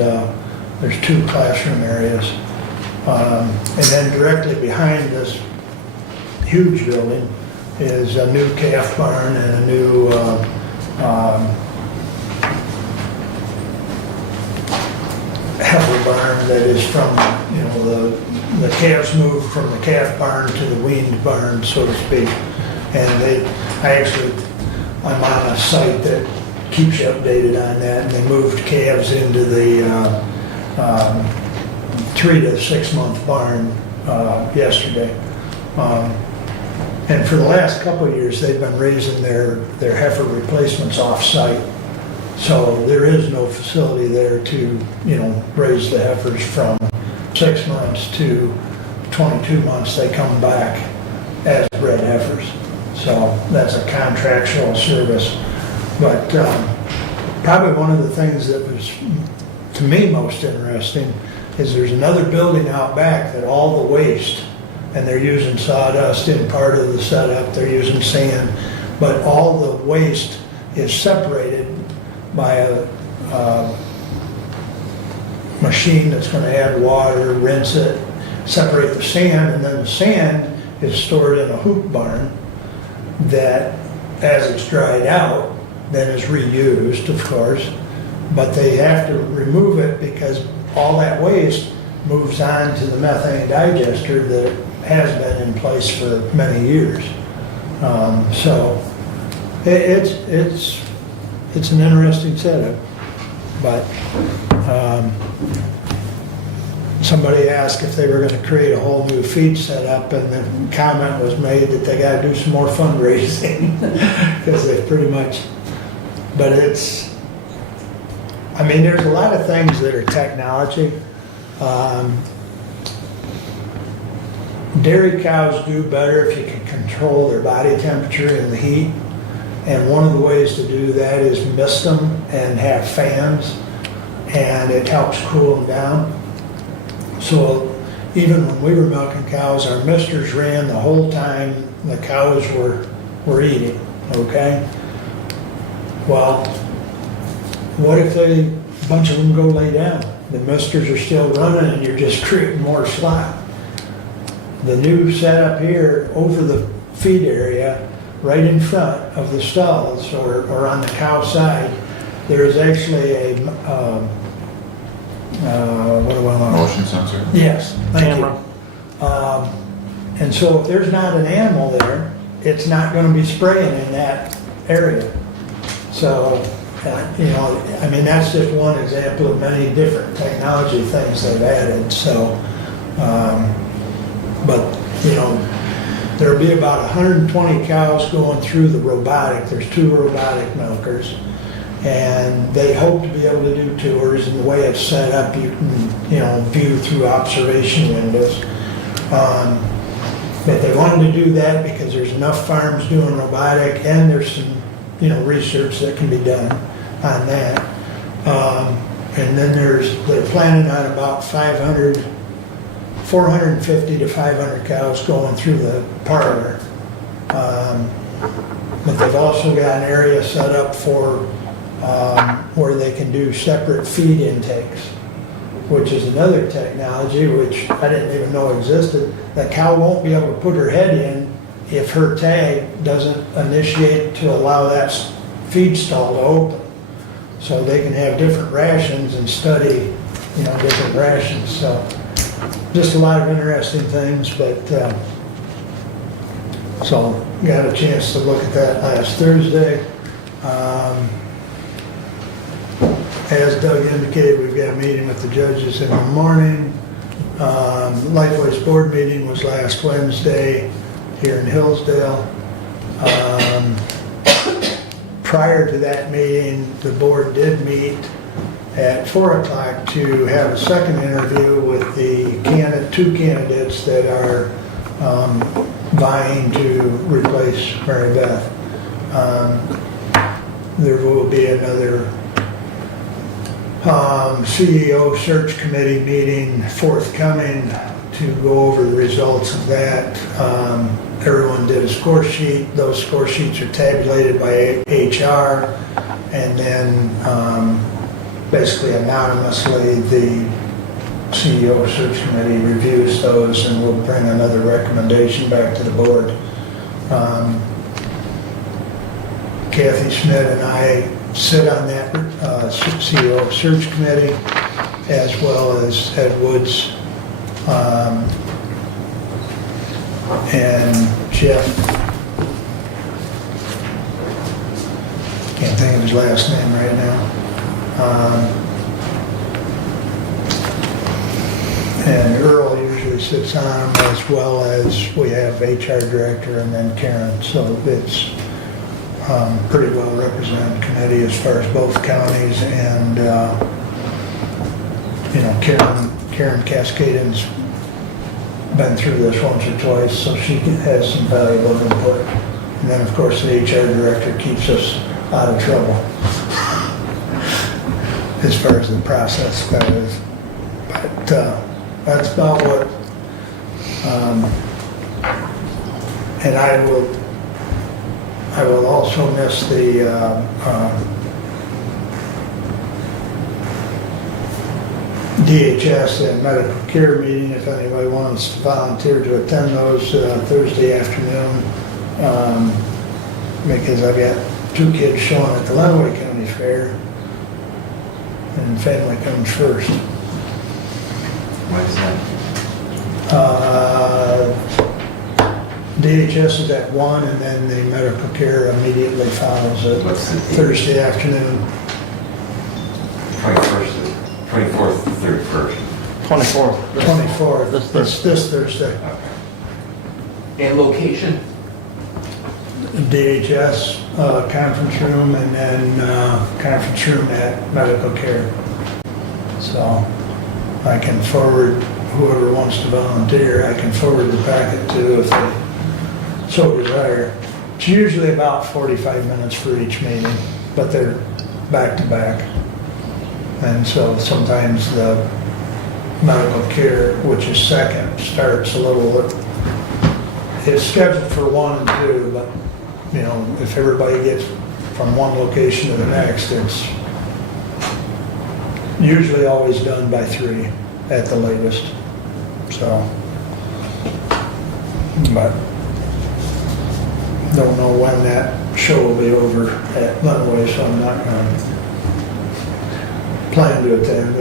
there's 2 classroom areas. And then directly behind this huge building is a new calf barn and a new heifer barn barn that is from, you know, the calves moved from the calf barn to the weaned barn, so to speak. And I'm on a site that keeps you updated on that, and they moved calves into the 3 to 6 month barn yesterday. And for the last couple of years, they've been raising their heifer replacements off-site. So there is no facility there to, you know, raise the heifers from 6 months to 22 months. They come back as bred heifers. So that's a contractual service. But probably one of the things that was, to me, most interesting is there's another building out back that all the waste, and they're using sawdust in part of the setup, they're using sand, but all the waste is separated by a machine that's going to add water, rinse it, separate the sand, and then the sand is stored in a hoop barn that, as it's dried out, then is reused, of course, but they have to remove it because all that waste moves on to the methane digester that has been in place for many years. So it's an interesting setup, but somebody asked if they were going to create a whole new feed setup, and the comment was made that they got to do some more fundraising because they pretty much, but it's, I mean, there's a lot of things that are technology. Dairy cows do better if you can control their body temperature and the heat. And one of the ways to do that is mist them and have fans, and it helps cool them down. So even when we were milking cows, our misters ran the whole time the cows were eating, okay? Well, what if a bunch of them go lay down? The misters are still running and you're just creating more slop. The new setup here over the feed area, right in front of the stalls or on the cow side, there is actually a, what do I want? Motion sensor? Yes, thank Camera. you. And so if there's not an animal there, it's not going to be spraying in that area. So, you know, I mean, that's just one example of many different technology things they've added. So, but, you know, there'll be about 120 cows going through the robotic. There's 2 robotic milkers. And they hope to be able to do tours, and the way it's set up, you can, you know, view through observation windows. But they wanted to do that because there's enough farms doing robotic, and there's some, you know, research that can be done on that. And then they're planning on about 450 to 500 cows going through the parlor. But they've also got an area set up for where they can do separate feed intakes, which is another technology which I didn't even know existed. The cow won't be able to put her head in if her tag doesn't initiate to allow that feed stall to open. So they can have different rations and study, you know, different rations. So just a lot of interesting things, but so got a chance to look at that last Thursday. As Doug indicated, we've got a meeting with the judges in the morning. Lifeways board meeting was last Wednesday here in Hillsdale. Prior to that meeting, the board did meet at 4 o'clock to have a second interview with the 2 candidates that are vying to replace Mary Beth. There will be another CEO search committee meeting forthcoming to go over the results of that. Everyone did a score sheet. Those score sheets are tabulated by HR, and then basically anonymously the CEO search committee reviews those and will bring another recommendation back to the board. Kathy Schmidt and I sit on that CEO search committee. as well as Ed Woods, and Jeff, can't think of his last name right now. And Earl usually sits on them, as well as we have HR director and then Karen. So it's pretty well represented committee as far as both counties, and Karen Cascaden's been through this once or twice, so she has some valuable input. And then, of course, the HR director keeps us out of trouble as far as the process goes. But that's about what, and I will also miss the DHS and medical care meeting, if anybody wants to volunteer to attend those Thursday afternoon, because I've got 2 kids showing at the Lenawee County Fair, and family comes first. What is that? DHS is at 1, and then the medical care immediately follows it. What's the date? Thursday afternoon. 24th, 31st. 24th. 24th, This this Thursday. And location? DHS conference room, and then conference room at medical care. So I can forward, whoever wants to volunteer, I can forward the packet to if they so desire. It's usually about 45 minutes for each meeting, but they're back to back. And so sometimes the medical care, which is second, starts a little, it's scheduled for 1 and 2, but if everybody gets from one location to the next, it's usually always done by 3 at the latest. So, but don't know when that show will be over at Lenawee, so I'm not going to plan to attend.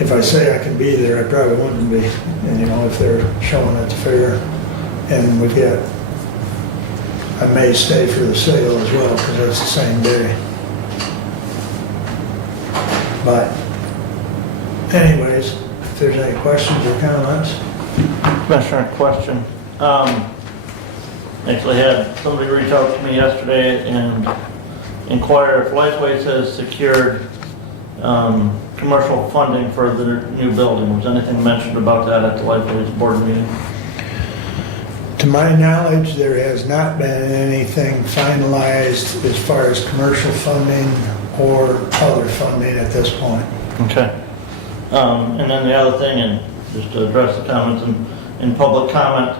If I say I can be there, I probably wouldn't be. And if they're showing at the fair, and we've got, I may stay for the sale as well, because that's the same day. But anyways, if there's any questions or comments. Commissioner, question. Actually had somebody reach out to me yesterday and inquire if Lifeways has secured commercial funding for the new building. Was anything mentioned about that at the Lifeways board meeting? To my knowledge, there has not been anything finalized as far as commercial funding or other funding at this point. Okay. And then the other thing, and just to address the comments in public comment,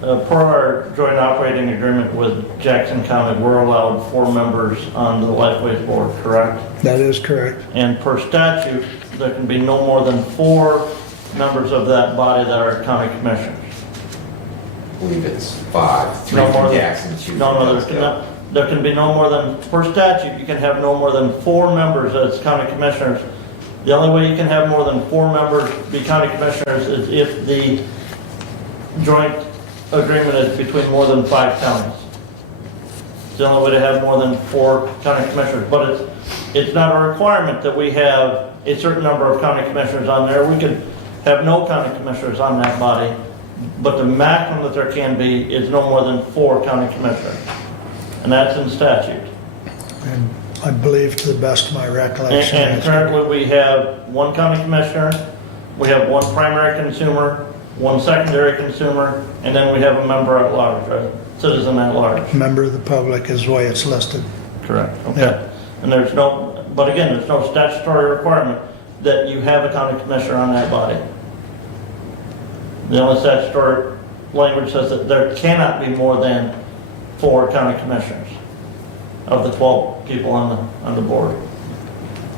per our joint operating agreement with Jackson County, we're allowed 4 members on the Lifeways board, correct? That is correct. And per statute, there can be no more than 4 members of that body that are county commissioners. I believe it's 5, 3 No more from than- Jackson, 2 No, from no, Hillsdale. there can be no more than, per statute, you can have no more than 4 members as county commissioners. The only way you can have more than 4 members be county commissioners is if the joint agreement is between more than 5 counties. It's the only way to have more than 4 county commissioners, but it's not a requirement that we have a certain number of county commissioners on there. We could have no county commissioners on that body, but the maximum that there can be is no more than 4 county commissioners. And that's in statute. And I believe, to the best of my recollection. And currently we have 1 county commissioner, we have 1 primary consumer, 1 secondary consumer, and then we have a member at large, a citizen at large. Member of the public is the way it's listed. Correct, okay. Yeah. And there's no, but again, there's no statutory requirement that you have a county commissioner on that body. The only statutory language says that there cannot be more than 4 county commissioners of the 12 people on the board.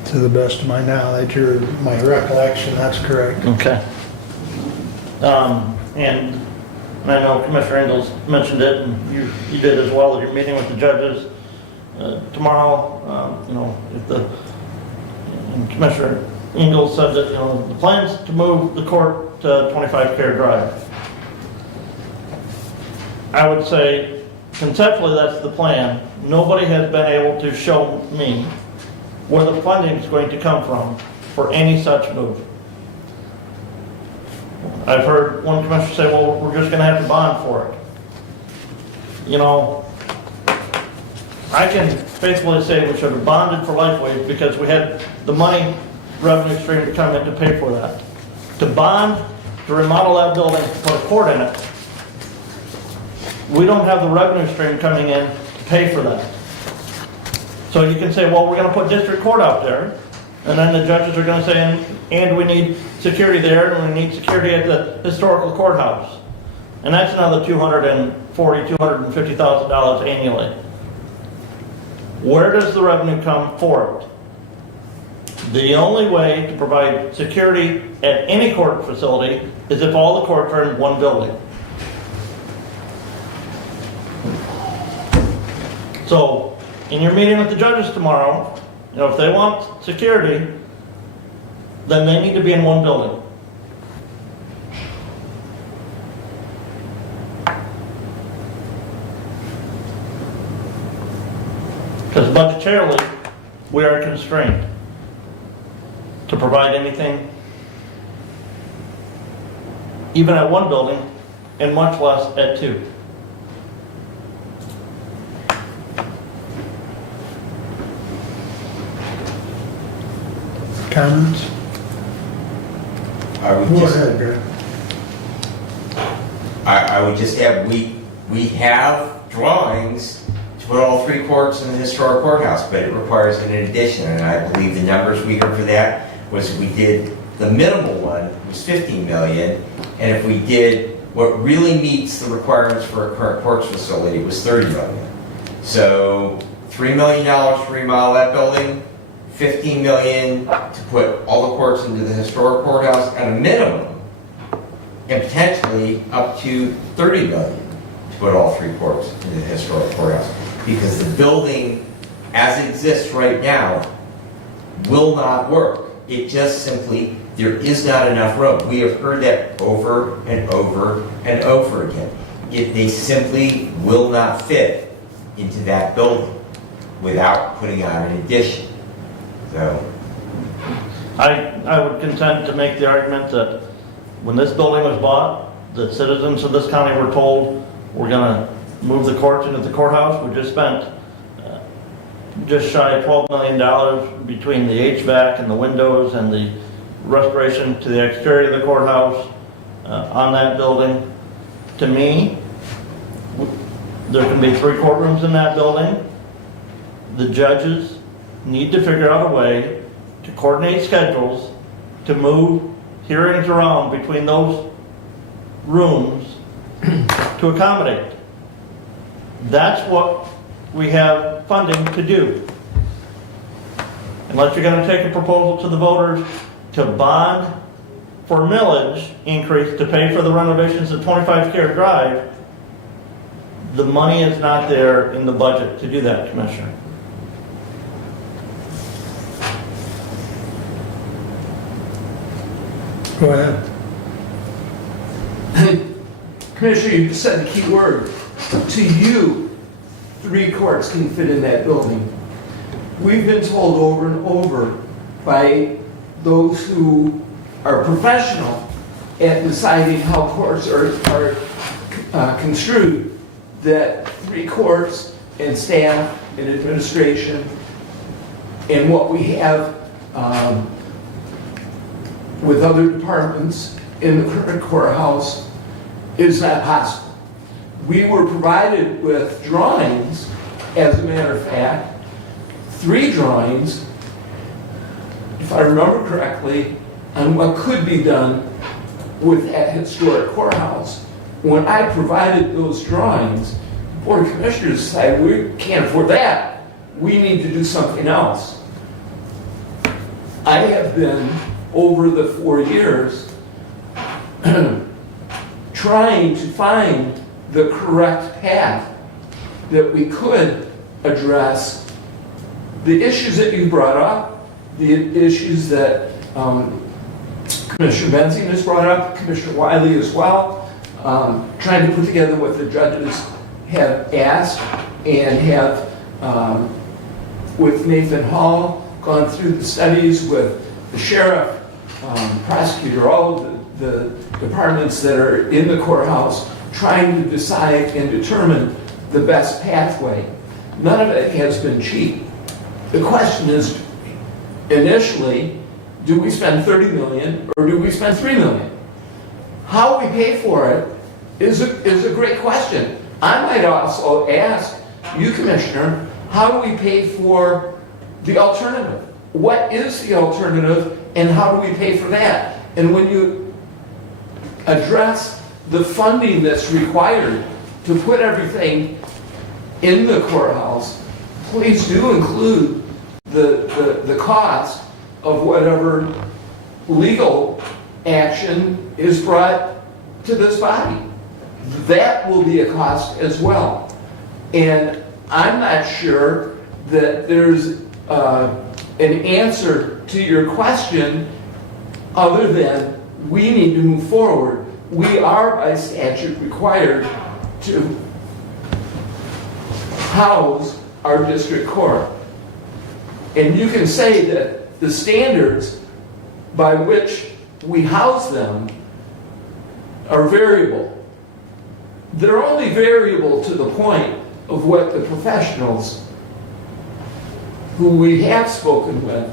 To the best of my knowledge or my recollection, that's correct. Okay. And I know Commissioner Engels mentioned it, and you did as well, that you're meeting with the judges tomorrow. If And Commissioner Ingalls said that, the plans to move the court to 25 Care Drive. I would say conceptually that's the plan. Nobody has been able to show me where the funding is going to come from for any such move. I've heard one commissioner say, well, we're just going to have to bond for it. I can faithfully say we should have bonded for Lifeway because we had the money revenue stream to come in to pay for that. To bond, to remodel that building, to put a court in it, we don't have the revenue stream coming in to pay for that. So you can say, well, we're going to put district court out there, and then the judges are going to say, and we need security there, and we need security at the historical courthouse. And that's another $250,000 annually. Where does the revenue come for it? The only way to provide security at any court facility is if all the courts are in one building. So, in your meeting with the judges tomorrow, if they want security, then they need to be in one building. Because budgetarily, we are constrained to provide anything, even at one building, and much less at two. Comments? I would Go just, ahead, Greg. I would just add, we have drawings to put all 3 courts in the historic courthouse, but it requires an addition, and I believe the numbers we heard for that was we did, the minimal one was 15 million, and if we did what really meets the requirements for a current courts facility was 30 million. So $3 million to remodel that building, 15 million to put all the courts into the historic courthouse at a minimum, and potentially up to 30 million to put all 3 courts into the historic courthouse. Because the building, as it exists right now, will not work. It just simply, there is not enough room. We have heard that over and over and over again. They simply will not fit into that building without putting on an addition. So, I would contend to make the argument that when this building was bought, the citizens of this county were told we're going to move the courts into the courthouse. We just spent just shy of $12 million between the HVAC and the windows and the restoration to the exterior of the courthouse on that building. To me, there can be 3 courtrooms in that building. The judges need to figure out a way to coordinate schedules to move hearings around between those rooms to accommodate. That's what we have funding to do. Unless you're going to take a proposal to the voters to bond for millage increase to pay for the renovations of 25 Care Drive, the money is not there in the budget to do that, Commissioner. Go ahead. Commissioner, you just said the key word. To you, 3 courts can fit in that building. We've been told over and over by those who are professional at deciding how courts are construed that 3 courts and staff and administration and what we have with other departments in the current courthouse is not possible. We were provided with drawings, as a matter of fact, 3 drawings, if I remember correctly, on what could be done with that historic courthouse. When I provided those drawings, the Board of Commissioners decided we can't afford that. We need to do something else. I have been, over the 4 years, trying to find the correct path that we could address the issues that you brought up, the issues that Commissioner Benzing has brought up, Commissioner Wiley as well, trying to put together what the judges have asked and have, with Nathan Hall, gone through the studies with the sheriff, prosecutor, all of the departments that are in the courthouse, trying to decide and determine the best pathway. None of it has been cheap. The question is, initially, do we spend 30 million or do we spend 3 million? How we pay for it is a great question. I might also ask you, Commissioner, how do we pay for the alternative? What is the alternative and how do we pay for that? And when you address the funding that's required to put everything in the courthouse, please do include the cost of whatever legal action is brought to this body. That will be a cost as well. And I'm not sure that there's an answer to your question other than we need to move forward. We are by statute required to house our district court. And you can say that the standards by which we house them are variable. They're only variable to the point of what the professionals who we have spoken with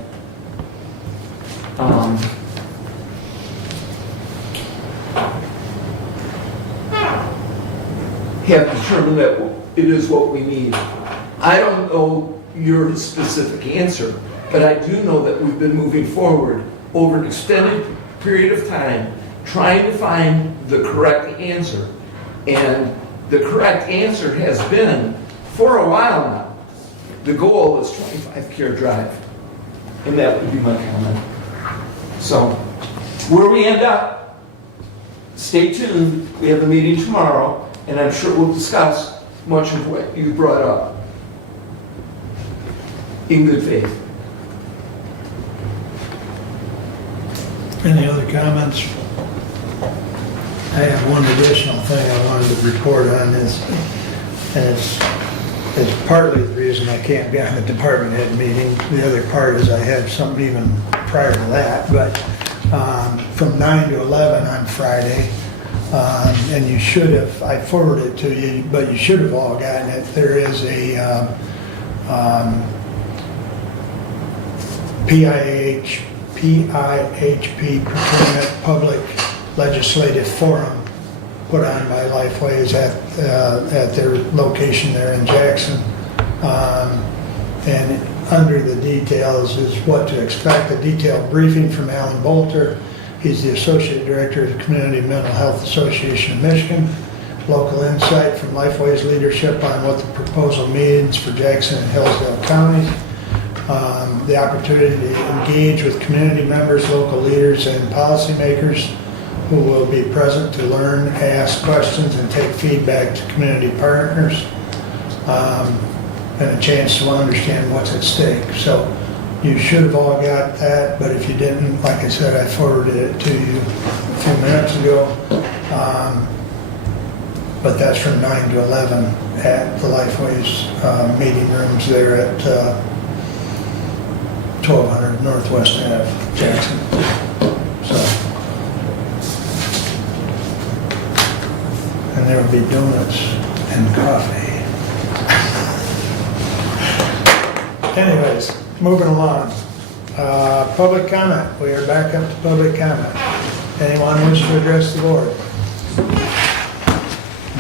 have determined that it is what we need. I don't know your specific answer, but I do know that we've been moving forward over an extended period of time trying to find the correct answer. And the correct answer has been, for a while now, the goal is 25 Care Drive. And that would be my comment. So, where we end up, stay tuned. We have a meeting tomorrow, and I'm sure we'll discuss much of what you brought up in good faith. Any other comments? I have one additional thing I wanted to report on this, and it's partly the reason I can't be on the department head meeting. The other part is I had something even prior to that, but from 9 to 11 on Friday, and you should have, I forwarded it to you, but you should have all gotten it. There is a PIHP Procurement Public Legislative Forum put on by Lifeways at their location there in Jackson. And under the details is what to expect, a detailed briefing from Alan Bolter. He's the Associate Director of the Community Mental Health Association of Michigan. Local insight from Lifeways leadership on what the proposal means for Jackson and Hillsdale counties. The opportunity to engage with community members, local leaders, and policymakers who will be present to learn, ask questions, and take feedback to community partners, and a chance to understand what's at stake. So you should have all got that, but if you didn't, like I said, I forwarded it to you a few minutes ago. But that's from 9 to 11 at the Lifeways meeting rooms there at 1200 Northwest Ave, Jackson. So, and there will be donuts and coffee. Anyways, moving along. Public comment. We are back up to public comment. Anyone wish to address the board?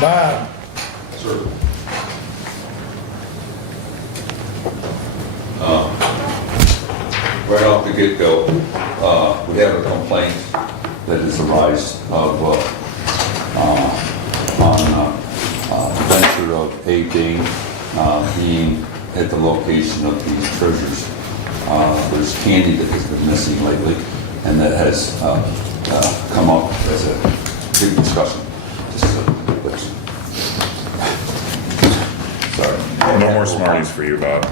Bob. Sir. Right off the get-go, we have a complaint that has arisen on venture of a day being at the location of these treasures. There's candy that has been missing lately, and that has come up as a big discussion. Sorry. No more Smarties for you, Bob.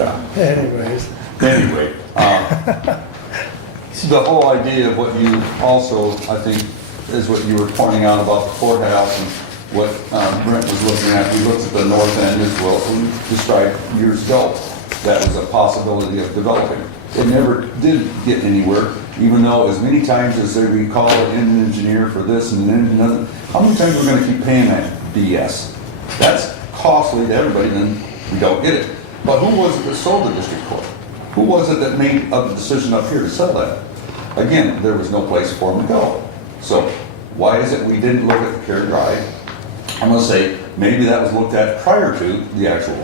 Anyways, Anyway, the whole idea of what you also, I think, is what you were pointing out about the courthouse and what Brent was looking at. We looked at the north end as well, and described years ago. That was a possibility of developing. It never did get anywhere, even though as many times as they recall an engineer for this and then another. How many times are we gonna keep paying that BS? That's costly to everybody, then we don't get it. But who was it that sold the district court? Who was it that made a decision up here to sell that? Again, there was no place for them to go. So why is it we didn't look at the Care Drive? I'm gonna say, maybe that was looked at prior to the actual,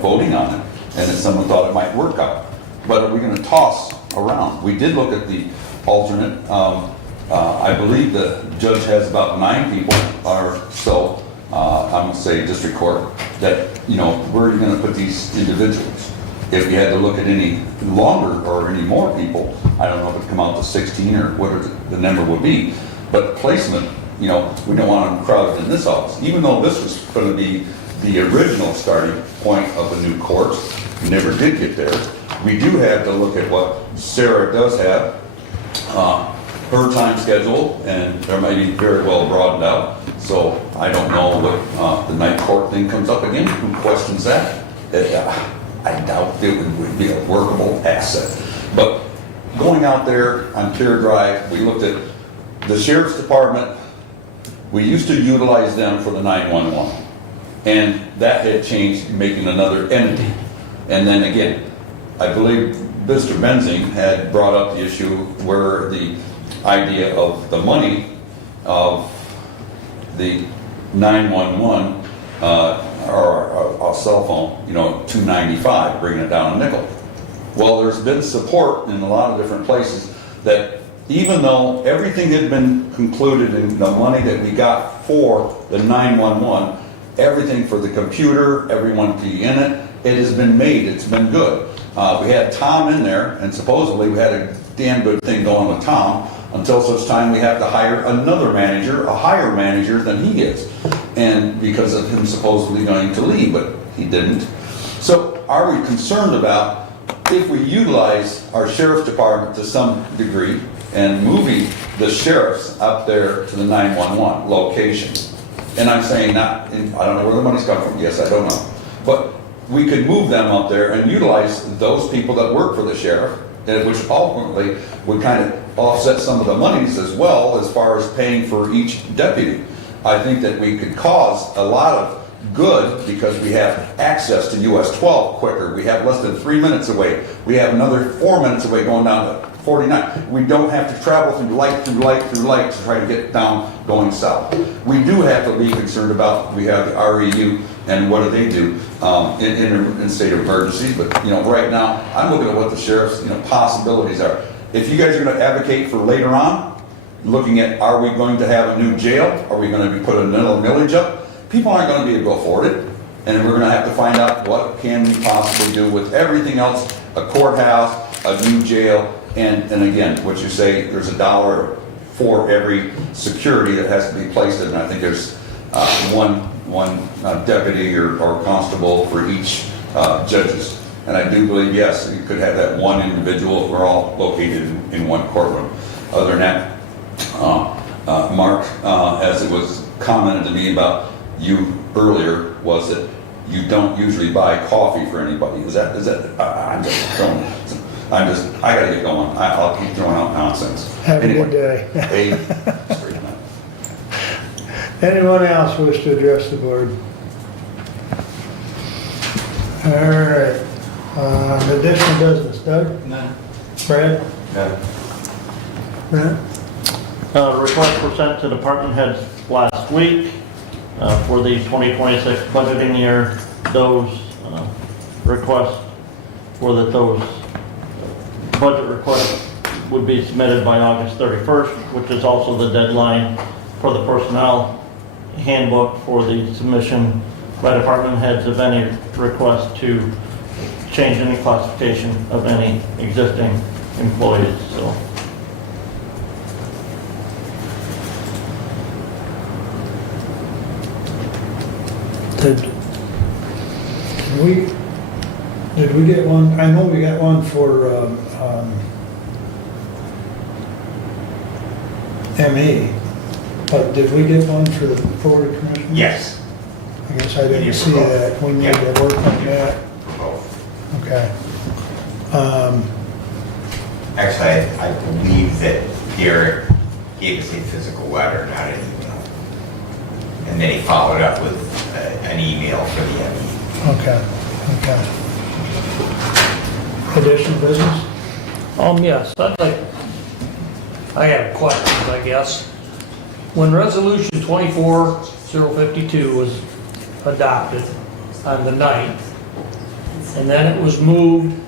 voting on it, and then someone thought it might work out. But are we gonna toss around? We did look at the alternate. I believe the judge has about 9 people or so, I'm gonna say district court, that, where are you gonna put these individuals? If you had to look at any longer or any more people, I don't know if it'd come out to 16 or whatever the number would be. But placement, we don't want them crowded in this office. Even though this was going to be the original starting point of a new court, we never did get there. We do have to look at what Sarah does have, her time schedule, and there might be very well broadened out. So I don't know what the night court thing comes up again. Who questions that? I doubt it would be a workable asset. But going out there on Care Drive, we looked at the sheriff's department. We used to utilize them for the 911, and that had changed, making another entity. And then again, I believe Mr. Benzing had brought up the issue where the idea of the money of the 911 or a cell phone, $2.95, bringing it down a nickel. Well, there's been support in a lot of different places that even though everything had been concluded in the money that we got for the 911, everything for the computer, everyone to be in it, it has been made, it's been good. We had Tom in there, and supposedly we had a damn good thing going with Tom, until such time we have to hire another manager, a higher manager than he is. And because of him supposedly going to leave, but he didn't. So are we concerned about if we utilize our sheriff's department to some degree and moving the sheriffs up there to the 911 location? And I'm saying I don't know where the money's coming from. Yes, I don't know. But we could move them up there and utilize those people that work for the sheriff, which ultimately would kind of offset some of the monies as well as far as paying for each deputy. I think that we could cause a lot of good because we have access to US 12 quicker. We have less than 3 minutes away. We have another 4 minutes away going down to 49. We don't have to travel through light to try to get down going south. We do have to be concerned about, we have the REU and what do they do in state of emergencies. But right now I'm looking at what the sheriff's possibilities are. If you guys are going to advocate for later on, looking at, are we going to have a new jail? Are we going to be put another millage up? People aren't going to be able to afford it. And we're going to have to find out what can we possibly do with everything else, a courthouse, a new jail, and again, what you say, there's $1 for every security that has to be placed in. I think there's one deputy or constable for each judges. And I do believe, yes, you could have that one individual if we're all located in one courtroom. Other than that, Mark, as it was commented to me about you earlier, was that you don't usually buy coffee for anybody. Is that? I gotta get going. I'll keep throwing out nonsense. Have a good day. Straighten up. Anyone else wish to address the board? All right. Additional business, Doug? None. Brad? None. Brent? Requests were sent to department heads last week for the 2026 budgeting year. Those requests were that those budget requests would be submitted by August 31st, which is also the deadline for the personnel handbook for the submission by department heads of any request to change any classification of any existing employees. So. Did Did we get one? I know we got one for ME, but did we get one for the Board of Commissioners? Yes. I guess I didn't see that. We need to work on that. For both. Okay. Actually, I believe that Derek gave us a physical letter, not an email. And then he followed up with an email for the ME. Okay. Additional business? Yes, I have questions, I guess. When resolution 24-052 was adopted on the 9th, and then it was moved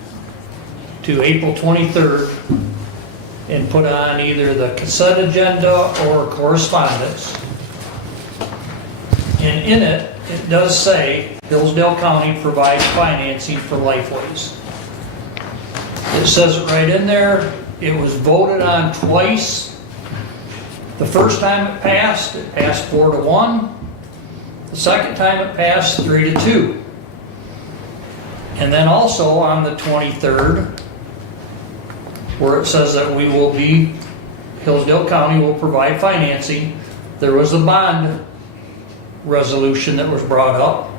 to April 23rd and put on either the consent agenda or correspondence. And in it, it does say Hillsdale County provides financing for Lifeways. It says it right in there. It was voted on twice. The first time it passed 4-1. The second time it passed 3-2. And then also on the 23rd, where it says that Hillsdale County will provide financing, there was a bond resolution that was brought up,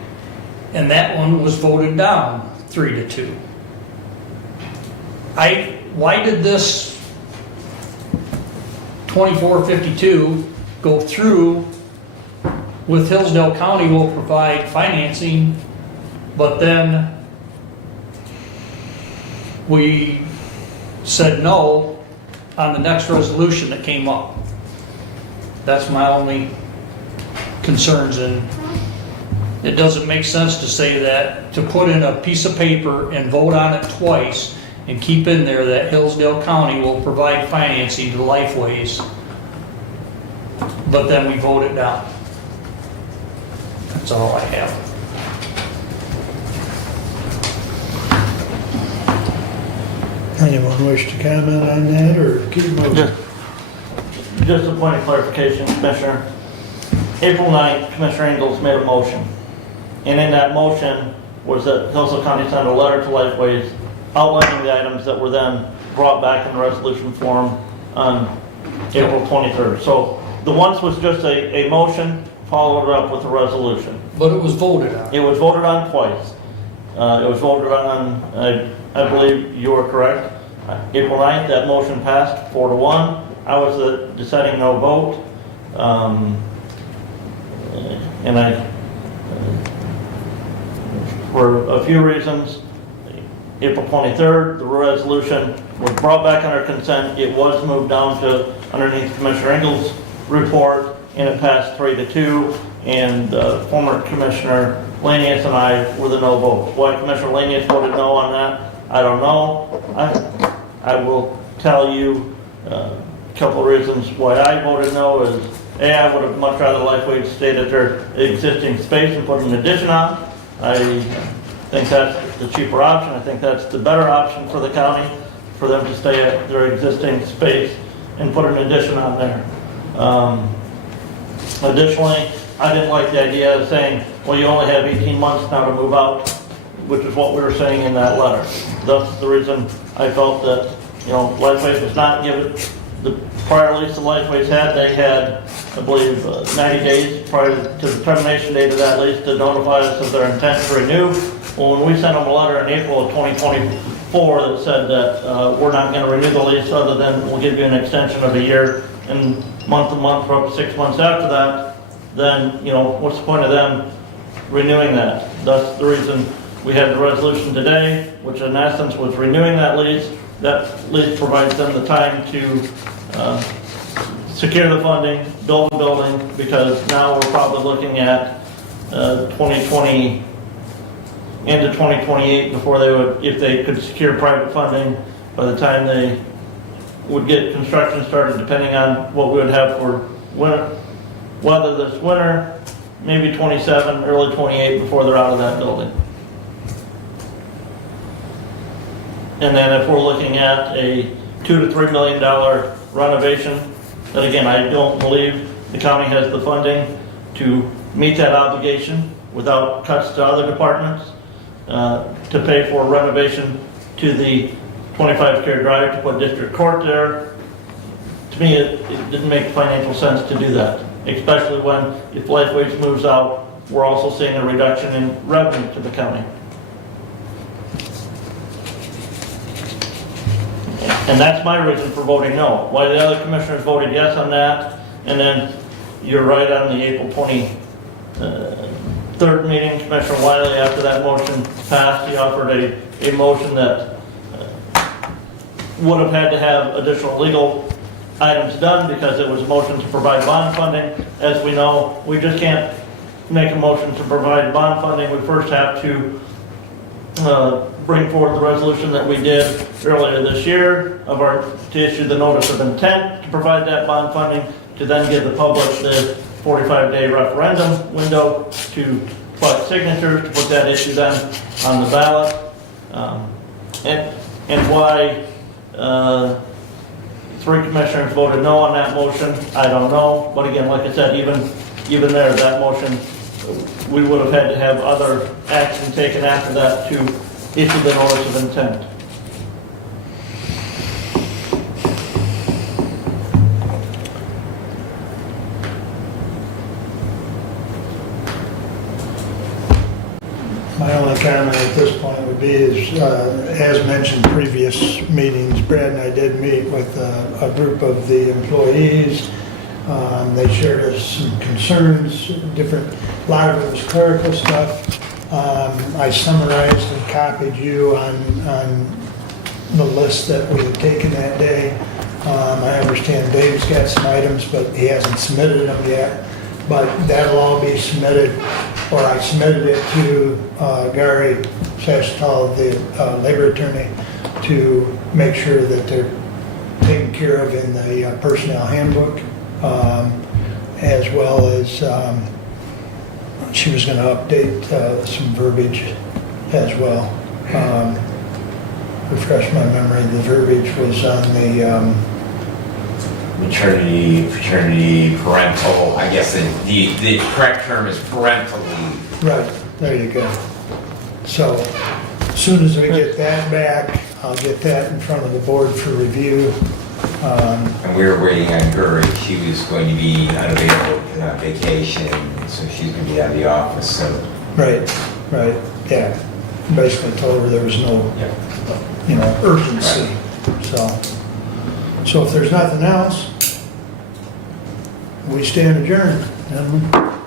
and that one was voted down 3-2. Why did this 2452 go through with Hillsdale County will provide financing, but then we said no on the next resolution that came up? That's my only concerns, and it doesn't make sense to say that, to put in a piece of paper and vote on it twice and keep in there that Hillsdale County will provide financing to Lifeways, but then we vote it down. That's all I have. Anyone wish to comment on that or keep moving? Just a point of clarification, Commissioner. April 9th, Commissioner Ingles made a motion. And in that motion was that Hillsdale County sent a letter to Lifeways outlining the items that were then brought back in the resolution form on April 23rd. So the once was just a motion followed up with a resolution. But it was voted on. It was voted on twice. It was voted on, I believe you are correct, April 9th, that motion passed 4-1. I was the deciding no vote. And for a few reasons, April 23rd, the resolution was brought back under consent. It was moved down to underneath Commissioner Ingles' report, and it passed 3-2. And former Commissioner Lanius and I were the no vote. Why Commissioner Lanius voted no on that, I don't know. I will tell you a couple of reasons why I voted no is, A, I would have much rather Lifeways stayed at their existing space and put an addition on. I think that's the cheaper option. I think that's the better option for the county, for them to stay at their existing space and put an addition on there. Additionally, I didn't like the idea of saying, well, you only have 18 months now to move out, which is what we were saying in that letter. That's the reason I felt that, Lifeways was not given, the prior lease the Lifeways had, they had, I believe, 90 days prior to the termination date of that lease to notify us of their intent to renew. Well, when we sent them a letter in April of 2024 that said that we're not going to renew the lease other than we'll give you an extension of a year and month to month for up to 6 months after that, then, what's the point of them renewing that? That's the reason we had the resolution today, which in essence was renewing that lease. That lease provides them the time to secure the funding, build the building, because now we're probably looking at 2020 into 2028 before they would, if they could secure private funding, by the time they would get construction started, depending on what we would have for winter, weather this winter, maybe 27, early 28 before they're out of that building. And then if we're looking at a $2 to $3 million renovation, that again, I don't believe the county has the funding to meet that obligation without cuts to other departments. to pay for renovation to the 25 Care Drive to put district court there. To me, it didn't make financial sense to do that, especially when if Lifewage moves out, we're also seeing a reduction in revenue to the county. And that's my reason for voting no. Why the other commissioners voted yes on that, and then you're right on the April 23rd meeting, Commissioner Wiley, after that motion passed, he offered a motion that would have had to have additional legal items done because it was a motion to provide bond funding. As we know, we just can't make a motion to provide bond funding. We first have to bring forward the resolution that we did earlier this year to issue the notice of intent to provide that bond funding, to then give the public the 45-day referendum window to collect signatures, to put that issue then on the ballot. And why 3 commissioners voted no on that motion, I don't know. But again, like I said, even there, that motion, we would have had to have other action taken after that to issue the notice of intent. My only comment at this point would be is, as mentioned in previous meetings, Brad and I did meet with a group of the employees. They shared us some concerns, a lot of it was clerical stuff. I summarized and copied you on the list that we had taken that day. I understand Dave's got some items, but he hasn't submitted them yet. But that'll all be submitted, or I submitted it to Gary Sashtal, the labor attorney, to make sure that they're taken care of in the personnel handbook, as well as she was going to update some verbiage as well. Refresh my memory, the verbiage was on the maternity, paternity, parental, I guess the correct term is parental leave. right, there you go. So as soon as we get that back, I'll get that in front of the board for review. And we were waiting on her, she was going to be unavailable on vacation, so she's going to be out of the office, so. Right, yeah. Basically told her there was no, urgency, Right. So if there's nothing else, we stand adjourned, gentlemen.